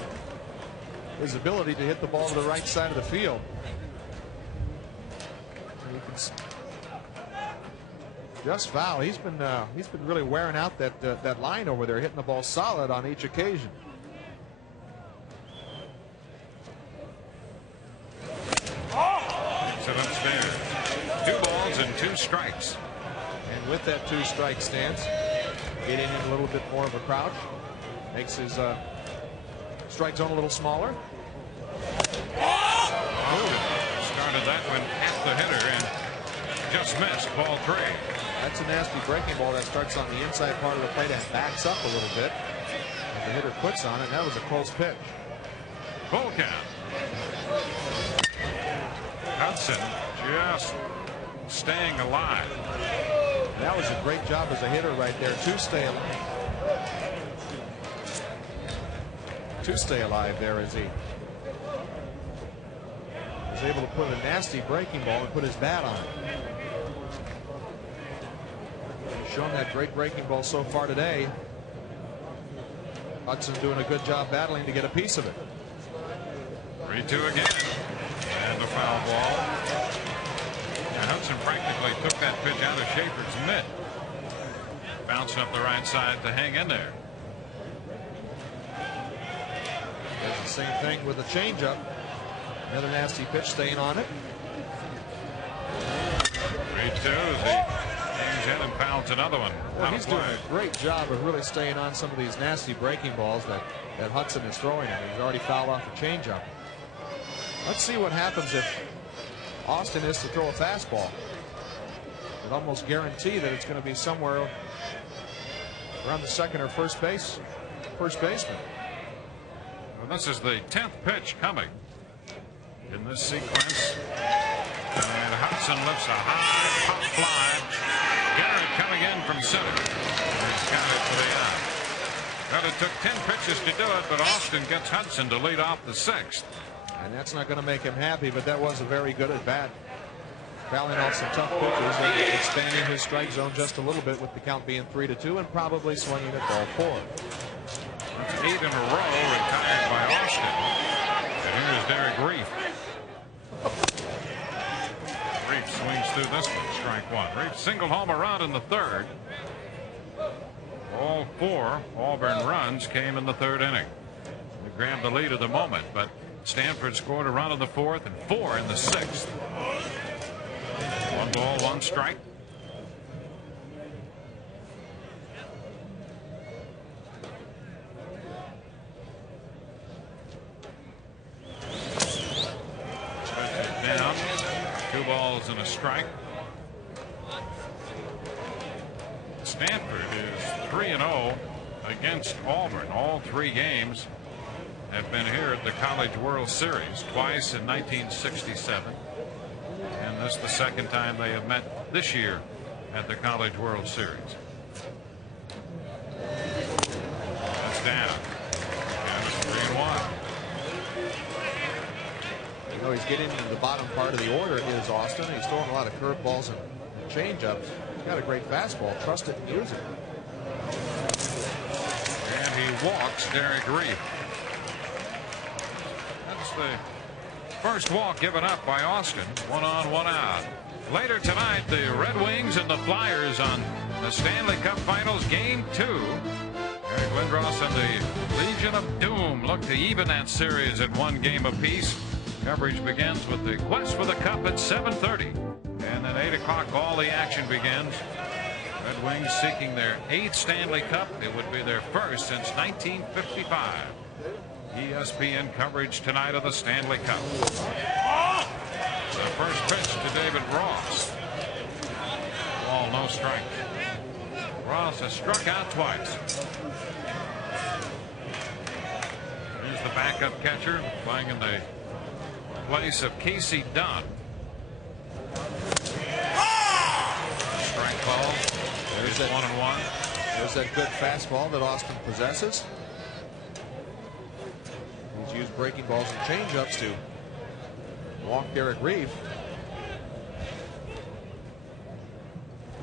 his ability to hit the ball to the right side of the field. Just foul. He's been really wearing out that line over there, hitting the ball solid on each occasion. Takes it upstairs. 2 balls and 2 strikes. And with that 2-strike stance, getting in a little bit more of a crouch, makes his strike zone a little smaller. Started that one at the hitter and just missed ball 3. That's a nasty breaking ball that starts on the inside part of the plate and backs up a little bit. And the hitter puts on it. That was a close pitch. Full count. Hudson just staying alive. That was a great job as a hitter right there to stay alive. To stay alive there as he was able to put a nasty breaking ball and put his bat on it. He's shown that great breaking ball so far today. Hudson doing a good job battling to get a piece of it. 3-2 again. And a foul ball. And Hudson practically took that pitch out of Schaefer's mitt. Bouncing up the right side to hang in there. There's the same thing with the changeup. Another nasty pitch staying on it. 3-2 as he hangs in and pounds another one. Well, he's doing a great job of really staying on some of these nasty breaking balls that Hudson is throwing him. He's already fouled off a changeup. Let's see what happens if Austin is to throw a fastball. I'd almost guarantee that it's going to be somewhere around the second or first baseman. This is the 10th pitch coming in this sequence. And Hudson lifts a high pop fly. Garrett coming in from center. He's got it for the out. Well, it took 10 pitches to do it, but Austin gets Hudson to lead off the 6th. And that's not going to make him happy, but that was a very good at bat. Fouling off some tough pitches and expanding his strike zone just a little bit with the count being 3-2 and probably swinging at ball 4. That's 8 in a row retired by Austin. And here's Derek Reef. Reef swings through this one, strike 1. Reef singled home a run in the 3rd. All 4 Auburn runs came in the 3rd inning. They grabbed the lead at the moment, but Stanford scored a run in the 4th and 4 in the 6th. 1 ball, 1 strike. Down. 2 balls and a strike. Stanford is 3-0 against Auburn. All 3 games have been here at the College World Series, twice in 1967. And this is the 2nd time they have met this year at the College World Series. That's down. And it's 3-1. You know, he's getting into the bottom part of the order is Austin. He's throwing a lot of curveballs and changeups. He's got a great fastball. Trust it and use it. And he walks Derek Reef. That's the first walk given up by Austin. 1 on, 1 out. Later tonight, the Red Wings and the Flyers on the Stanley Cup Finals Game 2. Eric Lindros and the Legion of Doom look to even that series at 1 game apiece. Coverage begins with the quest for the cup at 7:30. And at 8 o'clock, all the action begins. Red Wings seeking their 8th Stanley Cup. It would be their first since 1955. ESPN coverage tonight of the Stanley Cup. The first pitch to David Ross. Ball, no strike. Ross has struck out twice. Here's the backup catcher playing in the place of Casey Dunn. Strike ball. There's that 1-1. There's that good fastball that Austin possesses. He's used breaking balls and changeups to walk Derek Reef.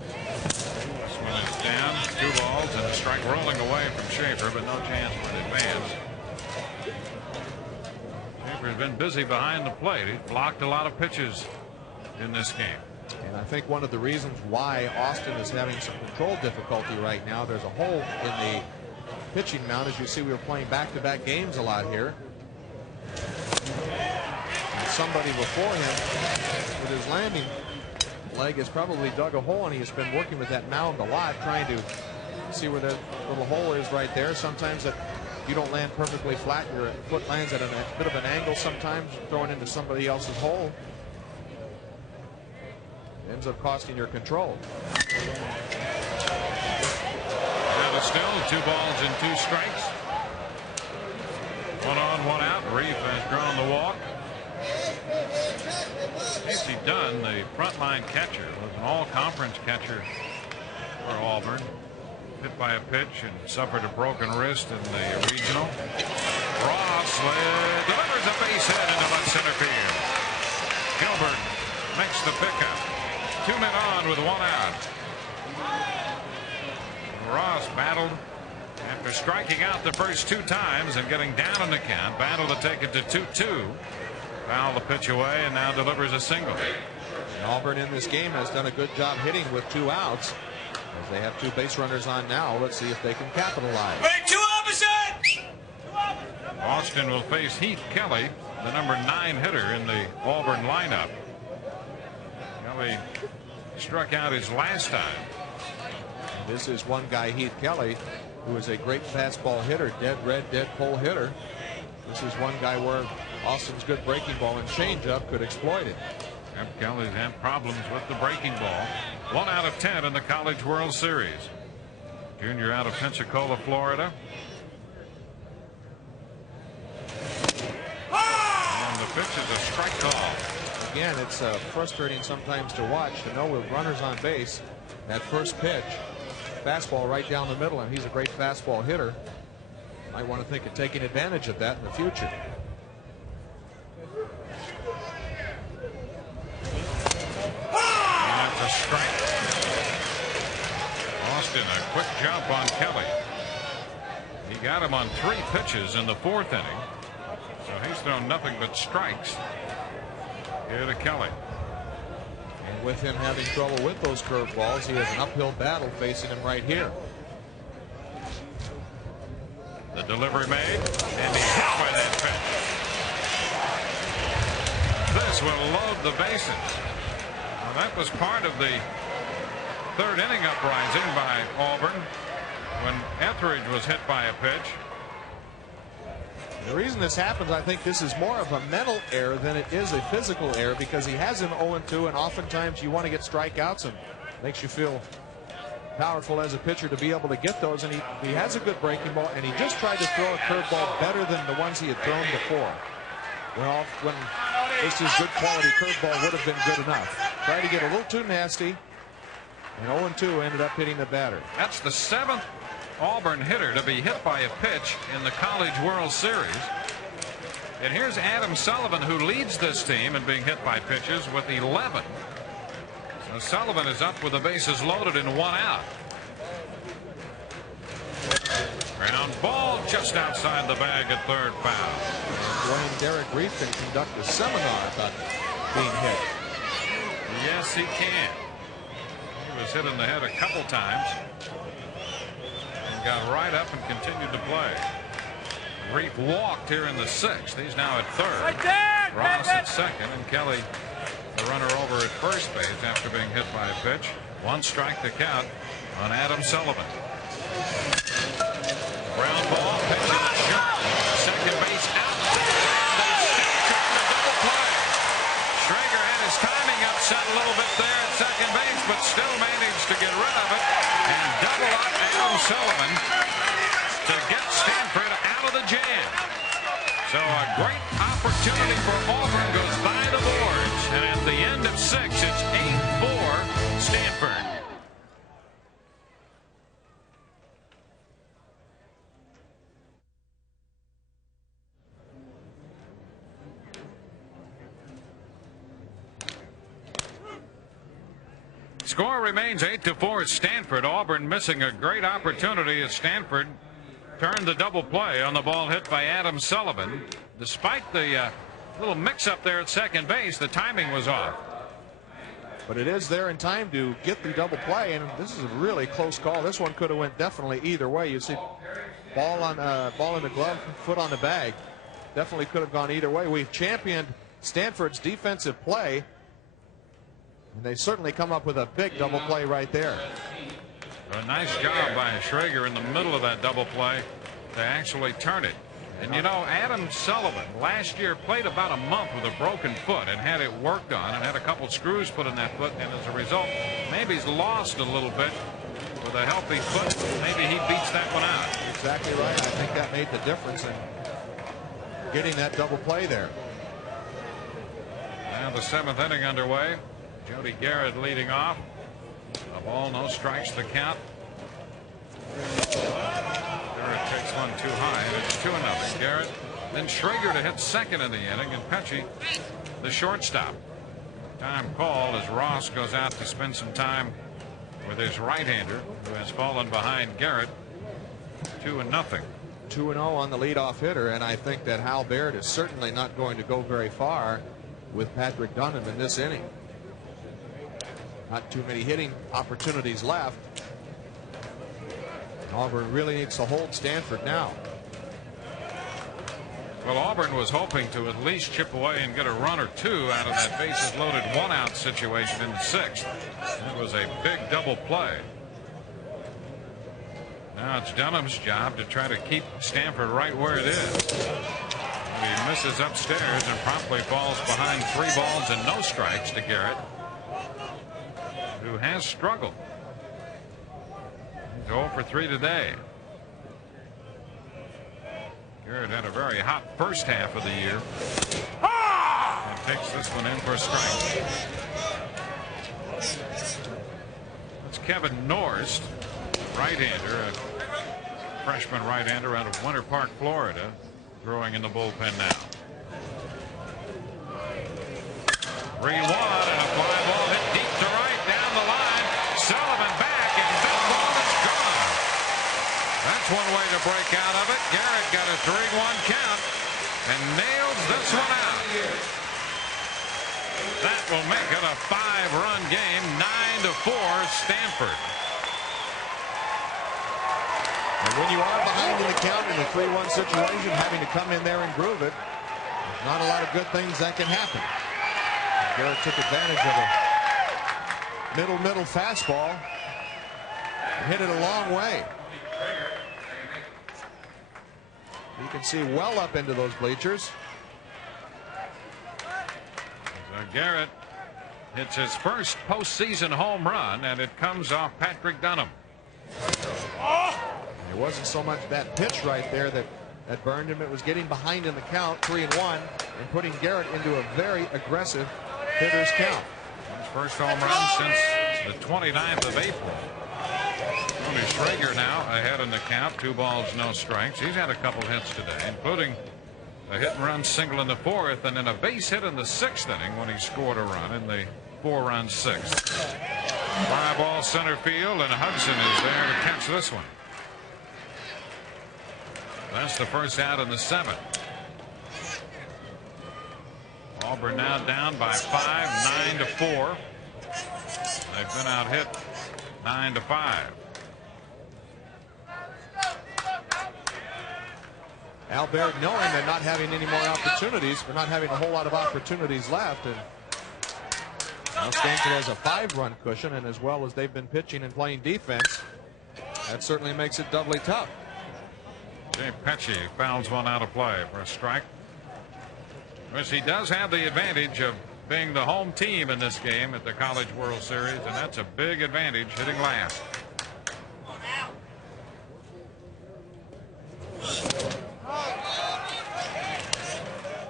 This one is down. 2 balls and a strike rolling away from Schaefer, but no chance for an advance. Schaefer's been busy behind the plate. He's blocked a lot of pitches in this game. And I think one of the reasons why Austin is having some control difficulty right now, there's a hole in the pitching mound. As you see, we were playing back-to-back games a lot here. And somebody before him with his landing leg has probably dug a hole, and he has been working with that mound a lot, trying to see where that little hole is right there. Sometimes if you don't land perfectly flat, your foot lands at a bit of an angle sometimes, throwing into somebody else's hole. Ends up costing your control. Now still 2 balls and 2 strikes. 1 on, 1 out. Reef has drawn the walk. Casey Dunn, the frontline catcher, was an all-conference catcher for Auburn. Hit by a pitch and suffered a broken wrist in the regional. Ross delivers a base hit into left center field. Gilbert makes the pickup. 2 men on with 1 out. Ross battled after striking out the first 2 times and getting down in the count. Battled to take it to 2-2. Fouled the pitch away and now delivers a single. And Auburn in this game has done a good job hitting with 2 outs. As they have 2 base runners on now, let's see if they can capitalize. Wait, 2 opposite! Austin will face Heath Kelly, the number 9 hitter in the Auburn lineup. Kelly struck out his last time. This is one guy, Heath Kelly, who is a great fastball hitter, dead red, dead pull hitter. This is one guy where Austin's good breaking ball and changeup could exploit it. Yep, Kelly's had problems with the breaking ball. 1 out of 10 in the College World Series. Junior out of Pensacola, Florida. pitch is a strike call. Again, it's frustrating sometimes to watch, to know with runners on base, that first pitch, fastball right down the middle, and he's a great fastball hitter. Might want to think of taking advantage of that in the future. And that's a strike. Austin, a quick jump on Kelly. He got him on 3 pitches in the 4th inning. So he's thrown nothing but strikes here to Kelly. And with him having trouble with those curveballs, he has an uphill battle facing him right here. The delivery made, and he's hit by that pitch. This will load the bases. Well, that was part of the 3rd inning uprising by Auburn when Etheridge was hit by a pitch. The reason this happens, I think this is more of a mental error than it is a physical error, because he has him 0-2, and oftentimes you want to get strikeouts, and makes you feel powerful as a pitcher to be able to get those. And he has a good breaking ball, and he just tried to throw a curveball better than the ones he had thrown before. Well, when this is good quality curveball would have been good enough. Tried to get a little too nasty, and 0-2 ended up hitting the batter. That's the 7th Auburn hitter to be hit by a pitch in the College World Series. And here's Adam Sullivan, who leads this team in being hit by pitches with 11. So Sullivan is up with the bases loaded and 1 out. Ground ball just outside the bag at 3rd foul. Dwayne Derek Reef can conduct a seminar about being hit. Yes, he can. He was hit in the head a couple times and got right up and continued to play. Reef walked here in the 6th. He's now at 3rd. Right there! Ross at 2nd, and Kelly the runner over at first base after being hit by a pitch. 1 strike to count on Adam Sullivan. Ground ball, pitch in the shot. Second base out. They still trying to double play. Schrager had his timing upset a little bit there at second base, but still managed to get rid of it and double up Adam Sullivan to get Stanford out of the jam. So a great opportunity for Auburn goes by the boards, and at the end of 6, it's 8-4 Stanford. Score remains 8-4 Stanford. Auburn missing a great opportunity as Stanford turned the double play on the ball hit by Adam Sullivan. Despite the little mix-up there at second base, the timing was off. But it is there in time to get the double play, and this is a really close call. This one could have went definitely either way. You see ball in the glove, foot on the bag. Definitely could have gone either way. We've championed Stanford's defensive play, and they certainly come up with a big double play right there. A nice job by Schrager in the middle of that double play to actually turn it. And you know, Adam Sullivan last year played about a month with a broken foot and had it worked on and had a couple screws put in that foot, and as a result maybe he's lost a little bit. With a healthy foot, maybe he beats that one out. Exactly right. I think that made the difference in getting that double play there. Now the 7th inning underway. Jody Garrett leading off. A ball, no strikes to count. Garrett takes one too high, and it's 2-0. Garrett, then Schrager to hit 2nd in the inning, and Pesci, the shortstop. Time called as Ross goes out to spend some time with his right-hander, who has fallen behind Garrett. 2-0. 2-0 on the leadoff hitter, and I think that Hal Baird is certainly not going to go very far with Patrick Dunham in this inning. Not too many hitting opportunities left. Auburn really needs to hold Stanford now. Well, Auburn was hoping to at least chip away and get a run or 2 out of that bases loaded 1-out situation in the 6th. It was a big double play. Now it's Dunham's job to try to keep Stanford right where it is. He misses upstairs and promptly falls behind 3 balls and no strikes to Garrett, who has struggled. He's 0 for 3 today. Garrett had a very hot first half of the year. takes this one in for a strike. It's Kevin Norst, right-hander, a freshman right-hander out of Winter Park, Florida, throwing in the bullpen now. 3-1 and a fly ball hit deep to right down the line. Sullivan back and that ball is gone. That's one way to break out of it. Garrett got a 3-1 count and nails this one out. That will make it a 5-run game, 9-4 Stanford. And when you are behind in the count in a 3-1 situation, having to come in there and groove it, there's not a lot of good things that can happen. Garrett took advantage of a middle fastball and hit it a long way. You can see well up into those bleachers. So Garrett hits his first postseason home run, and it comes off Patrick Dunham. It wasn't so much that pitch right there that burned him. It was getting behind in the count, 3-1, and putting Garrett into a very aggressive hitter's count. His first home run since the 29th of April. Tony Schrager now ahead in the count, 2 balls, no strikes. He's had a couple hits today, including a hit and run single in the 4th, and then a base hit in the 6th inning when he scored a run in the 4-run 6th. Fly ball center field, and Hudson is there to catch this one. That's the first out in the 7th. Auburn now down by 5, 9-4. They've been out hit 9-5. Al Baird, knowing they're not having any more opportunities, they're not having a whole lot of opportunities left, and now Stanford has a 5-run cushion, and as well as they've been pitching and playing defense, that certainly makes it doubly tough. Jay Pesci fouls one out of play for a strike. Which he does have the advantage of being the home team in this game at the College World Series, and that's a big advantage hitting last.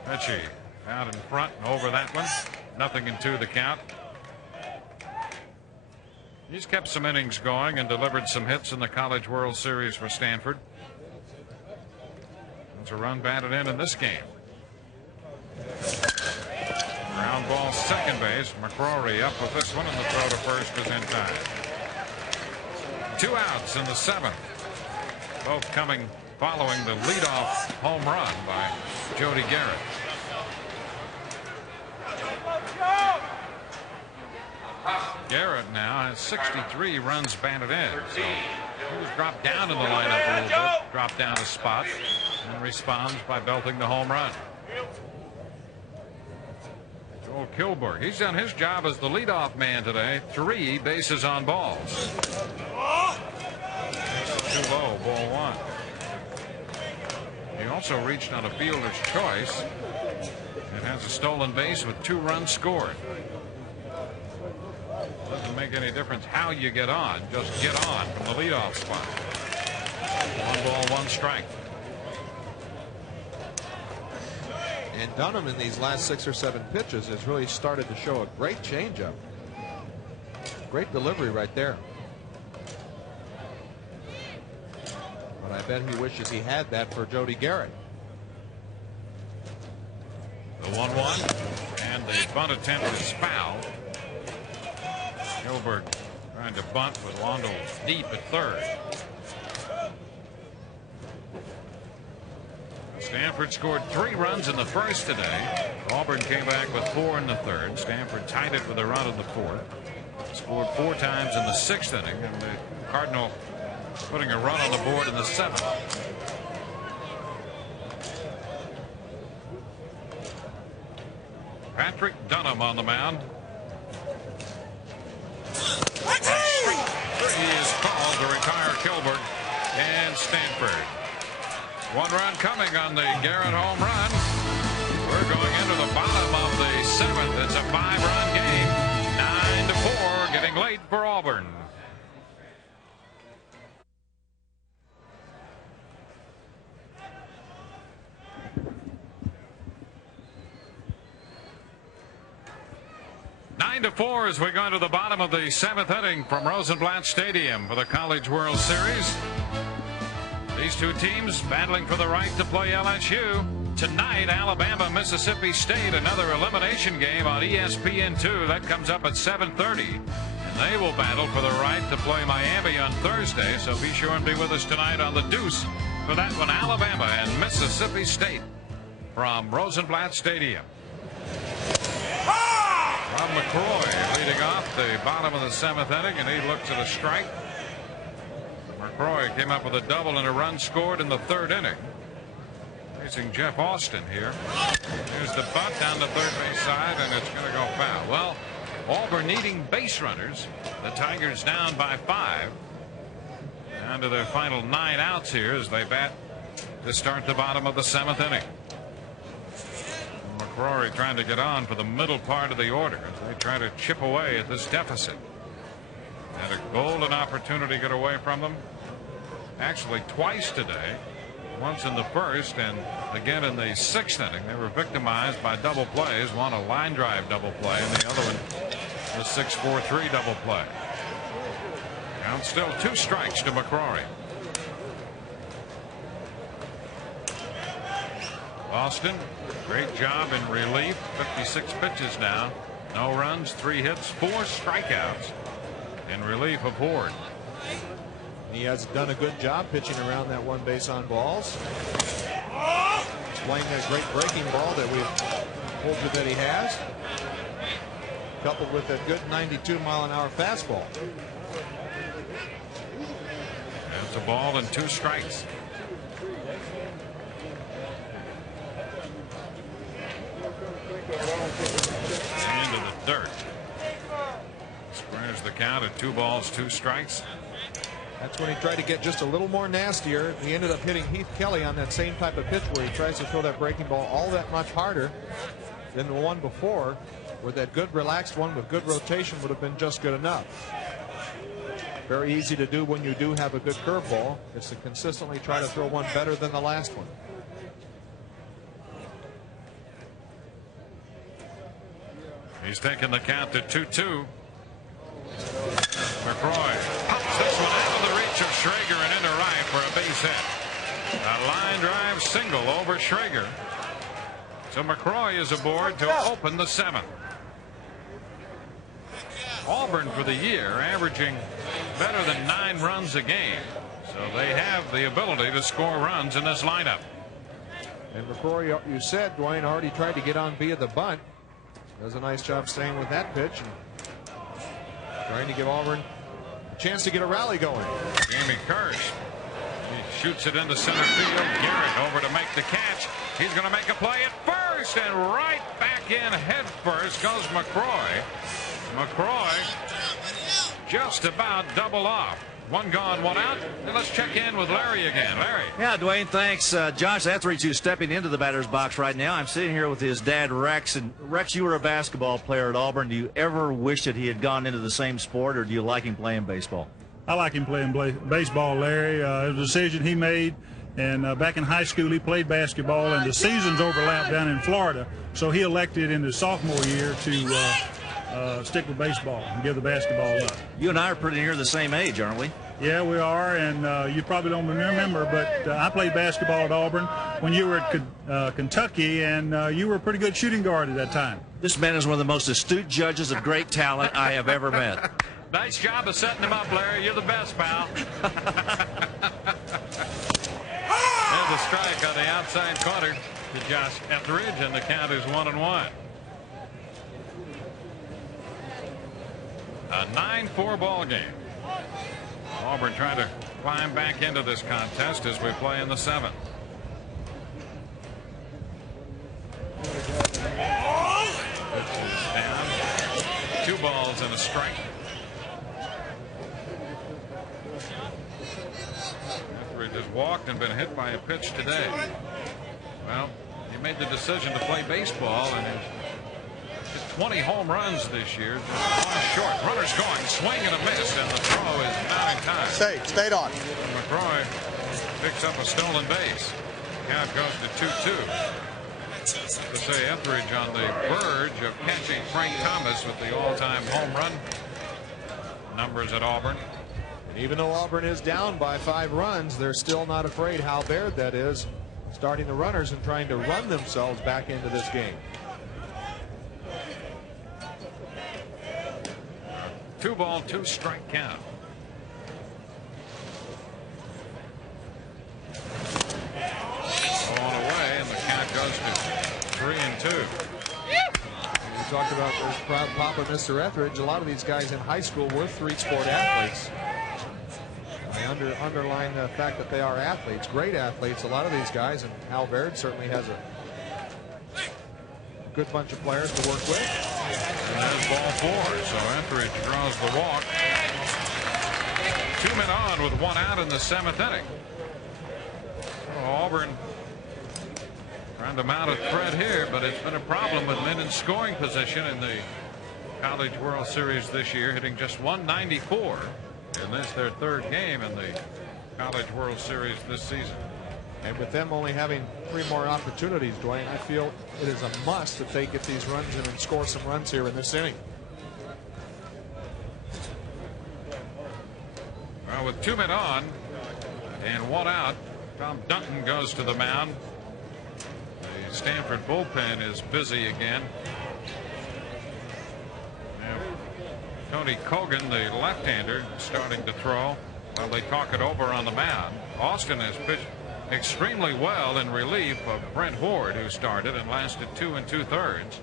Pesci out in front and over that one. Nothing in 2 the count. He's kept some innings going and delivered some hits in the College World Series for Stanford. There's a run batted in this game. Ground ball second base. McCrory up with this one, and the throw to first is in time. 2 outs in the 7th. Both coming following the leadoff home run by Jody Garrett. Garrett now has 63 runs batted in. So he's dropped down in the lineup a little bit, dropped down a spot, and responds by belting the home run. Joel Kilburg, he's done his job as the leadoff man today. 3 bases on balls. Too low, ball 1. He also reached on a fielder's choice and has a stolen base with 2 runs scored. Doesn't make any difference how you get on, just get on from the leadoff spot. 1 ball, 1 strike. And Dunham in these last 6 or 7 pitches has really started to show a great changeup. Great delivery right there. But I bet he wishes he had that for Jody Garrett. The 1-1, and the bunt attempt is foul. Gilbert trying to bunt with Londo deep at third. Stanford scored 3 runs in the 1st today. Auburn came back with 4 in the 3rd. Stanford tied it with a run in the 4th. Scored 4 times in the 6th inning, and the Cardinal putting a run on the board in the 7th. Patrick Dunham on the mound. He is called to retire Kilburg and Stanford. 1 run coming on the Garrett home run. We're going into the bottom of the 7th. It's a 5-run game. 9-4, getting late for Auburn. 9-4 as we go into the bottom of the 7th inning from Rosenblatt Stadium for the College World Series. These two teams battling for the right to play LSU. Tonight, Alabama, Mississippi State, another elimination game on ESPN2. That comes up at 7:30. And they will battle for the right to play Miami on Thursday. So be sure and be with us tonight on the Deuce for that one, Alabama and Mississippi State from Rosenblatt Stadium. Rob McCroy leading off the bottom of the 7th inning, and he looks at a strike. McCroy came up with a double and a run scored in the 3rd inning. Facing Jeff Austin here. Here's the bunt down the third base side, and it's going to go foul. Well, Auburn needing base runners. The Tigers down by 5. Down to their final 9 outs here as they bat to start the bottom of the 7th inning. McCrory trying to get on for the middle part of the order as they try to chip away at this deficit. Had a golden opportunity to get away from them. Actually twice today. Once in the 1st and again in the 6th inning. They were victimized by double plays. One a line drive double play and the other one the 6-4-3 double play. Count still 2 strikes to McCrory. Austin, great job in relief. 56 pitches now. No runs, 3 hits, 4 strikeouts in relief of Horde. He has done a good job pitching around that 1 base on balls. He's playing that great breaking ball that we've told you that he has, coupled with a good 92-mile-an-hour fastball. That's a ball and 2 strikes. Into the dirt. Squares the count at 2 balls, 2 strikes. That's when he tried to get just a little more nastier. He ended up hitting Heath Kelly on that same type of pitch where he tries to throw that breaking ball all that much harder than the one before, where that good relaxed one with good rotation would have been just good enough. Very easy to do when you do have a good curveball, is to consistently try to throw one better than the last one. He's taking the count to 2-2. McCroy pops this one out of the reach of Schrager and into right for a base hit. A line drive single over Schrager. So McCroy is aboard to open the 7th. Auburn for the year averaging better than 9 runs a game. So they have the ability to score runs in this lineup. And McCroy, you said, Dwayne already tried to get on via the bunt. Does a nice job staying with that pitch and trying to give Auburn a chance to get a rally going. Jamie Kirsch. He shoots it into center field. Garrett over to make the catch. He's going to make a play at first, and right back in head first goes McCroy. McCroy just about double off. 1 gone, 1 out. And let's check in with Larry again. Larry. Yeah, Dwayne, thanks. Josh Etheridge, who's stepping into the batter's box right now. I'm sitting here with his dad, Rex. And Rex, you were a basketball player at Auburn. Do you ever wish that he had gone into the same sport, or do you like him playing baseball? I like him playing baseball, Larry. It was a decision he made. And back in high school, he played basketball, and the seasons overlapped down in Florida. So he elected in his sophomore year to stick with baseball and give the basketball up. You and I are pretty near the same age, aren't we? Yeah, we are, and you probably don't remember, but I played basketball at Auburn when you were at Kentucky, and you were a pretty good shooting guard at that time. This man is one of the most astute judges of great talent I have ever met. Nice job of setting him up, Larry. You're the best, pal. There's a strike on the outside corner to Josh Etheridge, and the count is 1-1. A 9-4 ball game. Auburn trying to climb back into this contest as we play in the 7th. Down. 2 balls and a strike. Etheridge has walked and been hit by a pitch today. Well, he made the decision to play baseball, and his 20 home runs this year, just 1 short. Runners going, swing and a miss, and the throw is not in time. Stayed on. McCroy picks up a stolen base. Count goes to 2-2. To say Etheridge on the verge of catching Frank Thomas with the all-time home run numbers at Auburn. And even though Auburn is down by 5 runs, they're still not afraid. Hal Baird, that is, starting the runners and trying to run themselves back into this game. 2-ball, 2-strike count. On away, and the count goes to 3-2. We talked about this proud papa, Mr. Etheridge. A lot of these guys in high school were 3-sport athletes. I underline the fact that they are athletes, great athletes, a lot of these guys, and Hal Baird certainly has a good bunch of players to work with. And there's ball 4, so Etheridge draws the walk. 2 men on with 1 out in the 7th inning. So Auburn trying to mount a threat here, but it's been a problem with men in scoring position in the College World Series this year, hitting just 194. And this their 3rd game in the College World Series this season. And with them only having 3 more opportunities, Dwayne, I feel it is a must that they get these runs in and score some runs here in this inning. Well, with 2 men on and 1 out, Tom Duncan goes to the mound. The Stanford bullpen is busy again. Now, Tony Kogan, the left-hander, starting to throw while they talk it over on the mound. Austin has pitched extremely well in relief of Brent Horde, who started and lasted 2 2/3.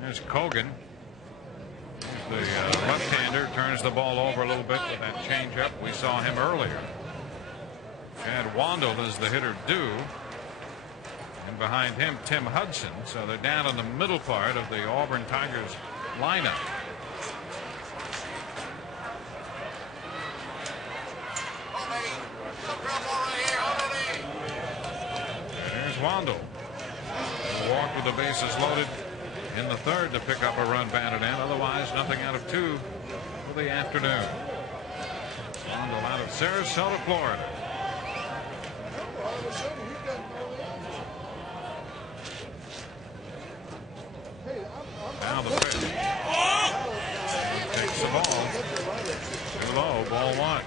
There's Kogan. The left-hander turns the ball over a little bit with that changeup. We saw him earlier. Chad Wandle is the hitter due. And behind him, Tim Hudson. So they're down in the middle part of the Auburn Tigers lineup. There's Wandle. Walk with the bases loaded in the 3rd to pick up a run batted in. Otherwise, nothing out of 2 for the afternoon. Wandle out of Sarasota, Florida. Now the pitch. Takes the ball. Too low, ball 1.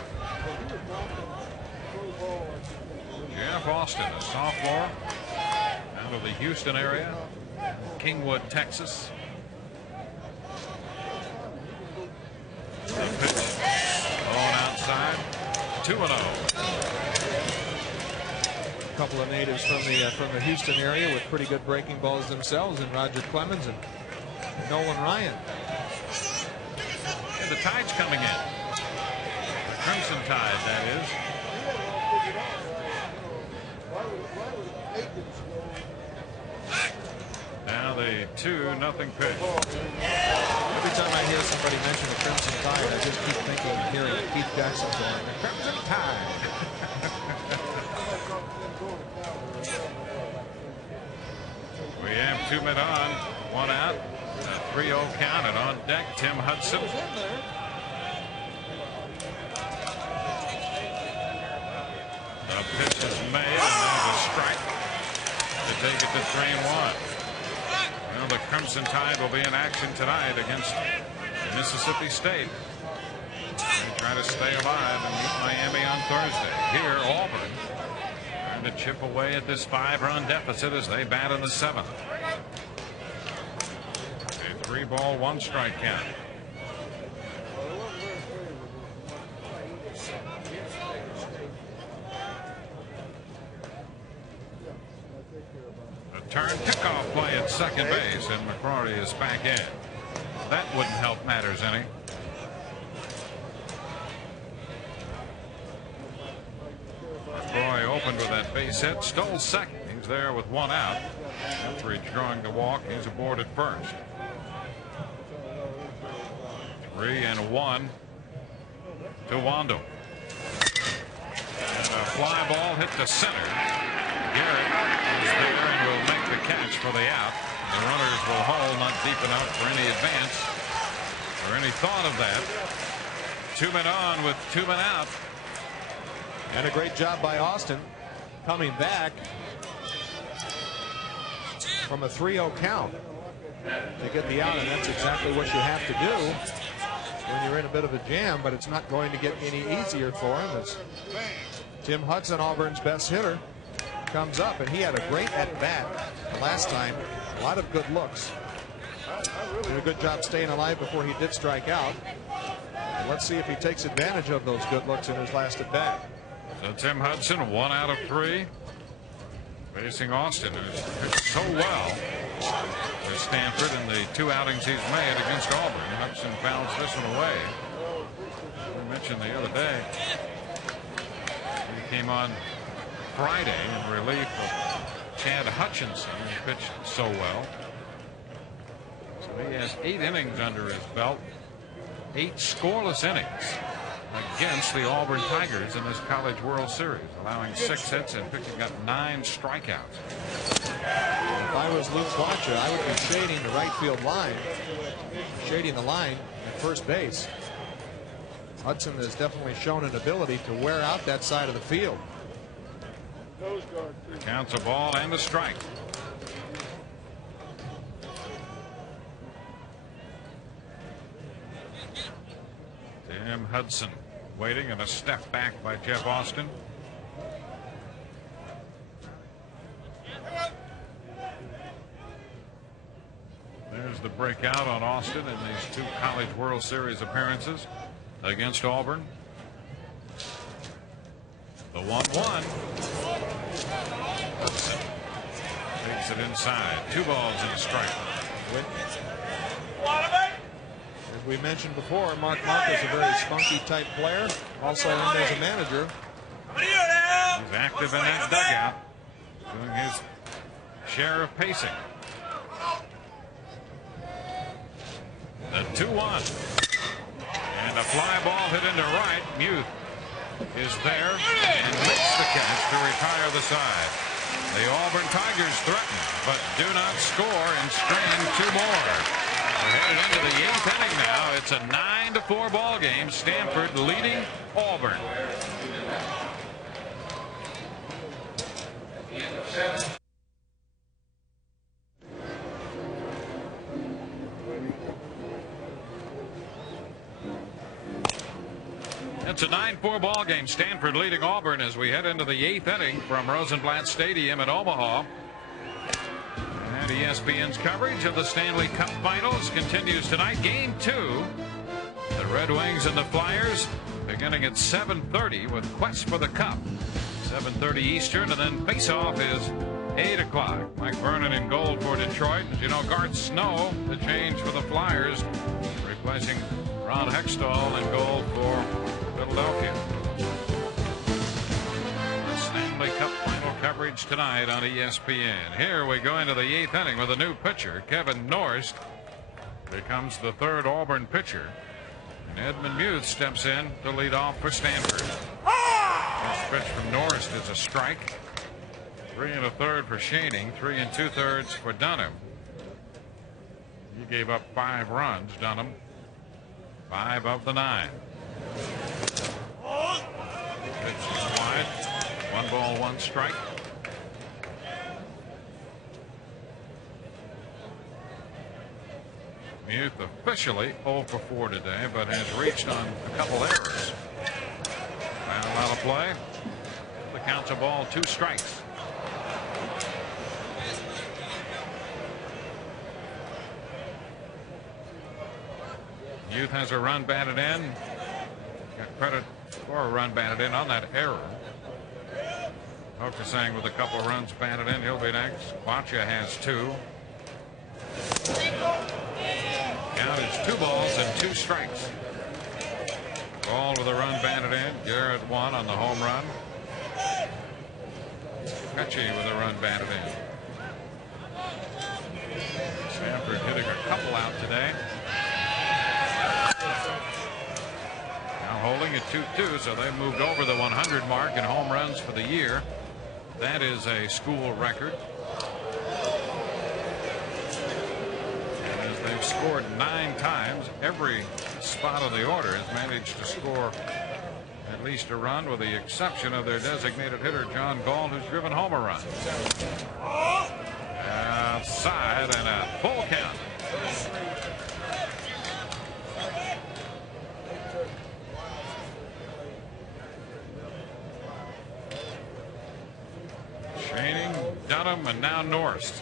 Jeff Austin, a sophomore out of the Houston area, Kingwood, Texas. The pitch on outside, 2-0. A couple of natives from the Houston area with pretty good breaking balls themselves, and Roger Clemens and Nolan Ryan. And the Tide's coming in. The Crimson Tide, that is. Now the 2-0 pitch. Every time I hear somebody mention the Crimson Tide, I just keep thinking and hearing Keith Jackson going, the Crimson Tide. We have 2 men on, 1 out, a 3-0 count, and on deck, Tim Hudson. The pitch is made, and there's a strike to take it to 3-1. Well, the Crimson Tide will be in action tonight against Mississippi State. They try to stay alive and meet Miami on Thursday. Here, Auburn trying to chip away at this 5-run deficit as they bat in the 7th. A 3-ball, 1-strike count. A turn pickoff play at second base, and McCrory is back in. That wouldn't help matters any. McCrory opened with that base hit, stole second. He's there with 1 out. Etheridge drawing the walk. He's aboard at first. 3-1 to Wandle. And a fly ball hit to center. Garrett is there and will make the catch for the out. The runners will hold, not deep enough for any advance or any thought of that. 2 men on with 2 men out. And a great job by Austin coming back. from a 3-0 count to get the out, and that's exactly what you have to do when you're in a bit of a jam, but it's not going to get any easier for him as Tim Hudson, Auburn's best hitter, comes up, and he had a great at-bat last time. A lot of good looks. Did a good job staying alive before he did strike out. And let's see if he takes advantage of those good looks in his last at-bat. So Tim Hudson, 1 out of 3, facing Austin, who's pitched so well for Stanford in the 2 outings he's made against Auburn. Hudson fouls this one away. We mentioned the other day he came on Friday in relief of Chad Hutchinson, who pitched so well. So he has 8 innings under his belt, 8 scoreless innings against the Auburn Tigers in this College World Series, allowing 6 hits and picking up 9 strikeouts. If I was Luke Quacha, I would be shading the right field line, shading the line at first base. Hudson has definitely shown an ability to wear out that side of the field. Counts a ball and a strike. Tim Hudson waiting, and a step back by Jeff Austin. There's the breakout on Austin in these 2 College World Series appearances against Auburn. The 1-1. Hudson takes it inside. 2 balls and a strike. As we mentioned before, Mark Marcus is a very spunky type player, also in as a manager. He's active in that dugout, doing his share of pacing. The 2-1. And a fly ball hit into right. Muth is there and makes the catch to retire the side. The Auburn Tigers threaten, but do not score and strain 2 more. We're headed into the 8th inning now. It's a 9-4 ball game. Stanford leading Auburn. It's a 9-4 ball game. Stanford leading Auburn as we head into the 8th inning from Rosenblatt Stadium in Omaha. And ESPN's coverage of the Stanley Cup Finals continues tonight. Game 2. The Red Wings and the Flyers beginning at 7:30 with Quest for the Cup. 7:30 Eastern, and then face-off is 8 o'clock. Mike Vernon in goal for Detroit. As you know, Garth Snow, the change for the Flyers, replacing Ron Hextall in goal for Philadelphia. The Stanley Cup final coverage tonight on ESPN. Here we go into the 8th inning with a new pitcher. Kevin Norst becomes the 3rd Auburn pitcher. And Edmund Muth steps in to lead off for Stanford. First pitch from Norst is a strike. 3 1/3 for Schoening. 3 2/3 for Dunham. He gave up 5 runs, Dunham. 5 of the 9. Pitch is wide. 1 ball, 1 strike. Muth officially 0 for 4 today, but has reached on a couple errors. Foul out of play. The count's a ball, 2 strikes. Muth has a run batted in. Got credit for a run batted in on that error. Folks are saying with a couple of runs batted in, he'll be next. Quacha has 2. Count is 2 balls and 2 strikes. Ball with a run batted in. Garrett 1 on the home run. Petchy with a run batted in. Stanford hitting a couple out today. Now holding at 2-2, so they moved over the 100 mark in home runs for the year. That is a school record. And as they've scored 9 times, every spot of the order has managed to score at least a run, with the exception of their designated hitter, John Gall, who's driven home a run. Offside and a full count. Schaining, Dunham, and now Norst.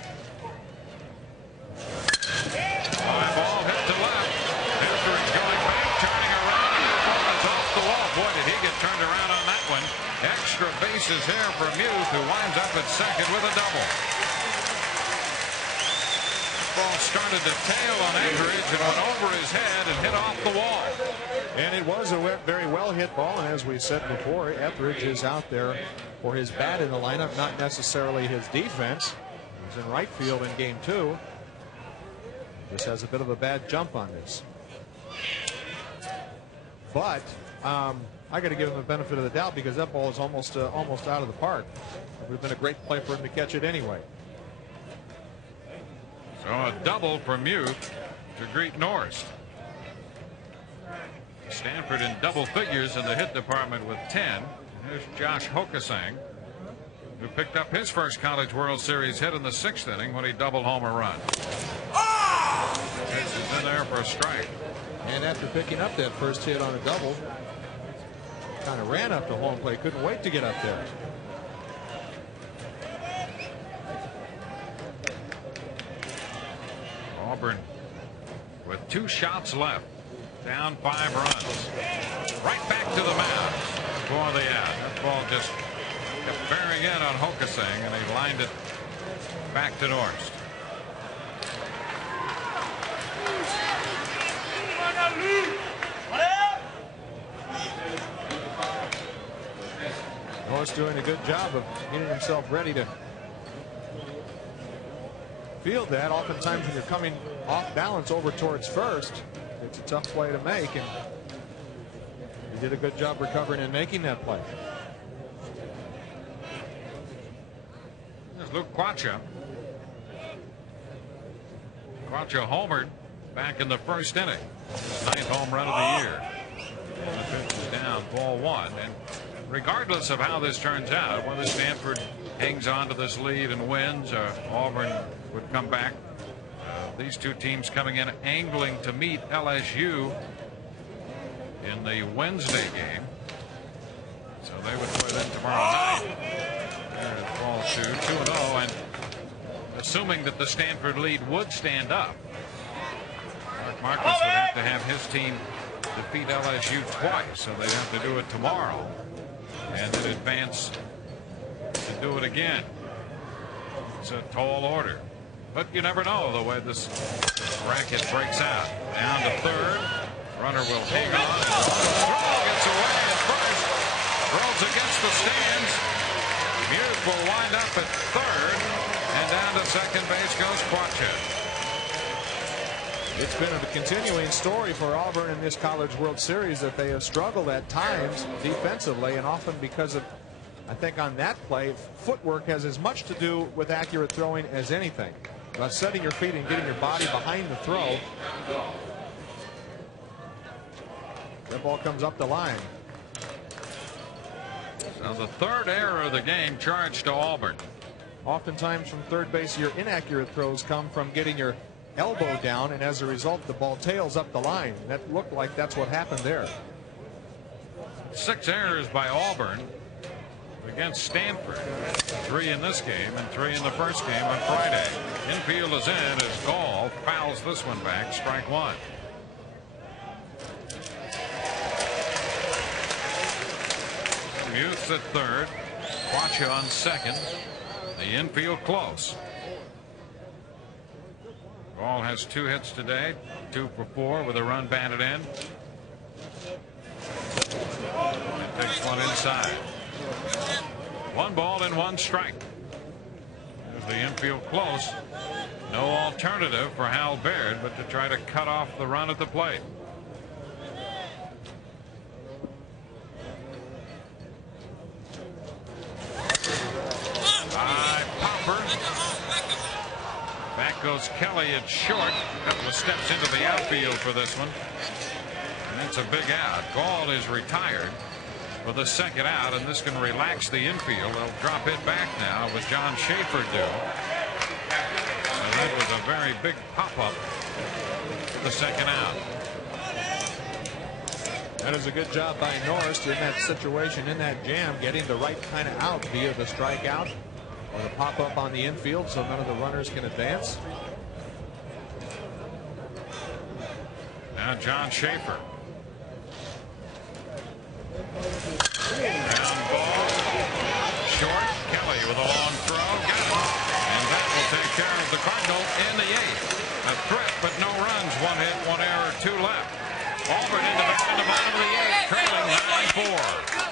High ball hit to left. Etheridge going back, turning around, and the ball is off the wall. Boy, did he get turned around on that one. Extra bases here for Muth, who winds up at second with a double. Ball started to tail on Etheridge and went over his head and hit off the wall. And it was a very well hit ball, and as we said before, Etheridge is out there for his bat in the lineup, not necessarily his defense. He's in right field in game 2. Just has a bit of a bad jump on this. But I got to give him the benefit of the doubt because that ball is almost out of the park. It would have been a great play for him to catch it anyway. So a double for Muth to greet Norst. Stanford in double figures in the hit department with 10. Here's Josh Hokasang, who picked up his first College World Series hit in the 6th inning when he doubled home a run. This is in there for a strike. And after picking up that first hit on a double, kind of ran up to home plate, couldn't wait to get up there. Auburn with 2 shots left, down 5 runs. Right back to the mound for the out. That ball just kept bearing in on Hokasang, and he lined it back to Norst. Norst doing a good job of getting himself ready to field that. Oftentimes when you're coming off balance over towards first, it's a tough play to make, and he did a good job recovering and making that play. There's Luke Quacha. Quacha homered back in the 1st inning. His 9th home run of the year. The pitch is down, ball 1. And regardless of how this turns out, whether Stanford hangs on to this lead and wins, or Auburn would come back, these two teams coming in angling to meet LSU in the Wednesday game. So they would play them tomorrow night. There's ball 2, 2-0, and assuming that the Stanford lead would stand up, Mark Marcus would have to have his team defeat LSU twice, so they'd have to do it tomorrow and then advance to do it again. It's a tall order, but you never know the way this bracket breaks out. Down to 3rd, runner will hang on. Throw gets away at first, rolls against the stands. Muth will wind up at 3rd, and down to 2nd base goes Quacha. It's been a continuing story for Auburn in this College World Series that they have struggled at times defensively, and often because of, I think on that play, footwork has as much to do with accurate throwing as anything. About setting your feet and getting your body behind the throw. That ball comes up the line. So the 3rd error of the game charged to Auburn. Oftentimes from third base, your inaccurate throws come from getting your elbow down, and as a result the ball tails up the line. That looked like that's what happened there. 6 errors by Auburn against Stanford. 3 in this game and 3 in the first game on Friday. Infield is in as Gall fouls this one back, strike 1. Muth's at 3rd, Quacha on 2nd. The infield close. Gall has 2 hits today, 2 for 4 with a run batted in. And takes one inside. 1 ball and 1 strike. There's the infield close. No alternative for Hal Baird but to try to cut off the run at the plate. High popper. Back goes Kelly at short. A couple of steps into the outfield for this one. And it's a big out. Gall is retired for the 2nd out, and this can relax the infield. They'll drop it back now with John Schaefer due. And That was a very big pop-up the second out. That is a good job by Norris in that situation, in that jam, getting the right kind of out via the strikeout or the pop-up on the infield so none of the runners can advance. Now John Schaefer. Ground ball. Short. Kelly with a long throw. Got it. And that will take care of the Cardinal in the 8th. A threat, but no runs. 1 hit, 1 error, 2 left. Auburn into the bottom of the 8th, trailing 9-4.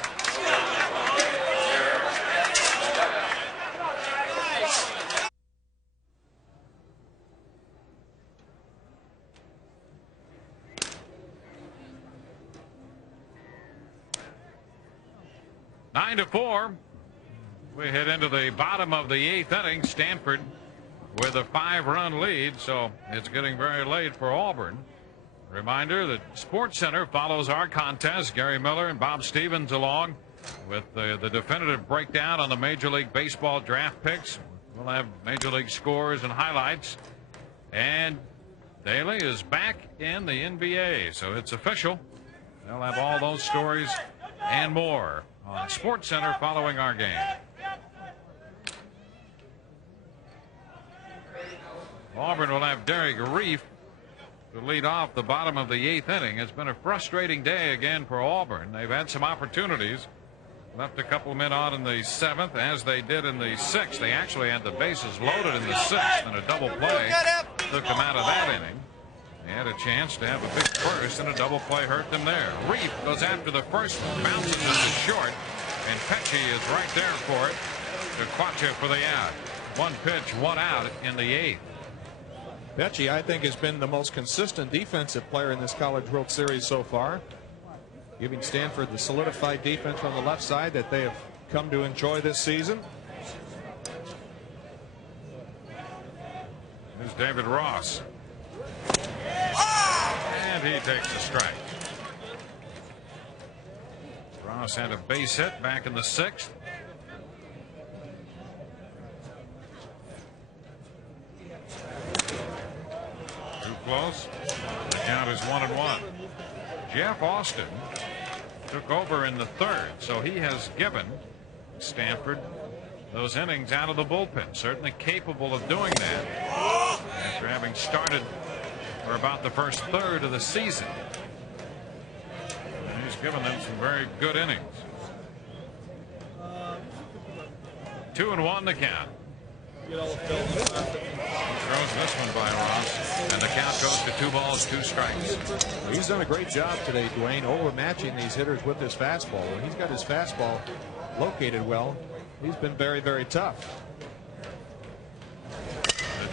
Nine to 4. We head into the bottom of the 8th inning. Stanford with a 5-run lead, so it's getting very late for Auburn. Reminder that Sports Center follows our contest. Gary Miller and Bob Stevens along with the definitive breakdown on the Major League Baseball draft picks. We'll have Major League scores and highlights. And Daly is back in the NBA, so it's official. They'll have all those stories and more on Sports Center following our game. Auburn will have Derek Reef to lead off the bottom of the 8th inning. It's been a frustrating day again for Auburn. They've had some opportunities. Left a couple of men on in the 7th, as they did in the 6th. They actually had the bases loaded in the 6th, and a double play took them out of that inning. They had a chance to have a big first, and a double play hurt them there. Reef goes after the first one, bounces it to short, and Pecci is right there for it. To Quacha for the out. 1 pitch, 1 out in the 8th. Pecci, I think, has been the most consistent defensive player in this College World Series so far, giving Stanford the solidified defense from the left side that they have come to enjoy this season. Here's David Ross. And he takes the strike. Ross had a base hit back in the 6th. Close. The count is 1-1. Jeff Austin took over in the 3rd, so he has given Stanford those innings out of the bullpen. Certainly capable of doing that after having started for about the first third of the season. And he's given them some very good innings. 2-1 the count. Throws this one by Ross, and the count goes to 2 balls, 2 strikes. He's done a great job today, Dwayne, overmatching these hitters with his fastball. When he's got his fastball located well, he's been very, very tough.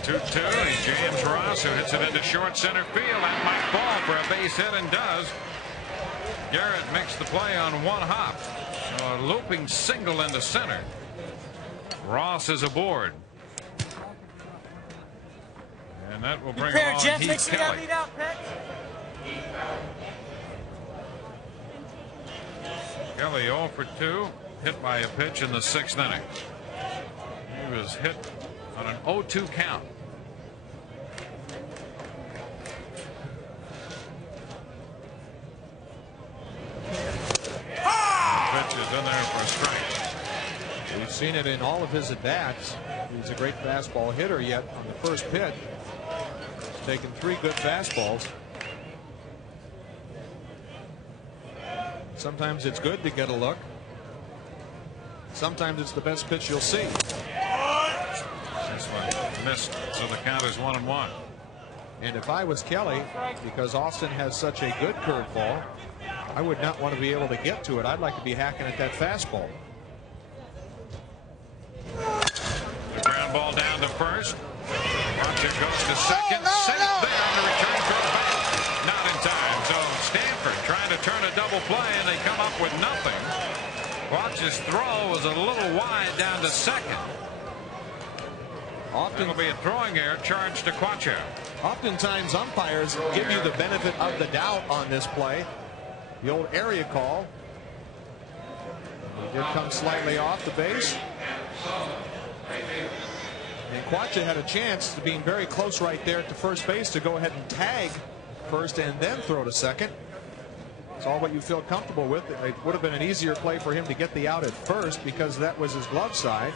The 2-2, James Ross, who hits it into short center field. That might fall for a base hit, and does. Garrett makes the play on 1 hop. So a looping single into center. Ross is aboard. And that will bring on Heath Kelly. Kelly 0 for 2, hit by a pitch in the 6th inning. He was hit on an 0-2 count. The pitch is in there for a strike. We've seen it in all of his at-bats. He's a great fastball hitter, yet on the first pitch, he's taken 3 good fastballs. Sometimes it's good to get a look. Sometimes it's the best pitch you'll see. This one missed, so the count is 1-1. And if I was Kelly, because Austin has such a good curveball, I would not want to be able to get to it. I'd like to be hacking at that fastball. The ground ball down to first. Quacha goes to second. Safe there on the return throw back. Not in time. So Stanford trying to turn a double play, and they come up with nothing. Quacha's throw was a little wide down to second. Often will be a throwing error charged to Quacha. Oftentimes umpires give you the benefit of the doubt on this play. The old area call. He did come slightly off the base. And Quacha had a chance to being very close right there to first base to go ahead and tag first and then throw to second. It's all what you feel comfortable with. It would have been an easier play for him to get the out at first because that was his glove side.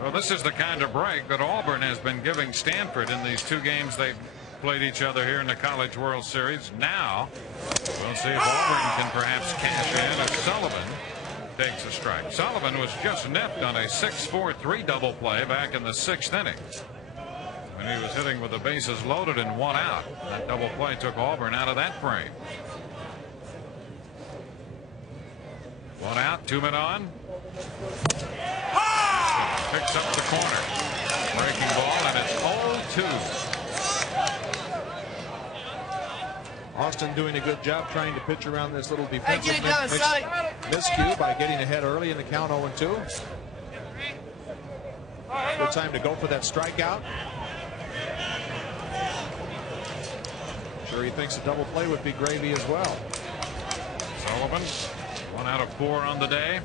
Well, this is the kind of break that Auburn has been giving Stanford in these 2 games they've played each other here in the College World Series. Now we'll see if Auburn can perhaps cash in if Sullivan takes a strike. Sullivan was just nipped on a 6-4-3 double play back in the 6th inning when he was hitting with the bases loaded and 1 out. That double play took Auburn out of that frame. 1 out, 2 men on. Picks up the corner. Breaking ball, and it's 0-2. Austin doing a good job trying to pitch around this little defensive miscue by getting ahead early in the count 0-2. Good time to go for that strikeout. Sure, he thinks a double play would be gravy as well. Sullivan, 1 out of 4 on the day.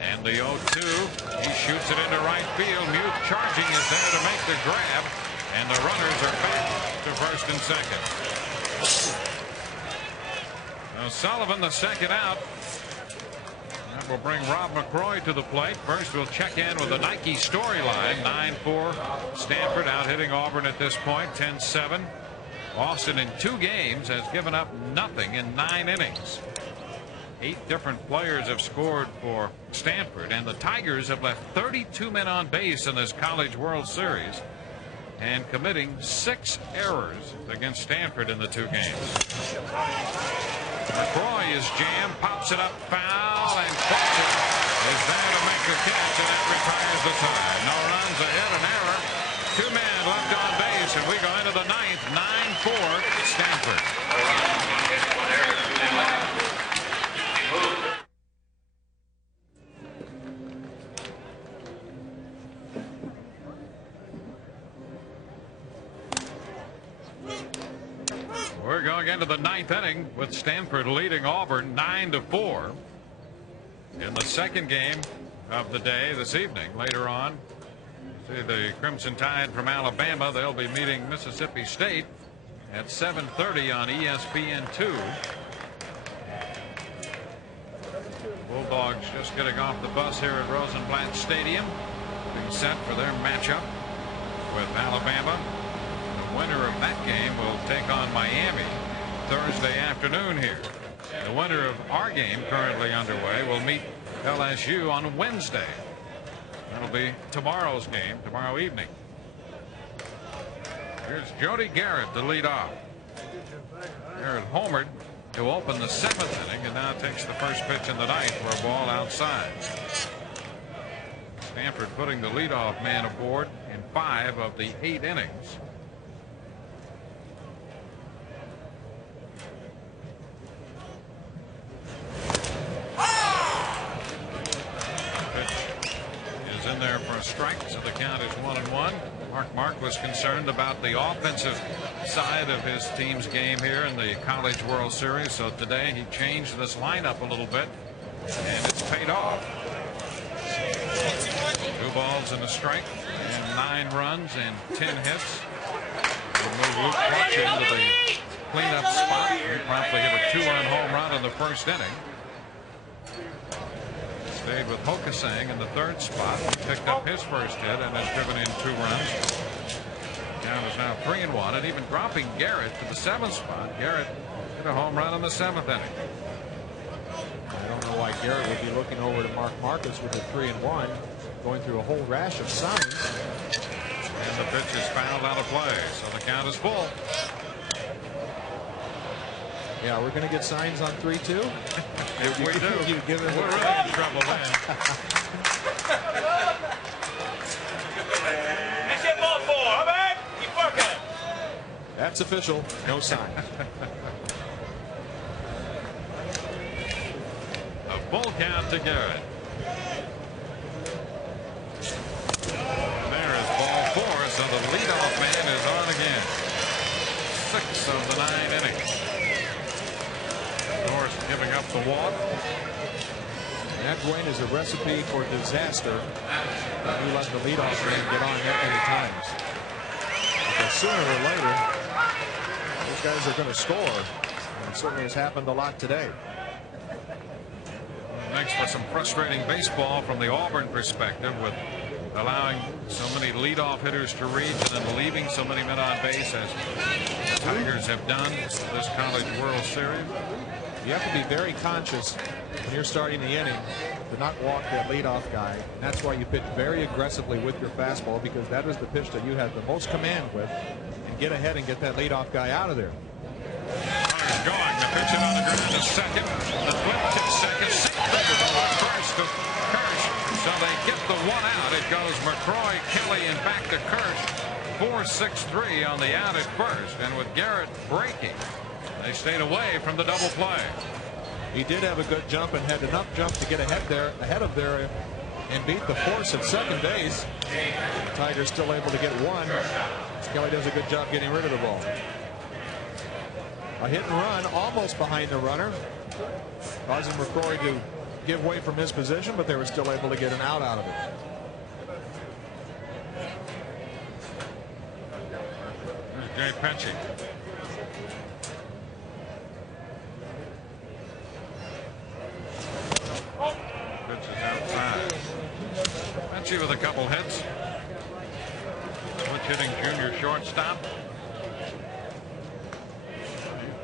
And the 0-2, he shoots it into right field. Muth charging is there to make the grab. And the runners are back to first and second. Now Sullivan, the second out. That will bring Rob McCroy to the plate. First, we'll check in with the Nike storyline. 9-4. Stanford out hitting Auburn at this point. 10-7. Austin in 2 games has given up nothing in 9 innings. 8 different players have scored for Stanford, and the Tigers have left 32 men on base in this College World Series and committing 6 errors against Stanford in the 2 games. McCroy is jammed, pops it up foul, and Quacha is there to make the catch, and that retires the tie. No runs, a hit, an error. 2 men left on base, and we go into the 9th. 9-4 Stanford. We're going into the 9th inning with Stanford leading Auburn 9-4. In the 2nd game of the day this evening, later on, see the Crimson Tide from Alabama. They'll be meeting Mississippi State at 7:30 on ESPN2. Bulldogs just getting off the bus here at Rosenblatt Stadium, being set for their matchup with Alabama. The winner of that game will take on Miami Thursday afternoon here. The winner of our game currently underway will meet LSU on Wednesday. That'll be tomorrow's game, tomorrow evening. Here's Jody Garrett to lead off. Garrett homered to open the 7th inning and now takes the first pitch in the 9th for a ball outside. Stanford putting the leadoff man aboard in 5 of the 8 innings. In there for a strike, so the count is 1-1. Mark was concerned about the offensive side of his team's game here in the College World Series, so today he changed this lineup a little bit, and it's paid off. 2 balls and a strike, and 9 runs and 10 hits. We'll move Luke Quacha into the cleanup spot. He promptly hit a 2-run home run in the 1st inning. Stayed with Hokasang in the 3rd spot. He picked up his first hit and has driven in 2 runs. Count is now 3-1, and even dropping Garrett to the 7th spot. Garrett hit a home run in the 7th inning. I don't know why Garrett would be looking over to Mark Marcus with a 3-1, going through a whole rash of signs. And the pitch is fouled out of play, so the count is full. Yeah, we're going to get signs on 3-2. If we do, we're really in trouble then. That's official. No signs. A full count to Garrett. There is ball 4, so the leadoff man is on again. 6 of the 9 innings. Norris giving up the walk. And that, Dwayne, is a recipe for disaster when you let the leadoff man get on that many times. Because sooner or later, those guys are going to score. And it certainly has happened a lot today. Makes for some frustrating baseball from the Auburn perspective, with allowing so many leadoff hitters to reach and then leaving so many men on base, as the Tigers have done this College World Series. You have to be very conscious when you're starting the inning to not walk that leadoff guy. And that's why you pitch very aggressively with your fastball, because that is the pitch that you have the most command with, and get ahead and get that leadoff guy out of there. Tigers going. The pitch it on the ground to second. The flip to second. First to Kirsch. So they get the one out. It goes McCroy, Kelly, and back to Kirsch. 4-6-3 on the out at first. And with Garrett breaking, they stayed away from the double play. He did have a good jump and had enough jump to get ahead of there and beat the force at second base. The Tigers still able to get one. Kelly does a good job getting rid of the ball. A hit and run almost behind the runner, causing McCroy to give way from his position, but they were still able to get an out of it. There's Jay Petchy. Pitch is outside. Petchy with a couple hits. Switch hitting junior shortstop.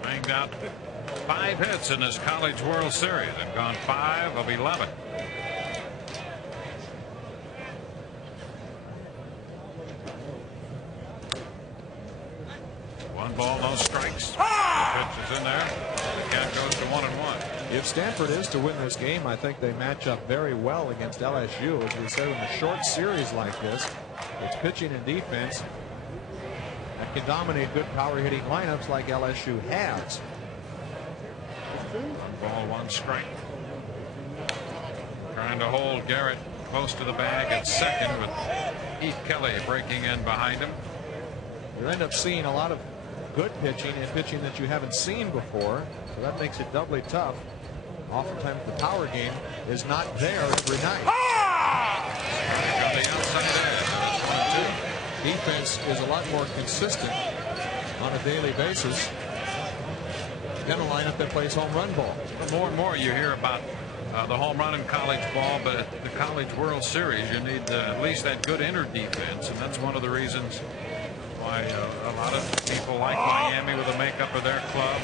Banged out 5 hits in this College World Series and gone 5 of 11. One ball, no strikes. The pitch is in there. The count goes to 1-1. If Stanford is to win this game, I think they match up very well against LSU. As we said, in a short series like this, it's pitching and defense that can dominate good power hitting lineups like LSU has. 1 ball, 1 strike. Trying to hold Garrett close to the bag at second, with Heath Kelly breaking in behind him. You end up seeing a lot of good pitching and pitching that you haven't seen before, so that makes it doubly tough. Oftentimes the power game is not there every night. On the outside edge. Defense is a lot more consistent on a daily basis than a lineup that plays home run ball. More and more you hear about the home run in college ball, but at the College World Series you need at least that good inner defense, and that's one of the reasons why a lot of people like Miami with the makeup of their club.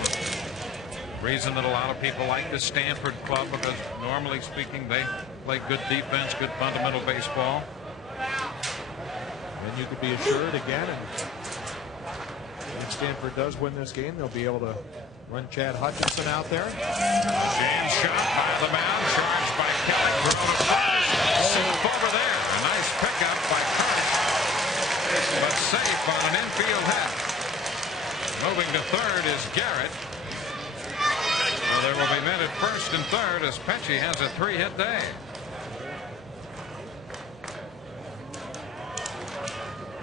Reason that a lot of people like the Stanford club, because normally speaking they play good defense, good fundamental baseball. And you could be assured again, and if Stanford does win this game, they'll be able to run Chad Hutchinson out there. James shot by the mound, charged by Kelly. Safe over there. A nice pickup by Kirk, but safe on an infield hit. Moving to third is Garrett. Well, there will be men at first and third as Petchy has a 3-hit day.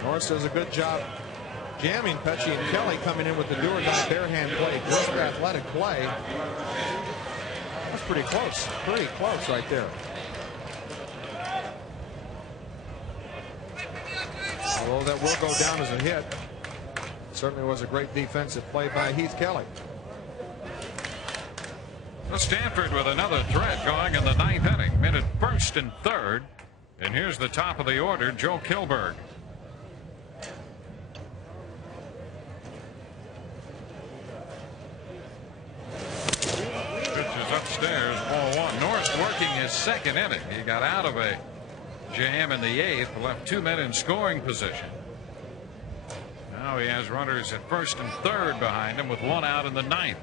Norris does a good job jamming Petchy, and Kelly coming in with the do-or-die bare hand play. Crisp, athletic play. That's pretty close. Pretty close right there. Although that will go down as a hit. Certainly was a great defensive play by Heath Kelly. Well, Stanford with another threat going in the 9th inning. Men at first and third. And here's the top of the order, Joe Kilberg. Pitches upstairs, ball 1. Norris working his 2nd inning. He got out of a jam in the 8th, left 2 men in scoring position. Now he has runners at first and third behind him with 1 out in the 9th.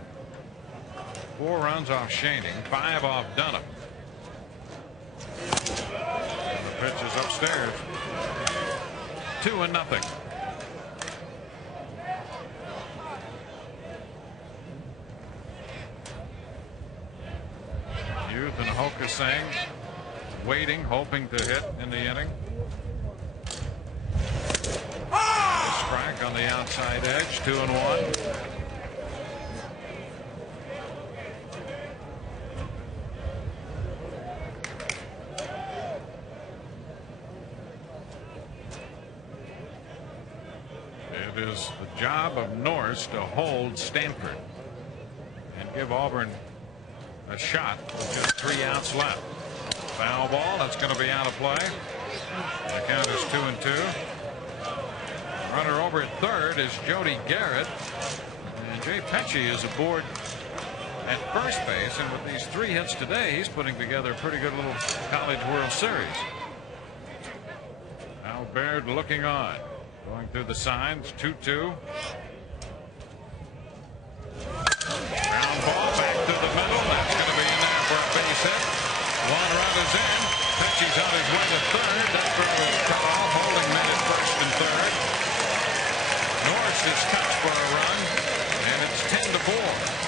4 runs off Schoening, 5 off Dunham. And the pitch is upstairs. 2-0. Youth and Hokusang waiting, hoping to hit in the inning. A strike on the outside edge, 2-1. It is the job of Norris to hold Stanford and give Auburn a shot with just 3 outs left. Foul ball, that's going to be out of play. The count is 2-2. Runner over at third is Jody Garrett, and Jay Pecci is aboard at first base, and with these 3 hits today, he's putting together a pretty good little College World Series. Now Baird looking on, going through the signs. 2-2. Ground ball back to the middle. That's going to be in there for a base hit. 1 run is in. Pecci's on his way to third. That throw is cut off. Holding made it first and third. Norris is touched for a run, and it's 10-4.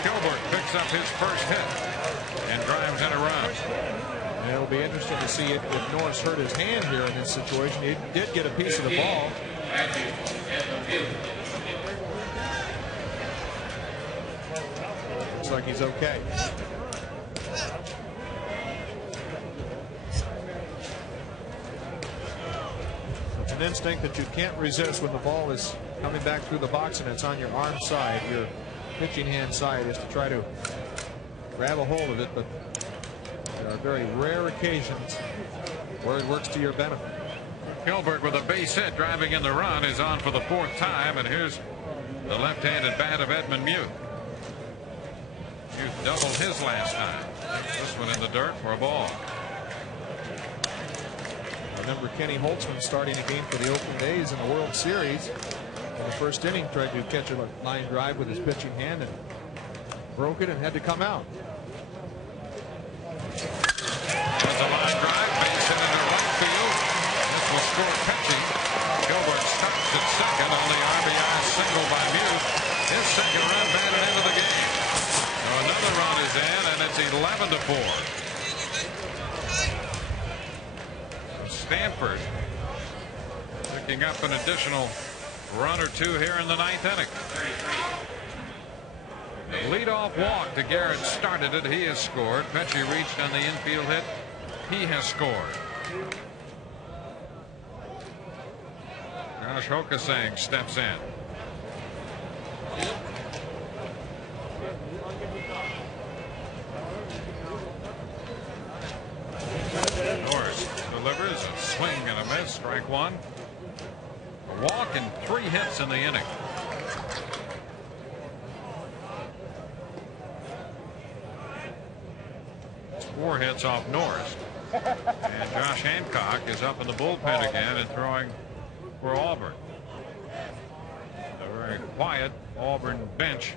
Gilbert picks up his first hit and drives in a run. And it'll be interesting to see if Norris hurt his hand here in this situation. He did get a piece of the ball. Looks like he's okay. It's an instinct that you can't resist when the ball is coming back through the box and it's on your arm side. Your pitching hand side is to try to grab a hold of it, but there are very rare occasions where it works to your benefit. Gilbert with a base hit driving in the run is on for the 4th time, and here's the left-handed bat of Edmund Muth. Muth doubled his last time. This one in the dirt for a ball. Remember Kenny Holtzman starting a game for the Oakland A's in the World Series. In the first inning, tried to catch a line drive with his pitching hand and broke it and had to come out. There's a line drive, base hit into right field. This will score Pecci. Gilbert stops at second on the RBI single by Muth. His second run batted into the game. So another run is in, and it's 11-4. Stanford picking up an additional run or 2 here in the 9th inning. The leadoff walk to Garrett started it. He has scored. Pecci reached on the infield hit. He has scored. Josh Hokasang steps in. Norris delivers a swing and a miss. Strike 1. A walk and 3 hits in the inning. It's 4 hits off Norris. And Josh Hancock is up in the bullpen again and throwing for Auburn. A very quiet Auburn bench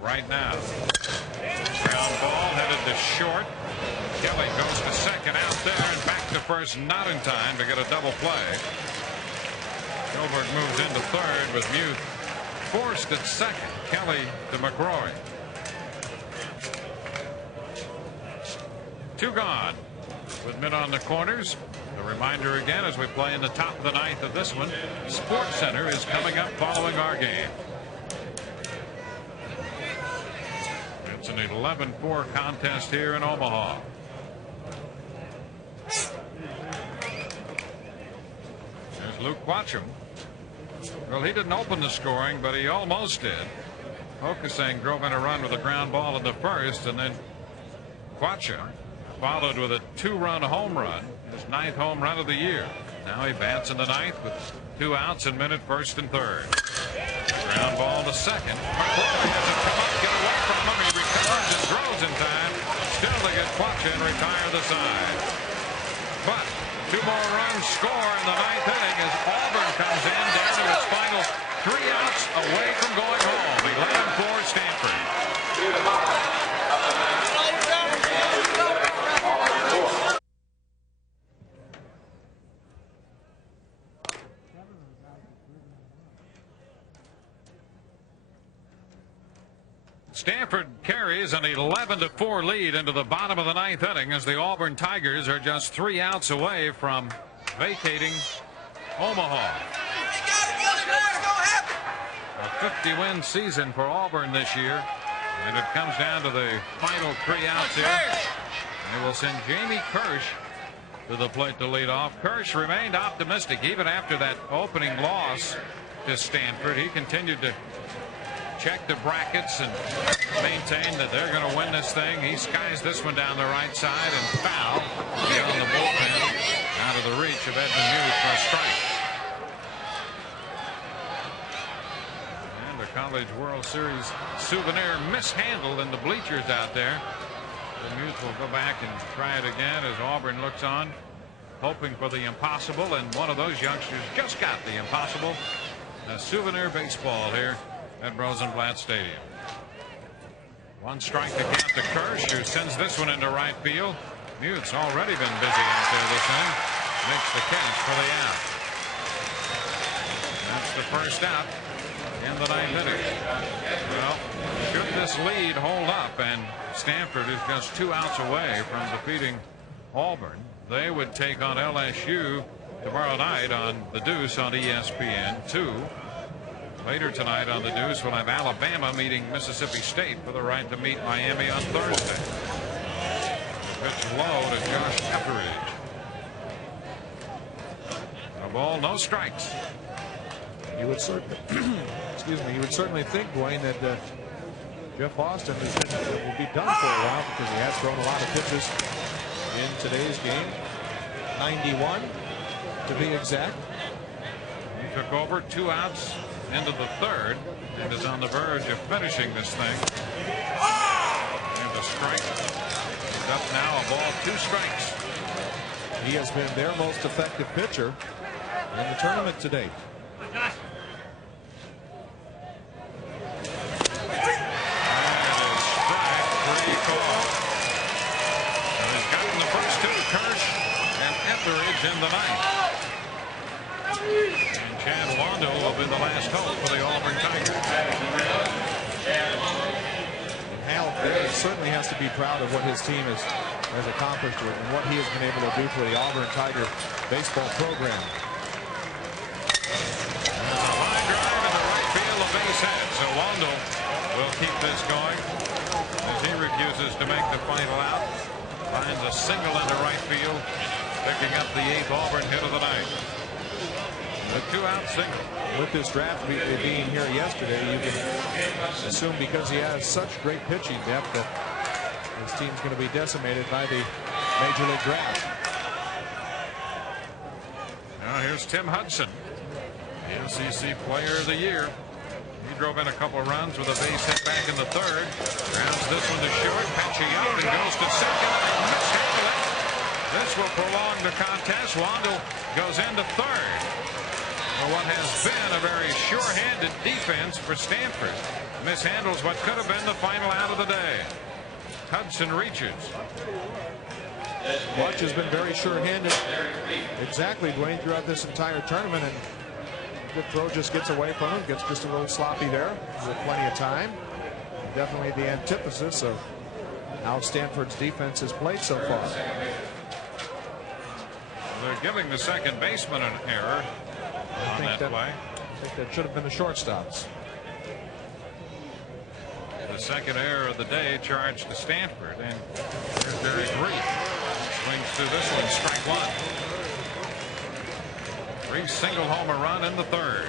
right now. Ground ball headed to short. Kelly goes to second out there and back to first, not in time to get a double play. Gilbert moves into third with Muth forced at second. Kelly to McCrory. 2 gone with men on the corners. A reminder again as we play in the top of the 9th of this one. Sports Center is coming up following our game. It's an 11-4 contest here in Omaha. There's Luke Quatcham. Well, he didn't open the scoring, but he almost did. Hokasang drove in a run with a ground ball in the first, and then Quatcham followed with a 2-run home run, his 9th home run of the year. Now he bats in the 9th with 2 outs and men at first and third. Ground ball to second. McCrory has it come up, get away from him. He recovers and throws in time. Still to get Quatcham and retire the side. But 2 more runs score in the 9th inning as Auburn comes in down to its final 3 outs away from going home. 11-4 Stanford. Stanford carries an 11-4 lead into the bottom of the 9th inning as the Auburn Tigers are just 3 outs away from vacating Omaha. A 50-win season for Auburn this year, and it comes down to the final 3 outs here. They will send Jamie Kirsch to the plate to lead off. Kirsch remained optimistic even after that opening loss to Stanford. He continued to check the brackets and maintain that they're going to win this thing. He skies this one down the right side and foul on the bullpen, out of the reach of Edmund Hughes for a strike. And the College World Series souvenir mishandled in the bleachers out there. The Mutes will go back and try it again as Auburn looks on, hoping for the impossible, and one of those youngsters just got the impossible. A souvenir baseball here at Rosenblatt Stadium. One strike to count to Kirsch, who sends this one into right field. Mutes already been busy out there this inning. Makes the catch for the out. That's the first out in the ninth inning. Well, should this lead hold up, and Stanford is just 2 outs away from defeating Auburn, they would take on LSU tomorrow night on the Deuce on ESPN2. Later tonight on the Deuce, we'll have Alabama meeting Mississippi State for the right to meet Miami on Thursday. Pitch low to Josh Etheridge. A ball, no strikes. You would certainly, excuse me, you would certainly think, Dwayne, that Jeff Austin will be done for a while, because he has thrown a lot of pitches in today's game. 91 to be exact. He took over 2 outs into the third and is on the verge of finishing this thing. And a strike. He's up now, a ball, 2 strikes. He has been their most effective pitcher in the tournament to date. In the ninth. And Chad Wando will be the last hope for the Auburn Tigers. Hal certainly has to be proud of what his team has accomplished and what he has been able to do for the Auburn Tiger baseball program. A high drive in the right field, a base hit. So Wando will keep this going as he refuses to make the final out. Finds a single into right field, picking up the 8th Auburn hit of the night. A 2-out single. With this draft being here yesterday, you can assume, because he has such great pitching depth, that his team's going to be decimated by the Major League draft. Now here's Tim Hudson, the SEC Player of the Year. He drove in a couple of runs with a base hit back in the third. Grounds this one to short. Pacchione goes to second. Mishandled it. This will prolong the contest. Wando goes into third. For what has been a very sure-handed defense for Stanford. Mishandles what could have been the final out of the day. Hudson reaches. Watch has been very sure-handed. Exactly, Dwayne, throughout this entire tournament. And the throw just gets away from him. Gets just a little sloppy there with plenty of time. Definitely the antithesis of how Stanford's defense has played so far. They're giving the second baseman an error on that play. I think that should have been the shortstops. The second error of the day charged to Stanford. And here's Derek Reed. Swings through this one, strike one. Reed single homer run in the third.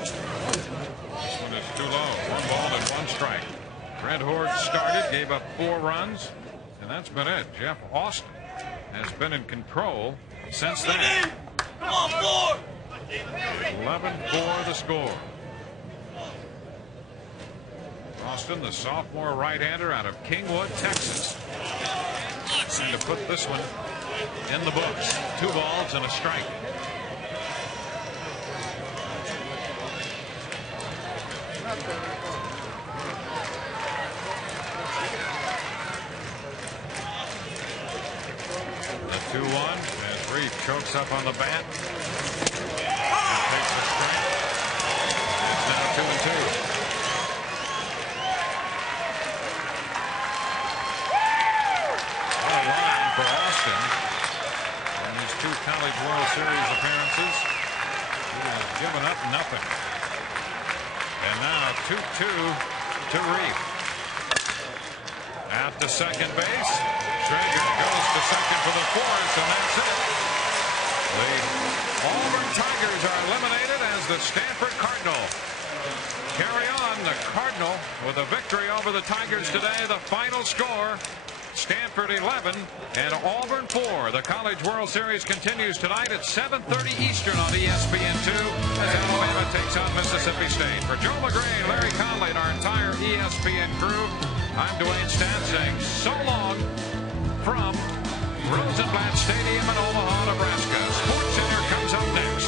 This one is too low. 1 ball and 1 strike. Red Horde started, gave up 4 runs, and that's been it. Jeff Austin has been in control since then. 11-4 the score. Austin, the sophomore right-hander out of Kingwood, Texas, and to put this one in the books. 2 balls and a strike. The 2-1 as Reed chokes up on the bat. And takes a strike. It's now 2-2. For Austin in his 2 College World Series appearances, he has given up nothing. And now 2-2 to Reef. At the second base, Schrager goes to second for the fourth, and that's it. The Auburn Tigers are eliminated as the Stanford Cardinal carry on. The Cardinal with a victory over the Tigers today. The final score, Stanford 11 and Auburn 4. The College World Series continues tonight at 7:30 Eastern on ESPN2 as Alabama takes on Mississippi State. For Joe LeGray, Larry Conley, and our entire ESPN crew, I'm Dwayne Stan saying so long from Rosenblatt Stadium in Omaha, Nebraska. Sports Center comes up next.